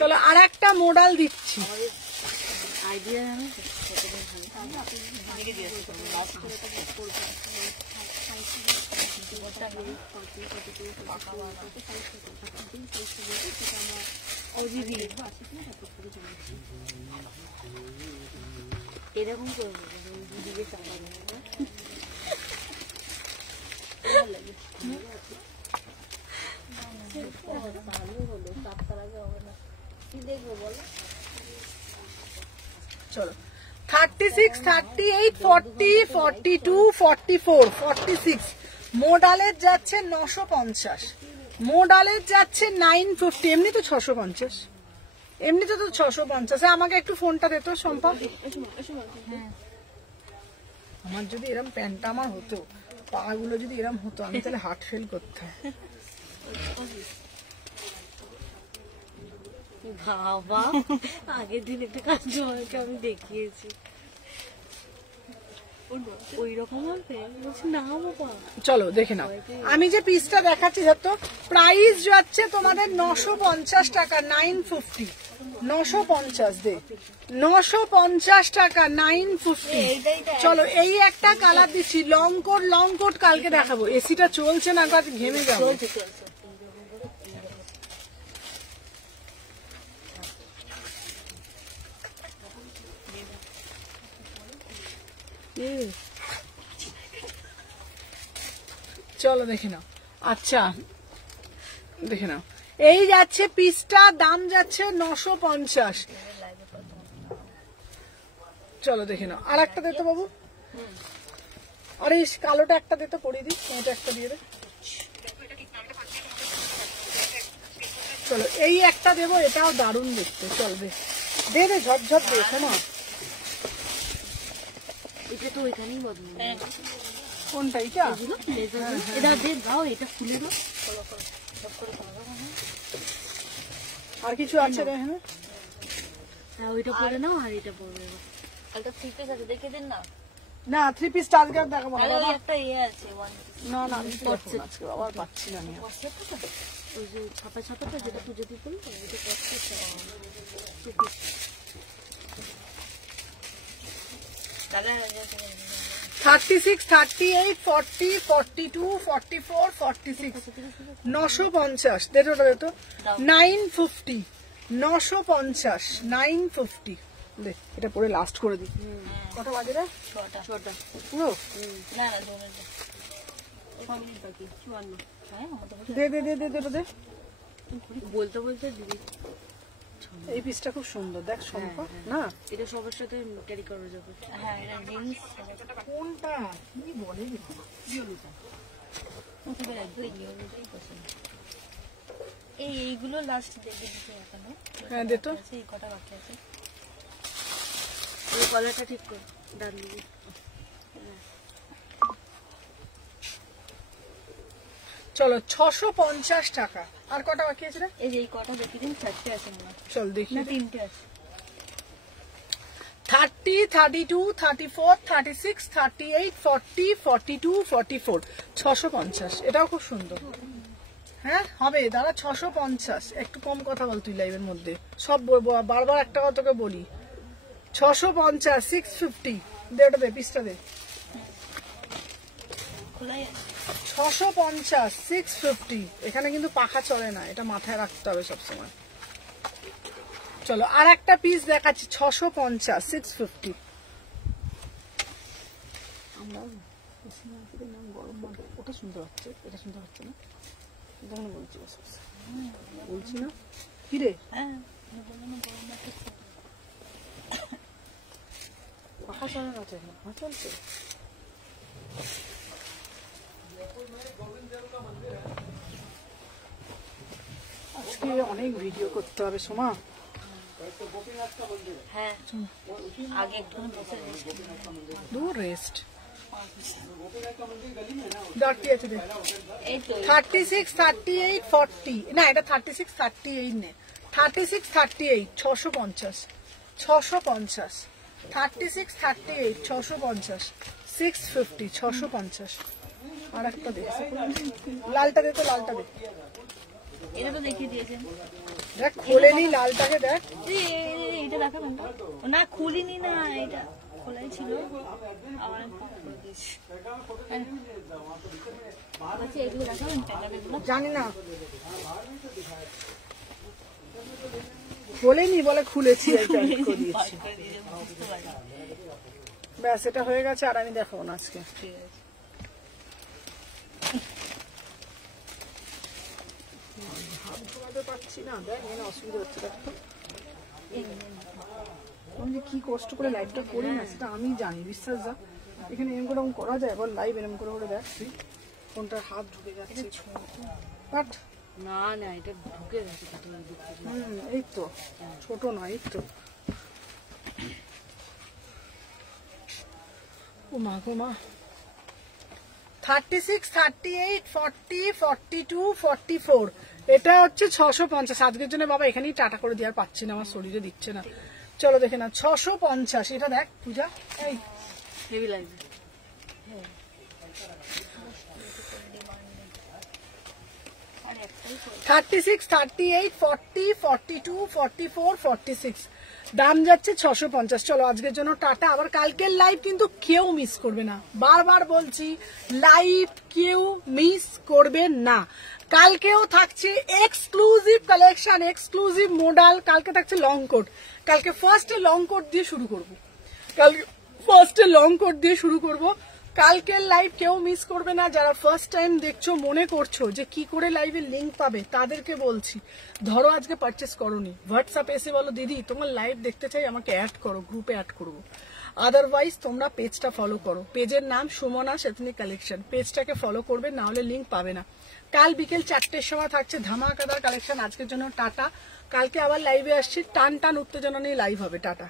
চলো আর একটা মডেল দিচ্ছি। আইডিয়া জানো এরকম করবো দুদিকে চাপা ভালো হলো, চাপতার আগে হবে না, কি দেখবো বলো? চলো 36, 38, 40, 42, 44, 46 মোডালের যাচ্ছে 950, মোডালের যাচ্ছে 950, এমনি তো 650, এমনিতে তো 650। আমাকে একটু ফোনটা দে তো শম্পা। আমার যদি এরম প্যান্টটা আমার হতো, পা গুলো যদি এরম হতো, আমি তাহলে হার্ট ফেল করতাম। বাবা আগের দিন একটা কাস্টমারকে আমি দেখিয়েছি, ওই রকম হবে বলছি না বাবা। চলো দেখে নাও, আমি যে পিসটা দেখাচ্ছি তো প্রাইস যাচ্ছে তোমাদের 950 টাকা, 950, 950 দে, 950 টাকা, 950। চলো এই একটা কালার দিচ্ছি, লং কোট কালকে দেখাবো। এসিটা চলছে না, কাজ ঘেমে যাবো। চলো দেখে নাও। আচ্ছা দেখে নাও, এই যাচ্ছে পিসটা, দাম যাচ্ছে 950। চলো দেখে নাও, আর একটা দে তো বাবু। আরে কালোটা একটা দে তো, পরিয়ে দিই, এটা একটা দিয়ে দে। চলো এই একটা দেবো, এটাও দারুণ দেখতে। চল দে দে দে, ঝটঝট দে শোনো। এটা তো ওইখানেই বদল কোনটা এটা? এটা দিয়ে দাও, এটা খুলে দাও। আর কিছু আছে রে? হ্যাঁ ওইটা পরে নাও, আর এটা পরে নাও। একটা থ্রি পিস আছে, দেখে দিন না। না 3 পিস টার্গেট দেখাবো না বাবা। একটা আছে না না আমি পাচ্ছি আজকে বাবা, পাচ্ছি না আমি। ওই যে ছাপা ছাপাটা যেটা পুজো দিয়ে করলো ওইটা করছে। 36, 38, 40, 42, 44, 46 950। দেতো দেতো 950, 950, 950 দে। এটা পরে লাস্ট করে দিই। কত বাজে রে? 6টা পুরো না না জোনের বাকি 54। হ্যাঁ দে দে দে দে দে দে। বলতে বলতে দিদি এই পিসটা খুব সুন্দর, দেখ সম্পা না? এটা সবার সাথে ক্যারি করা যাবে। হ্যাঁ, এটা জিন্স কোনটা কি বলে রে বাবা? এইগুলো লাস্ট দেখে দিতে এখনো। হ্যাঁ দে তো। এই কটা বাকি আছে। এই কলারটা ঠিক কর, ডালি। চলো 650 টাকা। আর কটা বাকি আছে রে? এই যে এই কটা দেখে দিন, 4টে আছে মনে হয়। চল দেখি। না 3টে আছে। 30, 32, 34, 36, 38, 40, 42, 44, 650। এটাও খুব সুন্দর। হ্যাঁ হবে দাদা, 650। একটু কম কথা বল তুই লাইভের মধ্যে, সব বারবার একটা কথা তোকে বলি। 650, 650। দে ওটা, দে পিসটা দে। খোলাই আছে। 650, 650। এখানে কিন্তু পাখা চলে না, এটা মাথায় রাখতে হবে সবসময়। চলো আর একটা পিস দেখাচ্ছি, 650, 650। আমরা গরম ওটা শুনতে পাচ্ছে, এটা শুনতে পাচ্ছে না? বলছি বলছি না কি রে? পাখা চলে না, চলছে। আজকে অনেক ভিডিও করতে হবে সোমা। হ্যাঁ, আগে একটু বসে দূর রেস্ট। আছে দেখ। এই তো 36, 38, 40। না এটা 36, 38 নে। 36, 38, 650, 650। 36, 38, 650, 650, 650। আর একটা দেখ, লালটা দে তো, লালটা দে। এটা তো দেখিয়ে দিয়েছেন। দেখ খোলে নি লালটাকে, দেখ। এইটা দেখাবেন না? খুলিনি না, এটা খোলাই ছিল, আবার খুলে দিয়েছি। আচ্ছা এগুলো দেখাবেন? জানি না, খোলেনি বলে খুলেছি। ব্যাস এটা হয়ে গেছে, আর আমি দেখাবো না আজকে। পাচ্ছি না, দেখ এখানে অসুবিধা হচ্ছে। দেখো আমি যে কি কষ্ট করে লাইভটা করি না, সেটা আমি জানি, বিশ্বাস যা। এখানে এরকম করে করা যায়, এবার লাইভ এরকম করে দেখ তুই কোনটার হাত ঢুকে যাচ্ছে। বাট না না, এটা ঢুকে গেছে। এই তো ছোট না, এই তো। ও মা গো মা। 36, 38, 40, 42, 44। এটা হচ্ছে 650। আজকের জন্য বাবা এখানেই টাটা করে দিয়ে আর পাচ্ছি না, আমার শরীরে দিচ্ছে না। চলো দেখে না, 650। এটা দেখ পূজা, এই হেভি লাগবে। 36, 38, 40, 42, 44, 46। দাম যাচ্ছে 650। চলো আজকের জন্য টাটা। আবার কালকের লাইভ কিন্তু কেউ মিস করবে না, বারবার বলছি, লাইভ কেউ মিস করবে না। কালকেও থাকছে এক্সক্লুসিভ কালেকশন, এক্সক্লুসিভ মডেল। কালকে থাকছে লং কোট। কালকে ফার্স্টে লং কোট দিয়ে শুরু করবো। কালকের লাইভ কেউ মিস করবে না। যারা ফার্স্ট টাইম দেখছো, মনে করছো যে কি করে লাইভের লিঙ্ক পাবে, তাদেরকে বলছি, ধরো আজকে পারচেস করোনি, হোয়াটসঅ্যাপ এসে বলো দিদি তোমার লাইভ দেখতে চাই, আমাকে অ্যাড করো, গ্রুপে অ্যাড করবো। আদারওয়াইজ তোমরা পেজটা ফলো করো। পেজের নাম সুমনা এথনিক কালেকশন। পেজটাকে ফলো করবে, না হলে লিঙ্ক পাবে না। কাল বিকেল 4টের সময় থাকছে ধামাকাদার কালেকশন। আজকের জন্য টাটা। কালকে আবার লাইভে আসছি, টান টান উত্তেজনা নিয়ে লাইভ হবে। টাটা।